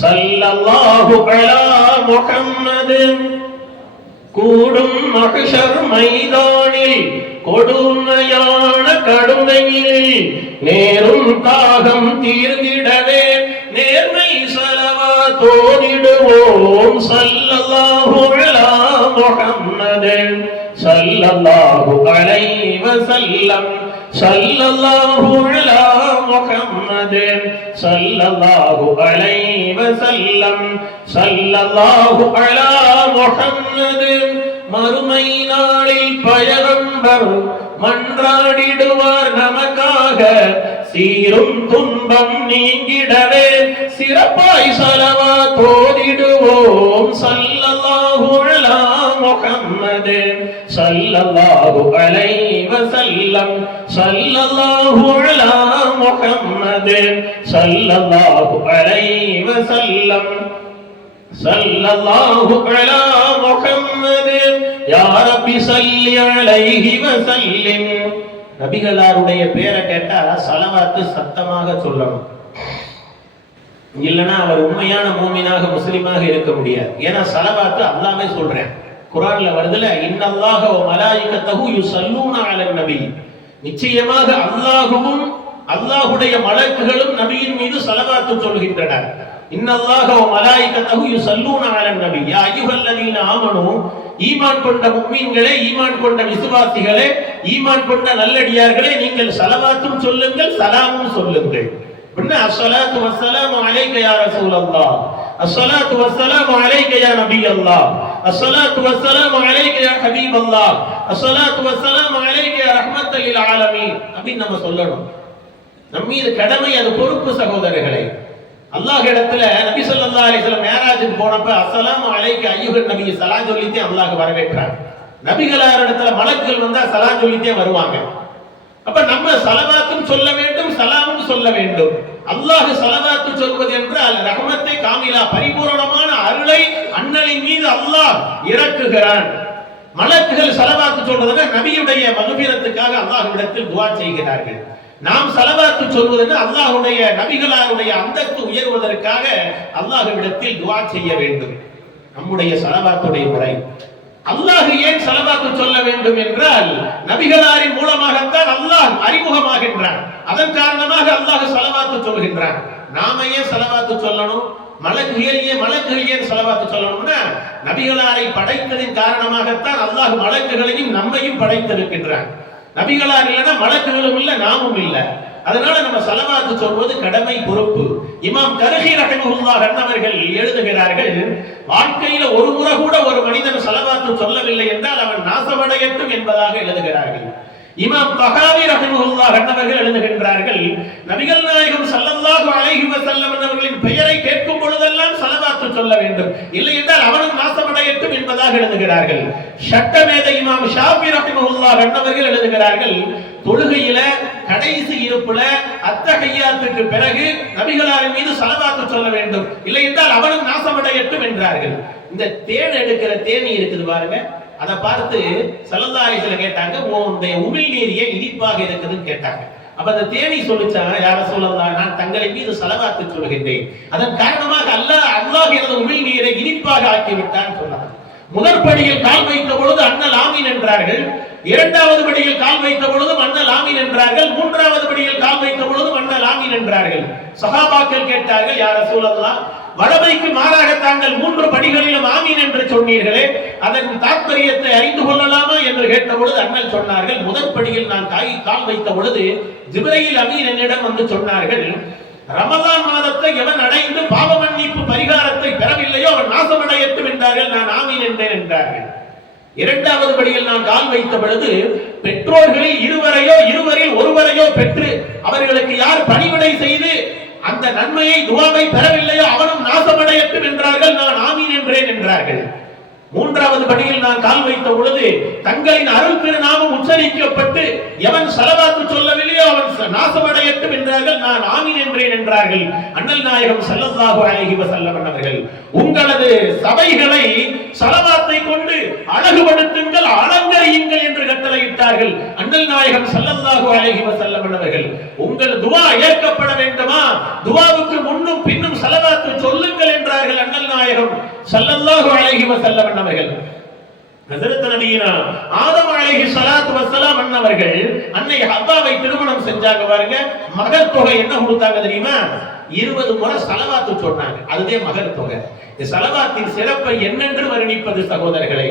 ஸல்லல்லாஹு அலா முஹம்மது. கூடும் மஹ்ஷர் மைதானில் கொடுமையான கடுமையில் நேரும் தாகம் தீர்ந்திடவே நேர்மை ஸலவாத் ஓதிடுவோம். ஸல்லல்லாஹு அலா முஹம்மது ஸல்லல்லாஹு அலைஹி வஸல்லம் ஸல்லல்லாஹு அலா முஹம்மது ஸல்லல்லாஹு அலைஹி வஸல்லம் ஸல்லல்லாஹு அலா முஹம்மது. மறுமை நாளில் பயகம்பர் மன்றாடிடுவார் நமக்காக, சீரும் துன்பம் நீங்கிடவே சிறப்பாய் ஸலவாத் ஓதிடுவோம். ஸல்லல்லாஹு அலா முஹம்மது ஸல்லல்லாஹு அலைஹி வஸல்லம் ஸல்லல்லாஹு அலா முஹம்மது ஸல்லல்லாஹு அலைஹி வஸல்லம் ஸல்லல்லாஹு அலா முஹம்மது யா ரப்பி ஸல்லி அலைஹி வஸல்லிம். நபிகளாருடைய பேரை கேட்டா ஸலவாத்து சத்தமாக சொல்லணும், இல்லனா அவர் உண்மையான மூமினாக முஸ்லிமாக இருக்க முடியாது. ஏன்னா ஸலவாத்து அல்லாஹ்வே சொல்றேன், குர்ஆன்ல வருதுல, இன்னல்லாஹ வ மலாயிகத்தஹு யுஸல்லூன அலன் நபி. நிச்சயமாக அல்லாஹ்வும் அல்லாஹ்வுடைய மலக்குகளும் நபியின் மீது ஸலவாத்து சொல்கின்றனர். இன்னல்லாஹ வ மலாயிகத்தஹு யுஸல்லூன அலன் நபி யா அய்யுஹல்லதீன ஆமனூ. ஈமான் கொண்ட முஃமின்களே, ஈமான் கொண்ட விசுவாசிகளே, ஈமான் கொண்ட நல்லடியார்களே, நீங்கள் ஸலவாத்தும் சொல்லுங்கள், சலாமும் சொல்லுங்கள். அஸ்ஸலாத்து வஸ்ஸலாமு அலைக யா ரசூலல்லாஹ், அஸ்ஸலாத்து வஸ்ஸலாமு அலைக யா நபியல்லாஹ், அஸ்ஸலாத்து வஸ்ஸலாமு அலைக யா ஹபீபல்லாஹ், அஸ்ஸலாத்து வஸ்ஸலாமு அலைக யா ரஹ்மத்தல் லில் ஆலமீன் அப்படி நம்ம சொல்லணும். நம்ம மீது கடமை, அது பொறுப்பு சகோதரர்களே. அல்லாஹ் இடத்துல நபி ஸல்லல்லாஹு அலைஹி வஸல்லம் மேராஜுக்கு போனப்ப அஸ்ஸலாமு அலைக அய்யுஹன் நபி ஸலாம் சொல்லிட்டே அல்லாஹ் வரவேற்றார். நபிகளார் இடத்துல மலக்குகள் வந்தா சலாம் சொல்லிட்டே வருவாங்க. அப்ப நம்ம ஸலவாத்தும் சொல்ல வேண்டும், சலாமும் சொல்ல வேண்டும். அல்லாஹ் ஸலவாத்து சொல்வது என்றால் ரஹ்மத்தை காமிலா, பரிபூரணமான அருளை அண்ணலின் மீது அல்லாஹ் இறக்குகிறான். மலக்குகள் ஸலவாத்து சொல்றதுன்னா நபியுடைய மக்ஃபிரத்துக்காக அல்லாஹ்விடத்தில் துஆ செய்கிறார்கள். நாம் ஸலவாத்து சொல்வதுன்னா அல்லாஹ்வுடைய நபிகளாருடைய அந்தஸ்து உயர்வதற்காக அல்லாஹ்விடத்தில் துஆ செய்ய வேண்டும். நம்முடைய ஸலவாத்துடைய முறை. அல்லாஹ் ஏன் ஸலவாத்து சொல்ல வேண்டும் என்றால் நபிகளாரின் மூலமாகத்தான் அல்லாஹ் அறிமுகமாகின்றான். அதன் காரணமாக அல்லாஹ் ஸலவாத்து சொல்கின்றான். நாம ஏன் ஸலவாத்து சொல்லணும்? மலக்குகள் ஏன் ஸலவாத்து சொல்லணும்னா நபிகளாரை படைத்ததின் காரணமாகத்தான் அல்லாஹ் மலக்குகளையும் நம்மையும் படைத்திருக்கின்றான். நபிகளார் இல்லைன்னா மலக்குகளும் இல்லை, நாமும் இல்லை. அதனால நம்ம ஸலவாத்து சொல்வது கடமை, பொறுப்பு. இமாம் கர்ஹி ரஹிமஹுல்லாஹ் அவர்கள் எழுதுகிறார்கள், வாழ்க்கையில ஒரு முறை கூட ஒரு மனிதன் ஸலவாத்து சொல்லவில்லை என்றால் அவன் நாசமடையட்டும் என்பதாக எழுதுகிறார்கள். இமாம் தஹாவி ரஹிமஹுல்லாஹ் அவர்கள் எழுதுகின்றார்கள், நபிகள் நாயகம் ஸல்லல்லாஹு அலைஹி வஸல்லம் அவர்களின் பெயரை கேட்கும் பொழுதெல்லாம் ஸலவாத்து சொல்ல வேண்டும், இல்லை என்றால் அவனும் நாசமடையட்டும் என்பதாக எழுதுகிறார்கள். சட்டமேதை இமாம் ஷாஃபி ரஹிமஹுல்லாஹ் அவர்கள் எழுதுகிறார்கள், தொழுகையில கடைசி இருப்புல அத்தஹிய்யாத்துக்கு பிறகு நபிகளாரின் மீது ஸலவாத்து சொல்ல வேண்டும், இல்லை என்றால் அவனும் நாசமடையட்டும் என்றார்கள். இந்த தேன் எடுக்கிற தேனி இருக்குது பாருங்க, அதை பார்த்து ஸல்லல்லாஹு அலைஹி வஸல்லம் கேட்டாங்க, உன்னுடைய உமிழ்நீர் ஏன் இனிப்பாக இருக்குதுன்னு கேட்டாங்க. அப்ப அந்த தேனி சொல்லுச்சா, யா ரசூலல்லாஹ், நான் தங்களின் மீது ஸலவாத்து சொல்கின்றேன், அதன் காரணமாக அல்லாஹ் எனது உமிழ்நீரை இனிப்பாக ஆக்கிவிட்டான் சொன்னார். முதற் படியில் கால் வைத்த பொழுது அண்ணல் ஆமீன் என்றார்கள், இரண்டாவது படியில் கால் வைத்த பொழுதும் அண்ணல் ஆமீன் என்றார்கள், மூன்றாவது படியில் கால் வைத்த பொழுதும் அண்ணல் ஆமீன் என்றார்கள். சஹாபாக்கள் கேட்டார்கள், யா ரசூலல்லாஹ், வளமைக்கு மாறாக தாங்கள் 3 படிகளிலும் ஆமீன் என்று சொன்னீர்களே, அதன் தாற்பயத்தை அறிந்து கொள்ளலாமா என்று கேட்ட பொழுது அண்ணல் சொன்னார்கள், முதற் படியில் நான் கால் வைத்த பொழுது ஜிப்ரீல் அமீன் என்னிடம் வந்து சொன்னார்கள், ரமலான் மாதத்தை எவன் அடைந்து பாவ மன்னிப்பு பரிகாரத்தை பெறவில்லையோ அவன் நாசமடையட்டும் என்றார்கள், நான் ஆமீன் என்றேன் என்றார்கள். இரண்டாவது படியில் நான் கால் வைத்த பொழுது பெற்றோர்களில் இருவரில் ஒருவரையோ பெற்று அவர்களுக்கு யார் பணிவிடை செய்து அந்த நன்மையை துஆவை பெறவில்லையோ அவனும் நாசமடையட்டும் என்றார்கள், நான் ஆமீன் என்றேன் என்றார்கள். மூன்றாவது படியில் நான் கால் வைத்த பொழுது தங்களின் அருள் திருநாமம் உச்சரிக்கப்பட்டு எவன் ஸலவாத்து சொல்லவில்லையோ அவன் நாசமடையட்டும் என்றார்கள், நான் ஆமீன் என்றேன் என்றார்கள். அண்ணல் நாயகம் ஸல்லல்லாஹு அலைஹி வஸல்லம் அவர்கள், உங்களது சபைகளை ஸலவாத்தை கொண்டு அழகுபடுத்துங்கள், அலங்கரியுங்கள் என்று கட்டளையிட்டார்கள். அண்ணல் நாயகம் ஸல்லல்லாஹு அலைஹி வஸல்லம் அவர்கள், உங்கள் துஆ ஏற்கப்பட வேண்டுமா, துஆவுக்கு முன்னும் பின்னும் ஸலவாத்து சொல்லுங்கள் என்றார்கள். அண்ணல் நாயகம் ஸல்லல்லாஹு அலைஹி வஸல்லம் அவர்கள். ஹஜ்ரத் நபியினா ஆதம் அலைஹி ஸலாத்து வஸ்ஸலாம் அன்னவர்கள் அன்னை ஹவ்வாவை திருமணம் செஞ்சாங்க பாருங்க. மகர் தொகை என்ன கொடுத்தாங்க தெரியுமா? 20 முறை ஸலவாத்து சொன்னாங்க. அதுவே மகர் தொகை. ஸலவாத்தின் சிறப்பை என்னென்று வர்ணிப்பது சகோதரர்களே?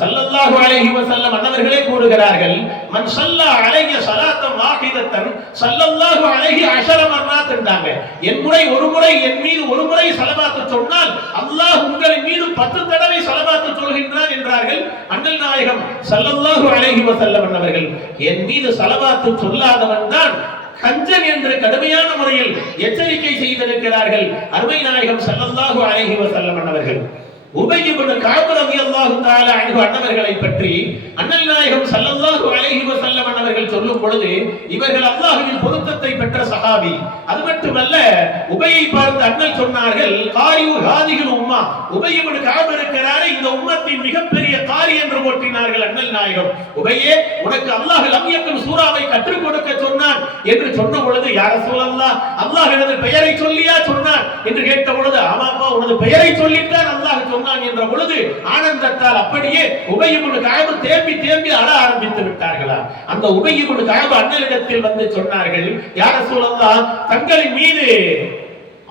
ஸல்லல்லாஹு அலைஹி வஸல்லம் அன்னவர்களே கூறுகிறார்கள், மன் ஸல்லா அலைஹி ஸலாத்தன் வாஹிதத்தன் ஸல்லல்லாஹு அலைஹி அஷர மர்ராத் என்றாங்க. ஒரு முறை என் மீது ஒரு முறை ஸலவாத்து சொன்னால் அல்லாஹ் உங்களின் மீது 10 தடவை ஸலவாத்து சொல்கின்றான் என்றார்கள் அண்ணல் நாயகம் ஸல்லல்லாஹு அலைஹி வஸல்லம் அன்னவர்கள். என் மீது ஸலவாத்து சொல்லாதவன் தான் கஞ்சன் என்று கடுமையான முறையில் எச்சரிக்கை செய்திருக்கிறார்கள் அருமை நாயகம் ஸல்லல்லாஹு அலைஹி வஸல்லம் அன்னவர்கள். உபய் இப்னு கஅப் ரலியல்லாஹு தஆலா அன்ஹு அன்னவர்களை பற்றி அண்ணல் நாயகம் ஸல்லல்லாஹு அலைஹி வஸல்லம் அன்னவர்கள் சொல்லும் பொழுது, இவர்கள் அல்லாஹ்வின் பொருத்தத்தை பெற்ற சஹாபி. அது மட்டுமல்ல, உபையை பார்த்து அண்ணல் சொன்னார்கள், காரியு ஹாதிஹில் உம்மா, உபய் இப்னு கஅப் இருக்கிறாரே இந்த உம்மத்தின் மிகப்பெரிய காரி என்று போற்றினார்கள் அண்ணல் நாயகம். உபையே, உனக்கு அல்லாஹ் லம் யக்குன் சூராவை கற்றுக் கொடுக்க சொன்னான் என்று சொன்ன பொழுது, யா ரசூலல்லாஹ், அல்லாஹ் எனது பெயரை சொல்லியா சொன்னான் என்று கேட்ட பொழுது, ஆமாப்பா உனது பெயரை சொல்லித்தான் அல்லாஹ் சொன்னான் என்ற பொழுது ஆனந்தத்தால் அப்படியே உபய் இப்னு கஅப் தேம்பி அழ ஆரம்பித்து விட்டார்களா. அந்த உபய் இப்னு கஅப் அண்ணலிடத்தில் வந்து சொன்னார்கள், யா ரசூலல்லாஹ், தங்களின் மீது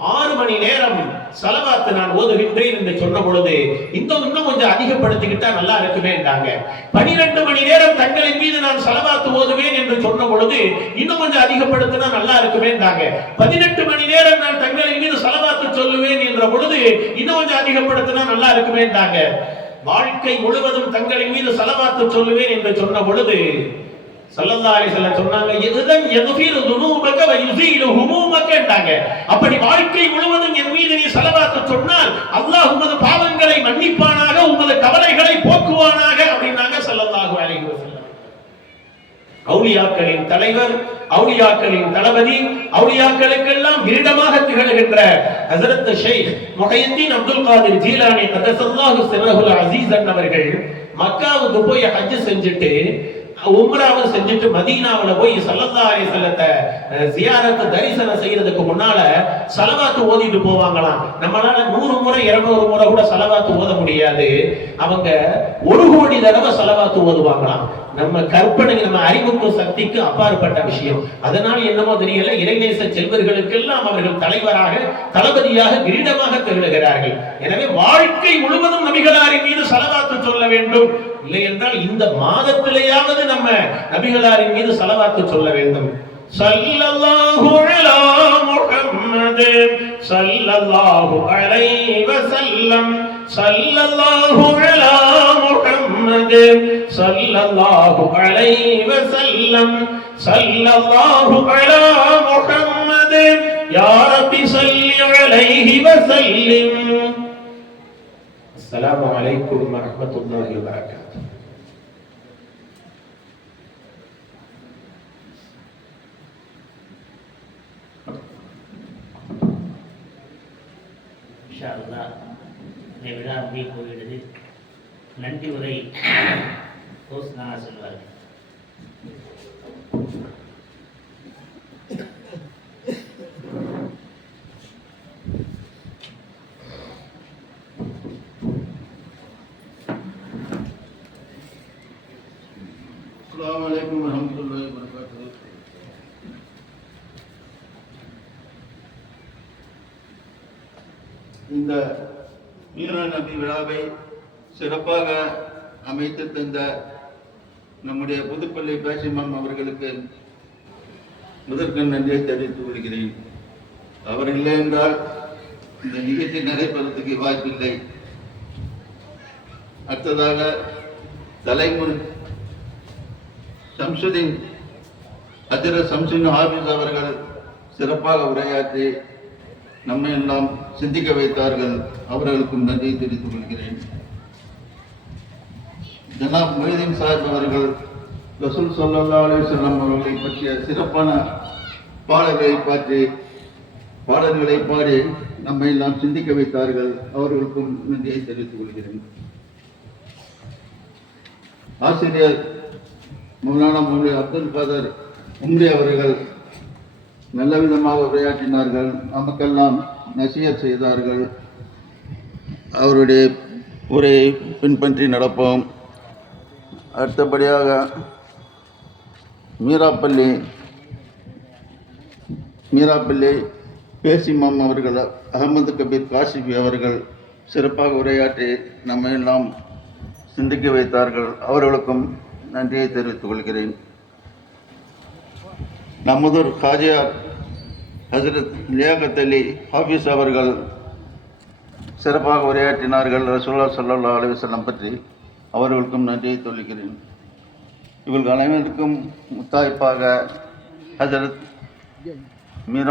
6 மணி நேரம் ஸலவாத் நான் ஓதுகின்றேன் என்று சொன்ன பொழுது, இன்னும் கொஞ்சம் அதிகப்படுத்திக்கிட்டா நல்லா இருக்குமே என்றாங்க. 12 மணி நேரம் தங்களின் மீது நான் ஸலவாத் ஓதுவேன் என்று சொன்ன பொழுது, இன்னும் கொஞ்சம் அதிகப்படுத்தினா நல்லா இருக்குமே என்றாங்க. 18 மணி நேரம் நான் தங்களின் மீது ஸலவாத் சொல்லுவேன் என்ற பொழுது, இன்னும் கொஞ்சம் அதிகப்படுத்தினா நல்லா இருக்குமே என்றாங்க. வாழ்க்கை முழுவதும் தங்களின் மீது ஸலவாத் சொல்லுவேன் என்று சொன்ன பொழுது ஸல்லல்லாஹு அலைஹி வஸல்லம் சொன்னாங்க, இதுதான் யக்ஃபிரு துனூபக வ யுஸீலு ஹுமூமக என்றாங்க. அப்படி வாழ்க்கை முழுவதும் என் மீது நீ ஸலவாத் சொன்னால் அல்லாஹ் உமது பாவங்களை மன்னிப்பானாக, உமது கவலைகளை போக்குவானாக அப்படினாங்க ஸல்லல்லாஹு அலைஹி வஸல்லம். அவுலியாக்களின் தலைவர், அவுலியாக்களின் தளபதி, அவுலியாக்களுக்கெல்லாம் கிரீடமாக திகழ்கின்ற ஹஜ்ரத் ஷைக் முஹையத்தீன் அப்துல் காதிர் ஜீலானி கதஸல்லாஹு சிர்ரஹுல் அஸீஸ் அவர்கள் மக்காவுக்கு போய் ஹஜ் செஞ்சுட்டு உம்ராவை செஞ்சுட்டு மதீனாவுல போய் ஸல்லல்லாஹு அலைஹி வஸல்லத்தை ஜியாரத் தரிசனம் செய்யறதுக்கு முன்னால ஸலவாத் ஓதிட்டு போவாங்களாம். நம்மளால 100 முறை 200 முறை கூட ஸலவாத் ஓத முடியாது. அவங்க 1 கோடி தடவை ஸலவாத் ஓதுவாங்களாம். நம்ம கற்பனை, நம்ம அறிவுக்கு சக்திக்கு அப்பாற்பட்ட விஷயம். அதனால் என்னமோ தெரியல, இறைநேச செல்வர்களுக்கெல்லாம் அவர்கள் தலைவராக, தளபதியாக, கிரீடமாக திகழ்கிறார்கள். எனவே வாழ்க்கை முழுவதும் நபிகளாரின் மீது ஸலவாத் சொல்ல வேண்டும். இல்லை என்றால் இந்த மாதத்திலேயாவது நம்ம நபிகளாரின் மீது ஸலவாத் சொல்ல வேண்டும். ஸல்லல்லாஹு அலா முஹம்மத் ஸல்லல்லாஹு அலைஹி வஸல்லம் ஸல்லல்லாஹு அலா முஹம்மத் ஸல்லல்லாஹு அலைஹி வஸல்லம் ஸல்லல்லாஹு அலா முஹம்மத் யா ரப்பி ஸல்லி அலைஹி வஸல்லிம். அஸ்ஸலாமு அலைக்கும் வரஹ்மத்துல்லாஹி வபரகாத்துஹு. இன்ஷா அல்லாஹ் இந்த விழா அப்படியே போகிறது. நன்றி உரை ஹோஸ்னா சொல்வார்கள். அஸ்ஸலாமு அலைக்கும் வரஹ்மத்துல்லாஹி வபரகாத்துஹு. இந்த மீலாது நபி விழாவை சிறப்பாக அமைத்து தந்த நம்முடைய புதுப்பள்ளி பேசிமாம் அவர்களுக்கு முதற்கண் நன்றியை தெரிவித்துக் கொள்கிறேன். அவர் இல்லை என்றால் இந்த நிகழ்ச்சி நடைபெறத்துக்கு வாய்ப்பில்லை. அடுத்ததாக தலைமுறை ஷம்சுதீன் ஹஜ்ரத் ஷம்சுதீன் ஹாஃபிஸ் அவர்கள் சிறப்பாக உரையாற்றி நம்மை எல்லாம் சிந்திக்க வைத்தார்கள். அவர்களுக்கும் நன்றியை தெரிவித்துக் கொள்கிறேன். ஜனாப் மொய்தீன் சாஹிப் அவர்கள் ரசூல் ஸல்லல்லாஹு அலைஹி வஸல்லம் அவர்களை பற்றிய சிறப்பான பாடல்களை பாடி நம்மை எல்லாம் சிந்திக்க வைத்தார்கள். அவர்களுக்கும் நன்றியை தெரிவித்துக் கொள்கிறேன். ஆசிரியர் மௌலானா மௌலவி அப்துல் காதர் உம்ரி அவர்கள் நல்ல விதமாக உரையாற்றினார்கள். நமக்கெல்லாம் நசியத் செய்தார்கள். அவருடைய உரையை பின்பற்றி நடப்போம். அடுத்தபடியாக மீராப்பள்ளி பேசிமாம் அவர்கள், அகமது கபீர் காசிபி அவர்கள் சிறப்பாக உரையாற்றி நம்மை எல்லாம் சிந்திக்க வைத்தார்கள். அவர்களுக்கும் நன்றியை தெரிவித்துக் கொள்கிறேன். நமதூர் ஹாஜியா ஹசரத் லியாகத் அலி ஹாஃபிஸ் அவர்கள் சிறப்பாக உரையாற்றினார்கள் ரசூலுல்லாஹி ஸல்லல்லாஹு அலைஹி வஸல்லம் பற்றி. அவர்களுக்கும் நன்றியை சொல்கிறேன். இவர்கள் அனைவருக்கும் முத்தாய்ப்பாக ஹஜரத் மீரா